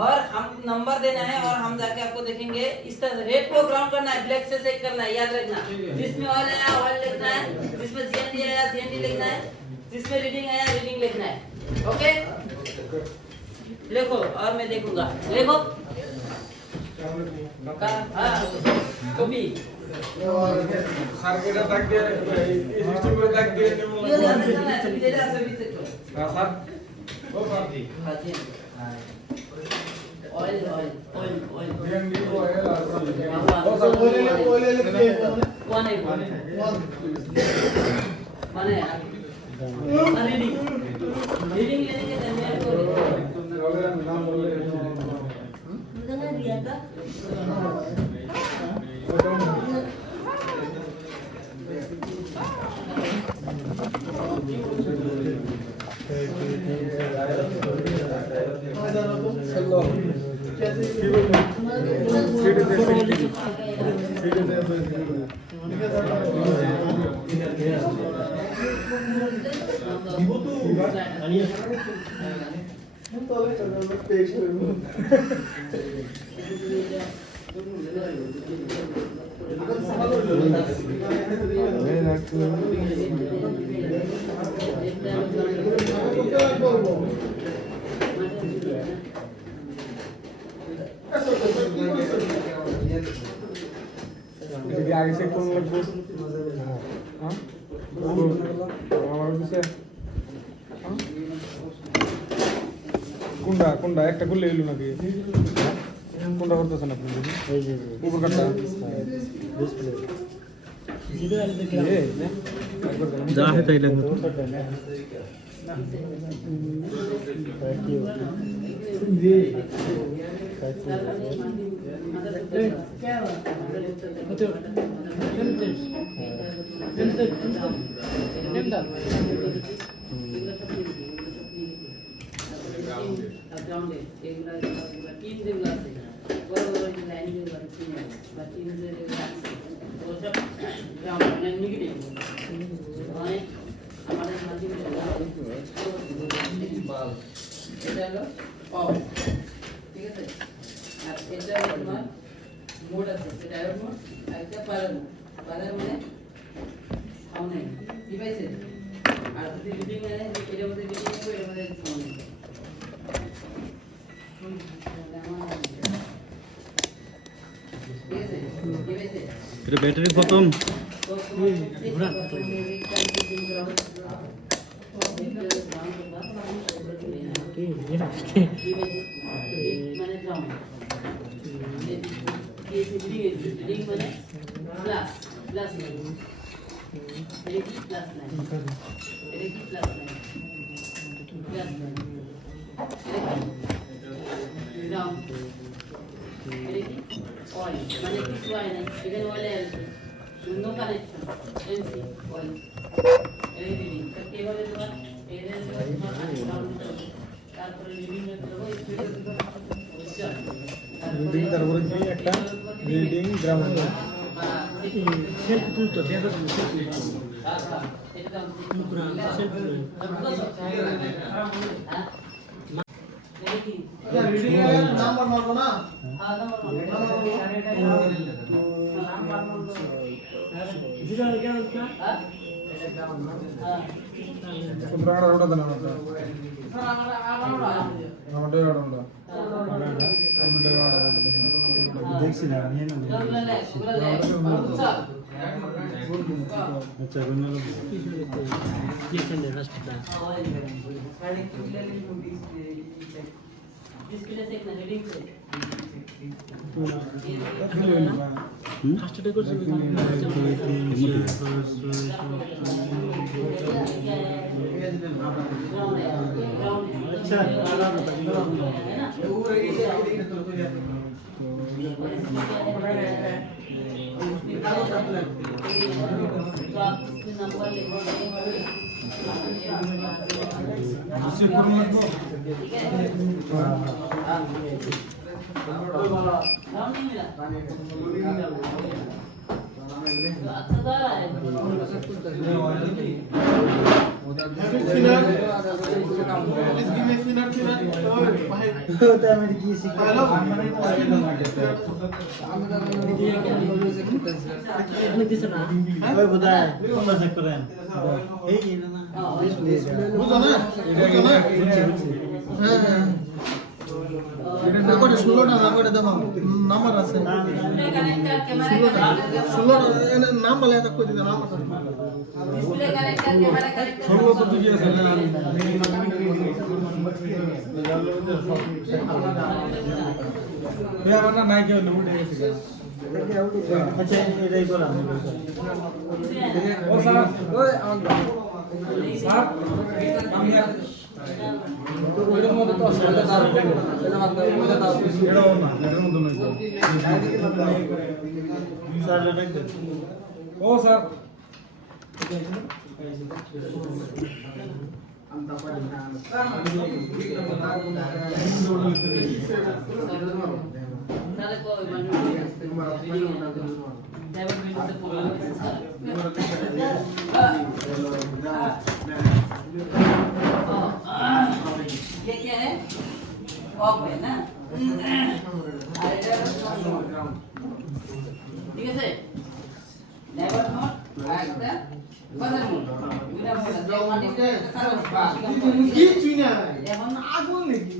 और हम नंबर देना है और हम जाके आपको देखेंगे इस तरह रेड को ग्राउंड करना है, ब्लैक से चेक करना है, याद रखना। जिसमें ऑयल आया ऑयल लिखना है, जिसमें जीएनडी आया जीएनडी लिखना है, जिसमें रीडिंग आया रीडिंग लिखना है। ओके लिखो और मैं देखूंगा। लिखो हाँ कॉपी স্যার এটা দাগ দিয়ে এই সিস্টেম করে দাগ দিয়ে ये ध्यान रखना है तेरा सभी से तो হ্যাঁ স্যার ও স্যার জি हाँ जी oil oil oil oil DND ওএল আর ও স্যার ওলে কে वन है माने रीडिंग रीडिंग लेने के दरमियान को ওলের নাম বললে उन्होंने दिया था এদিকে আগে চেক করুন লাগবে হ্যাঁ আমার দিছে কোনটা কোনটা একটা করলে এলো নাকি কোনটা করতেছেন আপনি এই যে উপর কাটটা ডিসপ্লে যা है তাই লাগবে मोड আছে ডায়োড মোড একটা প্যারাল প্যারাল মানে সাউন্ড নেই ডিভাইসে আর যদি রিডিং আছে এর মধ্যে রিডিং হবে এর মধ্যে সাউন্ড নেই এটা ব্যাটারি খতম रीडिंग माने प्लस प्लस नहीं ये की प्लस नहीं ये की प्लस नहीं प्लस नहीं ये डाउन ये की ऑयल माने किस वाले नहीं इधर वाले दोनों कनेक्शन एनसी ऑयल ये रीडिंग तो केवल ये बात एरर डाउन তারপরে রিডিং এর দেবো স্পিড রিডিং তারপরে কি একটা রিডিং গ্রাউন্ড সেলফ তুলতো দেখো সেলফ রিডিং এর নাম্বার মারবো না তোমরা ওটা দেন আমাদের ওটা দেখছি না আমি আচ্ছা কোন কি সেন্ড রাস্তা डिस्प्ले से एक रीडिंग से ফার্স্টে করছি আচ্ছা नंबर लिखोगे चेक করুন লাগবে ठीक है राउंड नहीं मिला अच्छा जा रहा है Thinner. Please give me thinner. ওই বোধহয় তোমরা চেক করেন এই কি না বুঝো না? হ্যাঁ। রেকর্ডে 16টা রেকর্ডে দেখো নাম্বার আছে। डिस्प्ले कनेक्टर कैमरा कनेक्टर 16টা নাম বলে এটা কই দিতে নাম আছে। डिस्प्ले कनेक्टर कैमरा कनेक्टर 16 তো দিকে আছে বেয়ারটা নাই কেউ না উঠে গেছে আচ্ছা এটাই করলাম ও স্যার ওই স্যার আমি ওইটার মধ্যে তো আছে এটা দাও এটা দাও এটাও না এটার মধ্যে নাই স্যার এটা ও স্যার सारे को डेविड विंडो से पूरा ये क्या है ऑफ है ना ठीक है सर डाइवर्ट मोड একটা বাজার মোড দুইটা মোড আছে মাটিতে কিছুই না। এখন আগুন নাকি?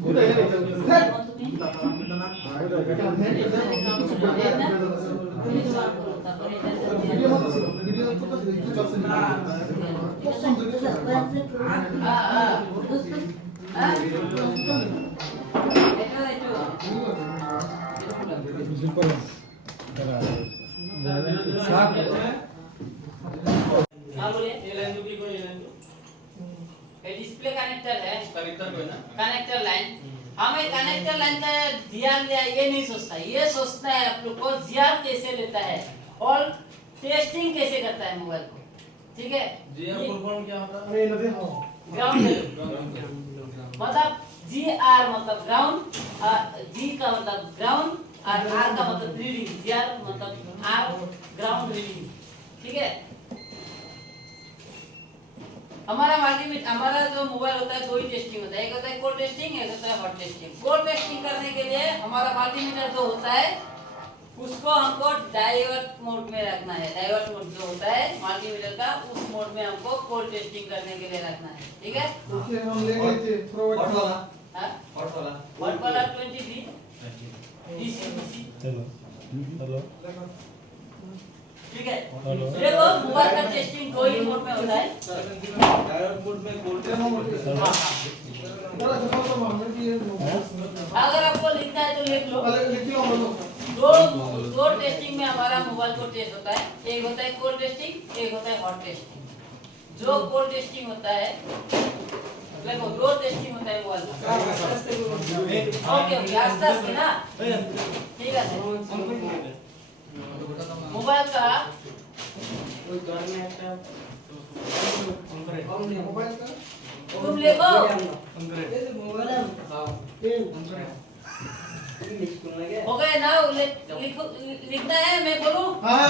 डिस्प्ले कनेक्टर है कनेक्टर को है ना कनेक्टर लाइन हमें कनेक्टर लाइन का जीआर लिया ये नहीं सोचता ये सोचता है आप लोग को जीआर कैसे लेता है और टेस्टिंग कैसे करता है मोबाइल को ठीक है जीआर फुल फॉर्म क्या होता है अरे ना देखो। ग्राउंड मतलब जी आर मतलब ग्राउंड जी का मतलब ग्राउंड और आर का मतलब रीडिंग जी आर मतलब आर ग्राउंड रीडिंग ठीक है हमारा मल्टीमीटर हमारा जो मोबाइल होता है दो ही टेस्टिंग होता है एक होता है कोल्ड टेस्टिंग एक होता है हॉट टेस्टिंग कोल्ड टेस्टिंग करने के लिए हमारा मल्टीमीटर जो होता है उसको हमको डाइवर्ट मोड में रखना है डाइवर्ट मोड जो होता है मल्टीमीटर का उस मोड में हमको कोल्ड टेस्टिंग करने के लिए रखना है ठीक है ओके हम ले गए थे फॉरवर्ड हॉट वाला हाँ? हॉट वाला हॉट वाला 20 डी डीसी हेलो हेलो ठीक है देखो मोबाइल का टेस्टिंग दो ही मोड में होता है डायोड मोड में वोल्टेज बड़ा देखो तो हमने भी ये अगर आपको लिखना है तो लिख लो लिख लो बोलो। दो टेस्टिंग में हमारा मोबाइल को टेस्ट होता है एक होता है कोल्ड टेस्टिंग एक होता है हॉट टेस्टिंग जो कोल्ड टेस्टिंग होता है देखो दो टेस्टिंग होता है मोबाइल का ओके ओके आस्ते आस्ते ना ठीक है मोबाइल का मोबाइल का तुम लिखो हो गए ना लिखो लिखना है मैं बोलूं हां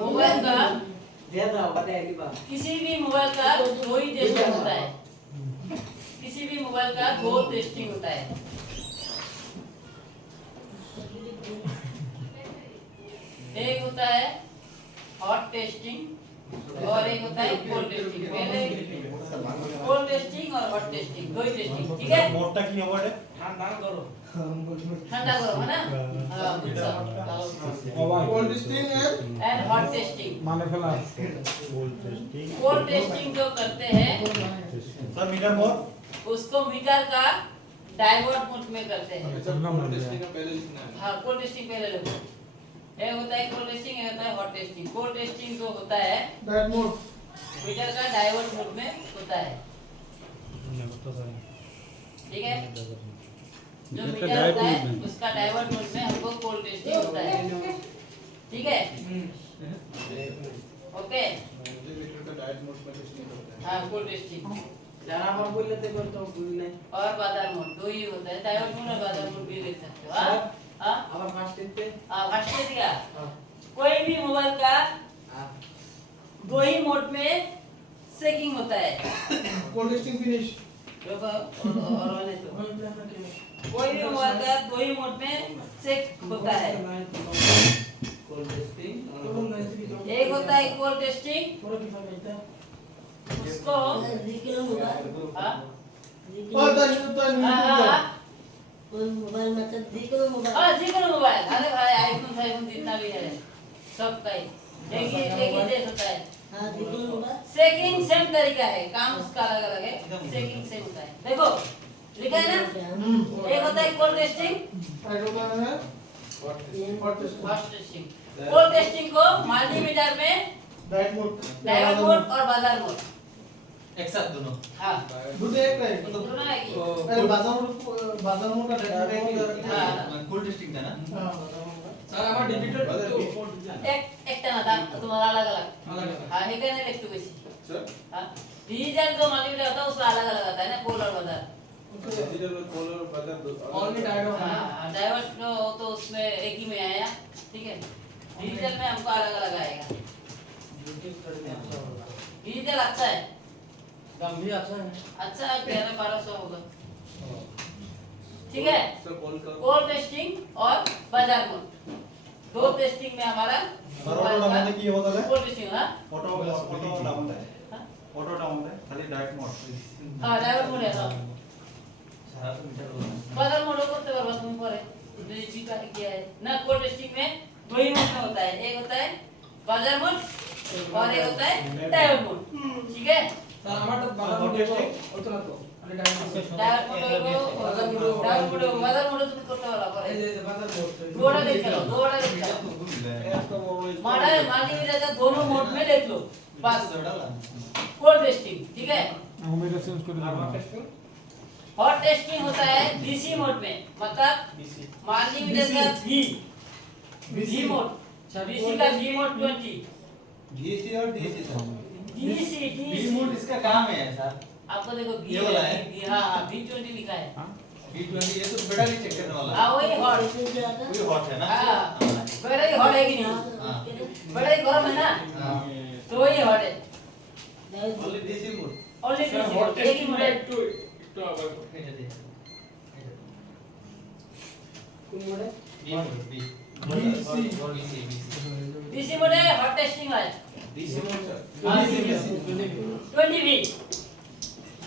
मोबाइल का किसी भी मोबाइल का दो ही टेस्टिंग होता है किसी भी मोबाइल का दो टेस्टिंग होता है एक होता है हॉट टेस्टिंग और एक होता है कोल्ड टेस्टिंग पहले कोल्ड टेस्टिंग और हॉट टेस्टिंग दो ही टेस्टिंग ठीक है मोडটা কি হবে ठंडा करो है ना हां cold testing and hot testing মানে ফেলা कोल्ड टेस्टिंग जो करते हैं স্যার মিটার মোড उसको मीटर का डाइवर्ट मोड में करते हैं टेस्टिंग का पहले लिखना है हाँ कोल्ड टेस्टिंग पहले लिखो एक होता है कोल्ड टेस्टिंग एक होता है हॉट टेस्टिंग कोल्ड टेस्टिंग जो होता है दैट मोड मीटर का डाइवर्ट मोड में होता है ठीक है जो मीटर होता है उसका डाइवर्ट मोड में हमको कोल्ड टेस्टिंग होता है ठीक है ओके मीटर का डायोड मोड में टेस्टिंग करते हैं हाँ कोल्ड टेस्टिंग যারা আমার বলতে করতে ভুল নাই और बाजार मोड दो ही होता है डायोड मोड और बाजार मोड भी ले सकते हो हाँ हाँ আবার ফার্স্ট টেস্টে फर्स्ट दिया कोई भी मोबाइल का दो ही मोड में चेकिंग होता है। कोल्ड टेस्टिंग फिनिश देखो और वाले तो कोई भी मोबाइल का दो ही मोड में चेक होता है। एक होता है कोल्ड टेस्टिंग, उसको हाँ? और जिक्र मोबाइल, अरे भाई आईफोन जितना भी है सब का ही एक ही देश होता है। सेकिंग सेम तरीका है, काम उसका अलग अलग है, सेकिंग सेम होता है। देखो लिखा है ना, एक होता है cold testing, fast testing. Cold testing को मल्टीमीटर में डाइट मोड मोड और बाजार मोड एक साथ दोनों। हाँ दूसरे एक है दोनों है कि अरे बाजार मोड का डाइट मोड हाँ कोल्ड टेस्टिंग था ना। हां सर আমার ডিজিটাল एक तना था तुम्हारा अलग अलग हाँ है क्या नहीं लिखते किसी सर हाँ डिजिटल जो मल्टीमीटर होता है उसका अलग अलग आता है ना कोल और बाजार डिजिटल और कॉलर बदल दो ऑनली डायड हाँ डाइवर्ट तो उसमें एक ही में आया, ठीक है। डिजिटल में हमको अलग अलग आएगा। डिजिटल अच्छा है, दाम भी अच्छा है। अच्छा है, 1200 होगा, ठीक है। सर कॉल का कोल टेस्टिंग और बाजार मोड दो टेस्टिंग में हमारा কি হতে হবে कोल टेस्टिंग हाँ অটো ডাউন দেয় অটো ডাউন দেয় খালি ডাইরেক্ট মোড हाँ डाइवर्ट मोड है तो सारा तो मीटर होगा। बाजार मोड करते बार तुम पर डिजिटल का किया है ना। कोल टेस्टिंग में दो ही मोड में होता है, एक होता है बाजार मोड और एक होता है डाइवर्ट मोड, ठीक है। স্যার আমার তো বাজার মোড টেস্টিং হতো না তো আমি ডায়ড डाइवर्ट मोड को बाजार मोड तुम करते वाला पर এই যে বাজার মোড दोड़ा देख लो, दोड़ा देख लो मारा है मल्टीमीटर का दोनों मोड में देख लो बस। कोल टेस्टिंग, ठीक है। हॉट टेस्टिंग होता है डीसी मोड में, मतलब मल्टीमीटर का वी मोड, डीसी का वी मोड 20 डीसी और DC sir. DC B mode इसका काम है सर। आपको देखो ये वाला है? हाँ V20 लिखा है B20 ये तो बेटा भी चेक करने वाला है। हाँ वही हॉट वही हॉट है ना। हाँ बड़ा ही हॉट है कि नहीं, हाँ बड़ा ही गर्म है ना, हाँ तो वही हॉट है। Only DC mode. Only DC mode एक ही मोड है। কোন মোডে B mode B DC mode है, हॉट टेस्टिंग है डीसी मोड सर। 20V।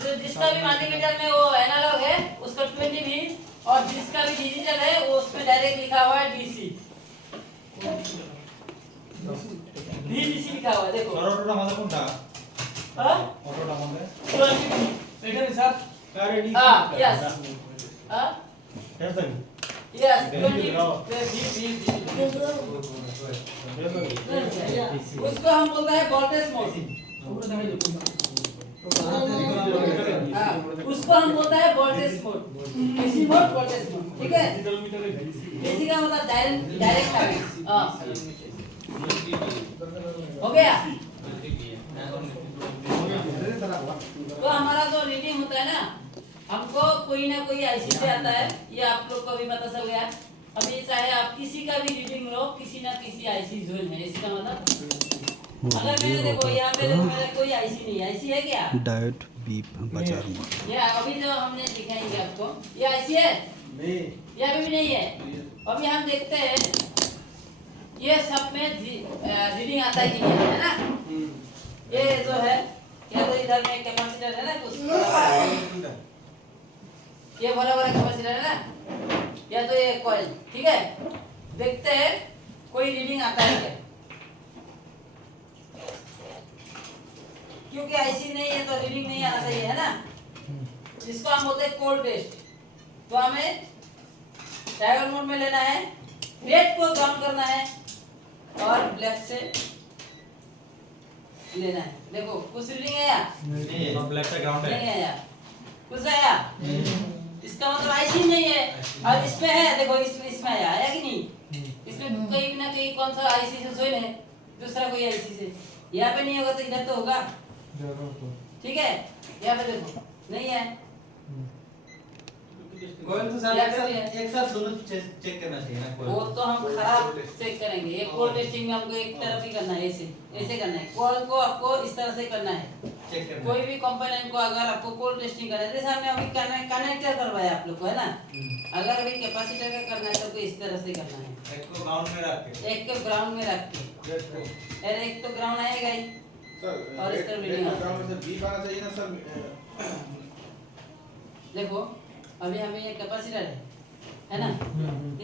तो जिसका भी मल्टीमीटर में वो एनालॉग है उसका 20V, और जिसका भी डिजिटल है वो उसमें डायरेक्ट लिखा हुआ है डीसी, डीसी लिखा हुआ है देखो। অটোটা আমাদের কোনটা हाँ অটোটা আমাদের 20V এখানে স্যার রেডি हाँ यस हाँ এটা यस उसको हम बोलते हैं वोल्टेज मोड। हाँ, उसको हम बोलते हैं voltage mode, DC mode voltage mode, ठीक है। डीसी का मतलब डायरेक्ट करंट। हाँ हो गया। तो हमारा जो रीडिंग होता है ना, हमको कोई ना कोई आईसी से आता है, ये आप लोग को भी पता चल गया। अभी चाहे आप किसी का भी रीडिंग लो, किसी ना किसी आईसी जोन है, इसका मतलब अगर मैंने देखो यहाँ पे देखो मेरा कोई आईसी नहीं है, आईसी है क्या? डायोड बीप बाजार मोड। ये अभी जो हमने दिखाएंगे आपको, ये आईसी है नहीं, ये अभी भी नहीं है। अभी हम देखते हैं ये सब में रीडिंग आता है कि नहीं, है ना। ये जो है या तो इधर में कैपेसिटर है ना कुछ, ये बड़ा बड़ा कैपेसिटर है ना, या तो ये कॉइल, ठीक है। देखते हैं कोई रीडिंग आता है क्या, क्योंकि आईसी नहीं है तो रीडिंग नहीं आना चाहिए, है ना। जिसको हम बोलते हैं कोल्ड टेस्ट। तो हमें डायोड मोड में लेना है, रेड को ग्राउंड करना है और ब्लैक से लेना है। देखो कुछ रीडिंग आया नहीं ब्लैक का ग्राउंड है नहीं आया, कुछ आया, इसका मतलब आईसी नहीं है। और इसमें है देखो, इसमें आया कि नहीं, इसमें कहीं ना कहीं कौन सा आईसी से जोइन है, दूसरा कोई आईसी से। यहाँ पे नहीं होगा तो इधर तो होगा, ठीक है। यहाँ पे देखो नहीं है, कोयल तो क्या सर करिए? एक साथ दोनों चेक करना चाहिए ना कोयल। वो तो हम खराब चेक करेंगे। एक कोल टेस्टिंग में हमको एक तरफ ही करना है, ऐसे ऐसे करना है। कोल को आपको इस तरह से करना है। चेक करना कोई भी कंपोनेंट को अगर आपको कोल टेस्टिंग करना है, जैसे हमने अभी कनेक्टर करवाया आप लोग को, है ना। अगर अभी कैपेसिटर का करना है तो आपको इस तरह से करना है। एक को ग्राउंड में रख के, एक को ग्राउंड में रख के, अरे एक तो ग्राउंड आएगा ही सर और इस तरह रीडिंग आना ग्राउंड से बीप आना चाहिए ना सर। देखो अभी हमें ये कैपेसिटर है ना।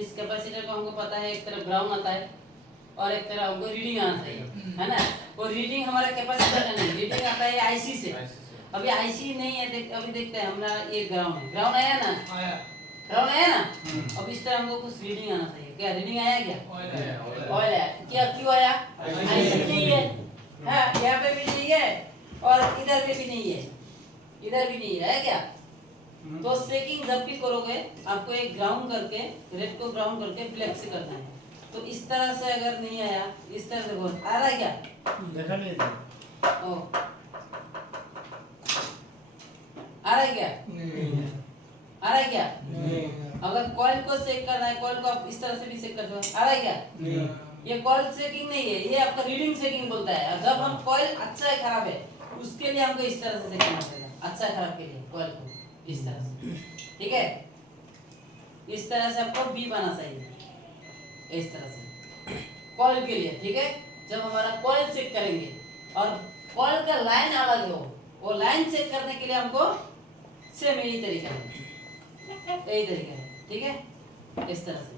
इस कैपेसिटर को हमको पता है एक तरफ ग्राउंड आता है और एक तरफ हमको रीडिंग आना चाहिए, है ना। वो रीडिंग हमारा कैपेसिटर का नहीं, रीडिंग आता है आईसी से। अभी आईसी नहीं है, अभी देखते हैं हमारा ये ग्राउंड है। ग्राउंड आया ना, ग्राउंड आया ना। अब इस तरह हमको कुछ रीडिंग आना चाहिए। क्या रीडिंग आया? क्या ऑयल आया? क्या क्यों आया? आईसी नहीं है, हाँ यहाँ पे भी नहीं है और इधर पे भी नहीं है, इधर भी नहीं है क्या। तो सेकिंग जब भी करोगे आपको एक ग्राउंड करके, रेड को ग्राउंड करके ब्लैक से करना है। तो इस तरह से अगर नहीं आया, इस तरह से बोल आ रहा है क्या? देखा नहीं था। ओ आ रहा है क्या? आ रहा है क्या? अगर कॉइल को चेक करना है, कॉइल को आप इस तरह से भी चेक कर सकते हो। आ रहा है क्या? ये कॉइल चेकिंग नहीं है, ये आपका रीडिंग चेकिंग बोलता है। और जब हम कॉइल अच्छा है खराब है उसके लिए हमको इस तरह से चेक करना पड़ेगा। अच्छा है खराब के लिए कॉइल को इस तरह से, ठीक है। इस तरह से आपको बी आना चाहिए, इस तरह से कॉइल के लिए, ठीक है। जब हमारा कॉइल चेक करेंगे और कॉइल का लाइन अलग हो, वो लाइन चेक करने के लिए हमको सेम यही तरीका है, यही तरीका है, ठीक है। इस तरह से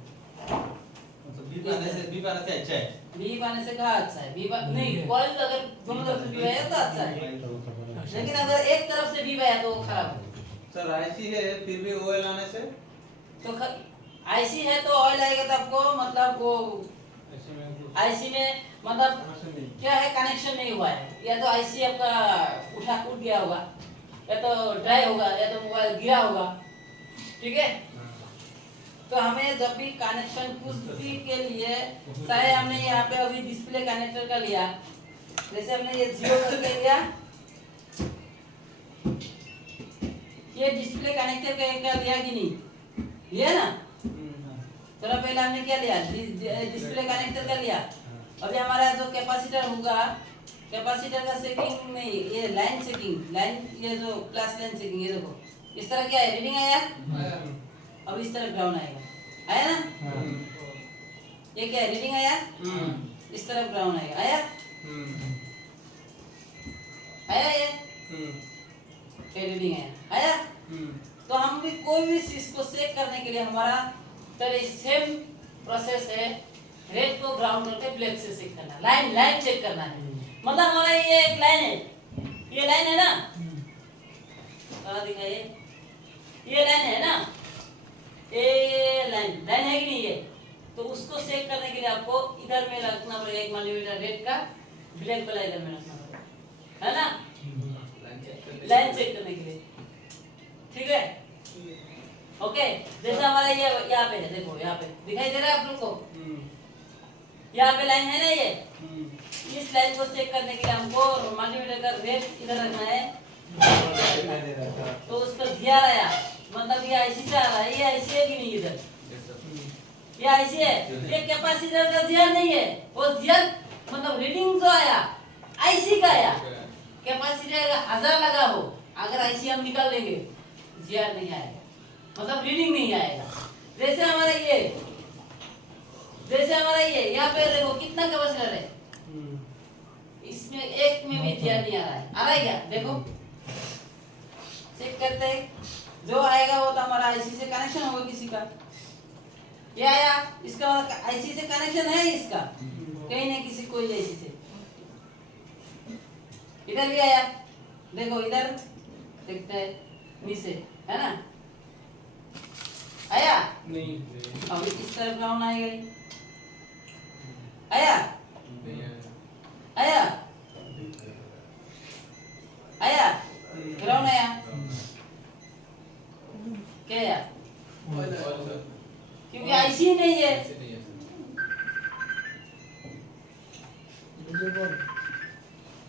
बीप आने से अच्छा है। बी आने से कहा अच्छा है, बी नहीं, कॉइल अगर दोनों तरफ से बी आया तो अच्छा है, लेकिन अगर एक तरफ से बी आया तो वो खराब है। सर आईसी है फिर भी ऑयल आने से तो आईसी है तो ऑयल आएगा तो आपको मतलब वो आईसी में मतलब क्या है, कनेक्शन नहीं हुआ है, या तो आईसी आपका उठ गया होगा, या तो ड्राई होगा, या तो मोबाइल गिरा होगा, ठीक है। तो हमें जब भी कनेक्शन कुछ भी के लिए, चाहे हमने यहाँ पे अभी डिस्प्ले कनेक्टर का लिया, जैसे हमने ये 0 करके लिया, ये डिस्प्ले कनेक्टर का लिया कि नहीं लिया ना। थोड़ा पहले हमने क्या लिया, डिस्प्ले कनेक्टर का लिया। अभी हमारा जो कैपेसिटर होगा, कैपेसिटर का सेटिंग नहीं, ये लाइन सेटिंग, लाइन ये जो प्लस लाइन सेटिंग, ये देखो इस तरह क्या है, रीडिंग आया। अब इस तरह ग्राउंड आएगा, आया ना। ये क्या है, रीडिंग आया, इस तरफ ग्राउंड आएगा, आया आया ये रीडिंग आया। तो हम भी कोई भी चीज को चेक करने के लिए हमारा तरह सेम प्रोसेस है। रेड को ग्राउंड करके ब्लैक से चेक करना, लाइन चेक करना है। मतलब हमारा ये एक लाइन है, ये लाइन है ना, दिखाइए, ये लाइन है ना, ये लाइन है कि नहीं ये। तो उसको चेक करने के लिए आपको इधर में रखना पड़ेगा 1 मिलीमीटर रेड का, ब्लैक वाला इधर में रखना पड़ेगा, है ना, लाइन चेक करने के लिए, ठीक है। ओके, जैसे हमारा ये यहाँ पे है, देखो यहाँ पे दिखाई दे रहा है आप लोग को, यहाँ पे लाइन है ना ये। इस लाइन को चेक करने के लिए हमको मल्टीमीटर का रेड इधर रखना है। तो उस पर जीआर आया, मतलब ये आईसी से आ रहा है, ये आईसी है कि नहीं, इधर ये आईसी है, ये कैपेसिटर का जीआर नहीं है। वो जीआर मतलब रीडिंग जो आया आईसी का आया, कैपेसिटर का 1000 लगा हो, अगर आईसी हम निकाल लेंगे जीआर नहीं आएगा, मतलब रीडिंग नहीं आएगा। जैसे हमारा ये यहाँ पे देखो कितना कैपेसिटर है, इसमें एक में भी जीआर नहीं आ रहा है क्या, देखो चेक करते हैं। जो आएगा वो तो हमारा आईसी से कनेक्शन होगा किसी का, ये आया, इसका आईसी से कनेक्शन है इसका, कहीं ना किसी कोई आईसी से। इधर भी आया, देखो इधर देखते हैं नीचे, है ना, आया नहीं, अब इस तरफ ग्राउंड आएगा ही, आया आया आया, ग्राउंड आया, क्या आया, क्योंकि आईसी नहीं है।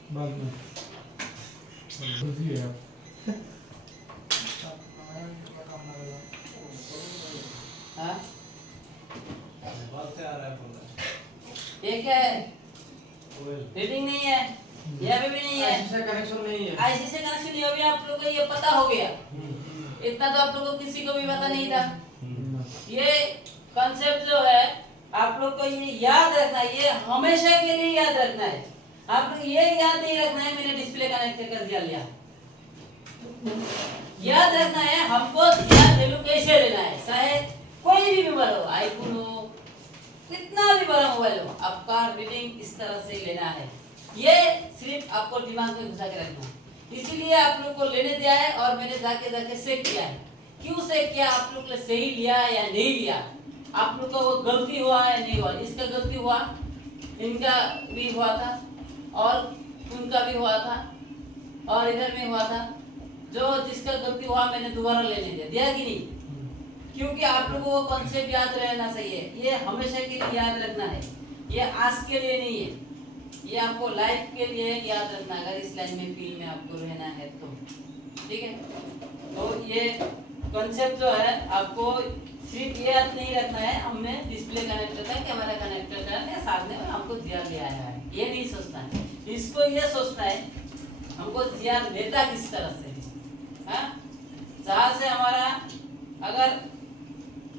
बाद में बुझिए आप हाँ ये क्या है? रीडिंग नहीं है, यहाँ पे भी नहीं है, ऐसा कनेक्शन नहीं है। आईसी से कनेक्शन नहीं, अभी आप लोगों को ये पता हो गया। इतना तो आप लोगों को किसी को भी पता नहीं था। ये कॉन्सेप्ट जो है आप लोग को ये याद रखना है, ये हमेशा के लिए याद रखना है। आप लोग ये याद नहीं रखना है मैंने डिस्प्ले कनेक्ट कर दिया। याद रखना है हमको ध्यान वैल्यू कैसे लेना है, चाहे कोई भी मोबाइल हो, आईफोन हो, कितना भी बड़ा मोबाइल हो, आपका रीडिंग इस तरह से लेना है। ये सिर्फ आपको दिमाग में घुसा के रखना है। इसीलिए आप लोग को लेने दिया है और मैंने जाके चेक किया है। क्यों चेक किया? आप लोग ने सही लिया या नहीं लिया, आप लोग का वो गलती हुआ या नहीं हुआ। इसका गलती हुआ, इनका भी हुआ था और उनका भी हुआ था और इधर में हुआ था। जो जिसका गलती हुआ मैंने दोबारा लेने दिया कि नहीं? क्योंकि आप लोगों को कॉन्सेप्ट याद रहना चाहिए। ये हमेशा के लिए याद रखना है, ये आज के लिए नहीं है, ये आपको लाइफ के लिए याद रखना है। अगर इस लाइन में फील्ड में आपको रहना है तो ठीक है। तो ये कॉन्सेप्ट जो है आपको सिर्फ ये याद नहीं रखना है हमने डिस्प्ले कनेक्टर था, कैमरा कनेक्टर था या साथ में हमको जीआर ले आया है, ये नहीं सोचना है। इसको ये सोचना है हमको जीआर लेता किस तरह से, हाँ? जहाँ से हमारा अगर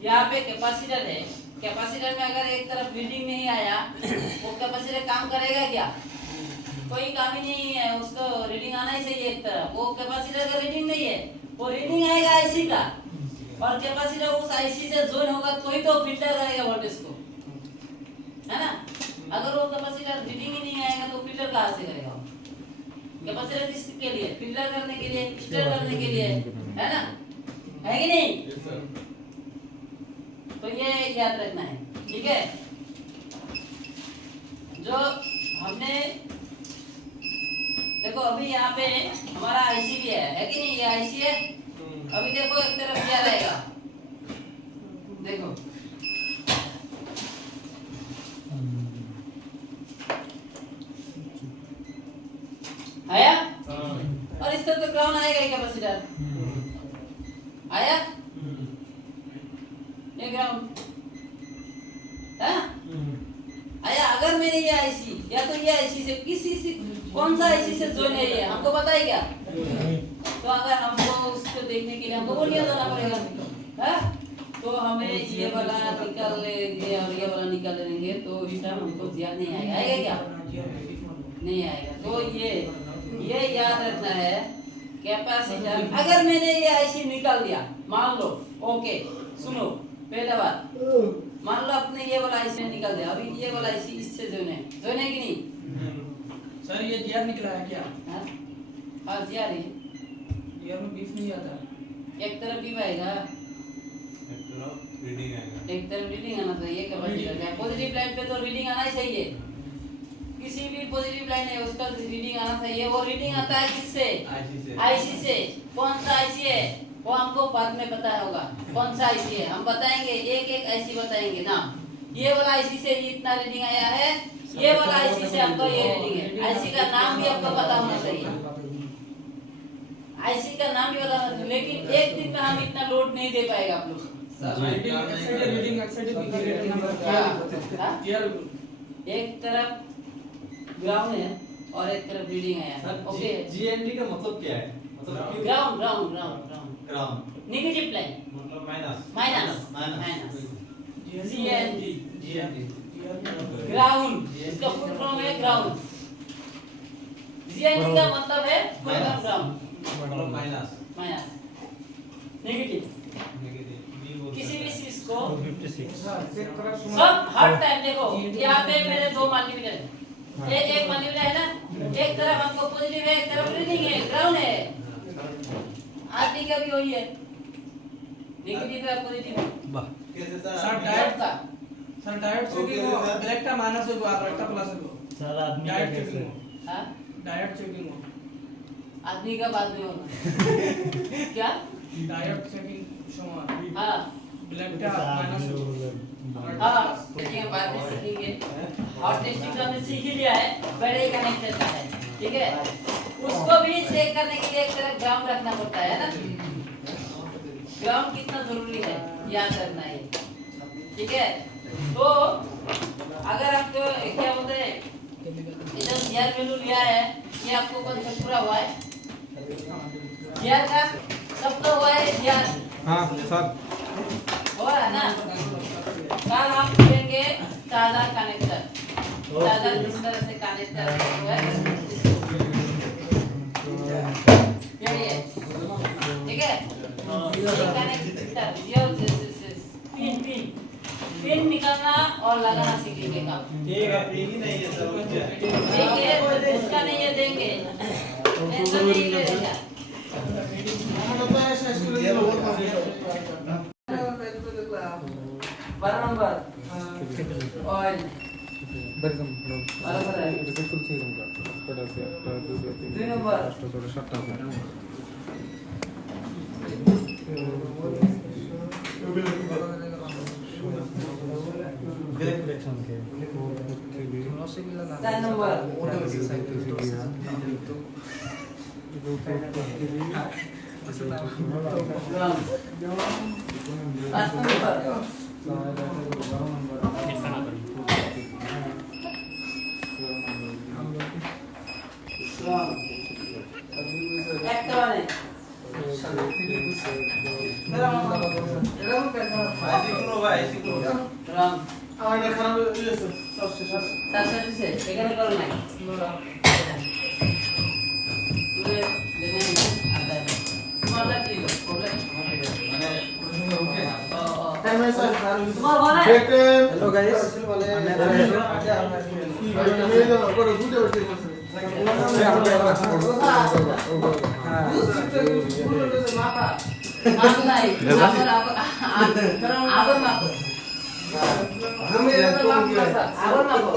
यहाँ पे कैपेसिटर है, कैपेसिटर में अगर एक तरफ रीडिंग नहीं आया वो कैपेसिटर काम करेगा क्या? कोई काम ही नहीं है, उसको रीडिंग आना ही चाहिए एक तरफ। वो कैपेसिटर का रीडिंग नहीं है, वो रीडिंग आएगा आईसी का और कैपेसिटर उस आईसी से जोन होगा तो ही तो फिल्टर करेगा वोल्टेज को, है ना? अगर वो कैपेसिटर रीडिंग ही नहीं आएगा तो फिल्टर कहाँ से करेगा? कैपेसिटर किसके लिए? फिल्टर करने के लिए, स्टर करने के लिए, है ना? है कि नहीं? तो ये याद रखना है, ठीक है? जो हमने देखो अभी यहाँ पे हमारा आईसी भी है कि नहीं? ये आईसी है। अभी देखो एक तरफ क्या रहेगा, देखो आया और इस तरफ तो ग्राउंड आएगा ही, कैपेसिटर आया, ये ग्राउंड है आया। अगर मैंने ये आईसी या तो ये आईसी से किसी से कौन सा आईसी से जोन है ये हमको पता है क्या? तो अगर हमको उसको देखने के लिए हमको वो नहीं जाना पड़ेगा, है? तो हमें ये वाला निकाल लेंगे और ये वाला निकाल लेंगे तो इस टाइम हमको याद नहीं आएगा। आएगा क्या? नहीं आएगा। तो ये याद रखना है कैपेसिटर। अगर मैंने ये आईसी निकाल दिया, मान लो, ओके सुनो, पहला बात मान लो अपने ये वाला आईसी निकाल दिया, अभी ये वाला आईसी इससे जोन है कि नहीं? सर ये जीआर निकला है क्या? हाँ जीआर है। जीआर में बीफ नहीं आता, एक तरफ भी आएगा, एक तरफ रीडिंग आना चाहिए। कैपेसिटर का पॉजिटिव लाइन पे तो रीडिंग आना ही चाहिए, किसी भी पॉजिटिव लाइन है उसका रीडिंग आना चाहिए। वो रीडिंग आता है किससे? आईसी से। कौन सा आईसी है वो हमको बाद में पता होगा, कौन सा आईसी है हम बताएंगे, एक एक आईसी बताएंगे ना। ये वाला आईसी से इतना रीडिंग आया है, ये वाला आईसी से हमको ये रीडिंग है। आईसी का नाम भी आपको पता होना चाहिए, आईसी का नाम भी पता होना चाहिए। लेकिन एक दिन में हम इतना लोड नहीं दे पाएगा आप लोग। एक तरफ ग्राउंड है और एक तरफ रीडिंग आया। ओके, जीएनडी का मतलब क्या है? मतलब ground ground ground ground negative line, मतलब minus minus GND GND ground, इसका फुल फॉर्म है ग्राउंड। जीएनडी का मतलब है ग्राउंड मतलब माइनस नेगेटिव। नेगेटिव किसी भी चीज को 56 सब हर टाइम देखो, यहाँ पे मेरे दो मल्टीमीटर है, एक मल्टीमीटर है ना, एक तरफ हमको पॉजिटिव है, एक तरफ रीडिंग है, ग्राउंड है। आरटी का भी वही है, नेगेटिव है पॉजिटिव है। वाह, कैसे सर डायोड का सर डायोड चेकिंग हो, डायरेक्ट माइनस हो और डायरेक्ट प्लस हो। सर आदमी डायोड कैसे? चेकिंग हो, हां डायोड चेकिंग हो, आदमी का बाद में होना क्या? डायोड चेकिंग शो हां ब्लैक का माइनस हो। हाँ, देखिए बाद में सीखेंगे। और टेस्टिंग तो हमने सीख ही लिया है, बैटरी कनेक्टर का है, ठीक है? उसको भी चेक करने के लिए एक तरफ ग्राउंड रखना पड़ता है ना। ग्राउंड कितना जरूरी है याद रखना है। ठीक है। तो अगर आपको क्या बोलते हैं इधर जीआर वैल्यू लिया है, ये आपको कॉन्सेप्ट पूरा हुआ है। जीआर का सब तो हुआ है जीआर। हाँ सर हो रहा है ना। कल हम देंगे चार्जर कनेक्टर। चार्जर किस तरह से कनेक्ट करते हुए ये ठीक है। ये कनेक्टर ये पिन निकालना और लगाना सीखेंगे काम। ठीक है, पिन ही नहीं है सर, क्या ठीक है, उसका नहीं है देंगे। टेंशन नहीं लेगा। আমরা তো শেষ করে দিলাম 12 नंबर ऑयल বেরকম बराबर है। বিলকুল ঠিক होगा पड़ा से 1 2 3 2 नंबर 4 7 ब्लैक प्लेटन के 4 नंबर पाँच नंबर একটা মানে রাম আমার এটা খারাপ হয়ে গেছে সব শেষ সাতটা দিছে এখানে করো নাই তুই দেখে নি আচ্ছা তোমারটা কি হলো প্রবলেম মানে টাইম আছে স্যার তোমার বলে দেখেন हेलो गाइस এই দাও করে দুটো বসে গেছে মাপ নাই আবার মাপ আবার মাপ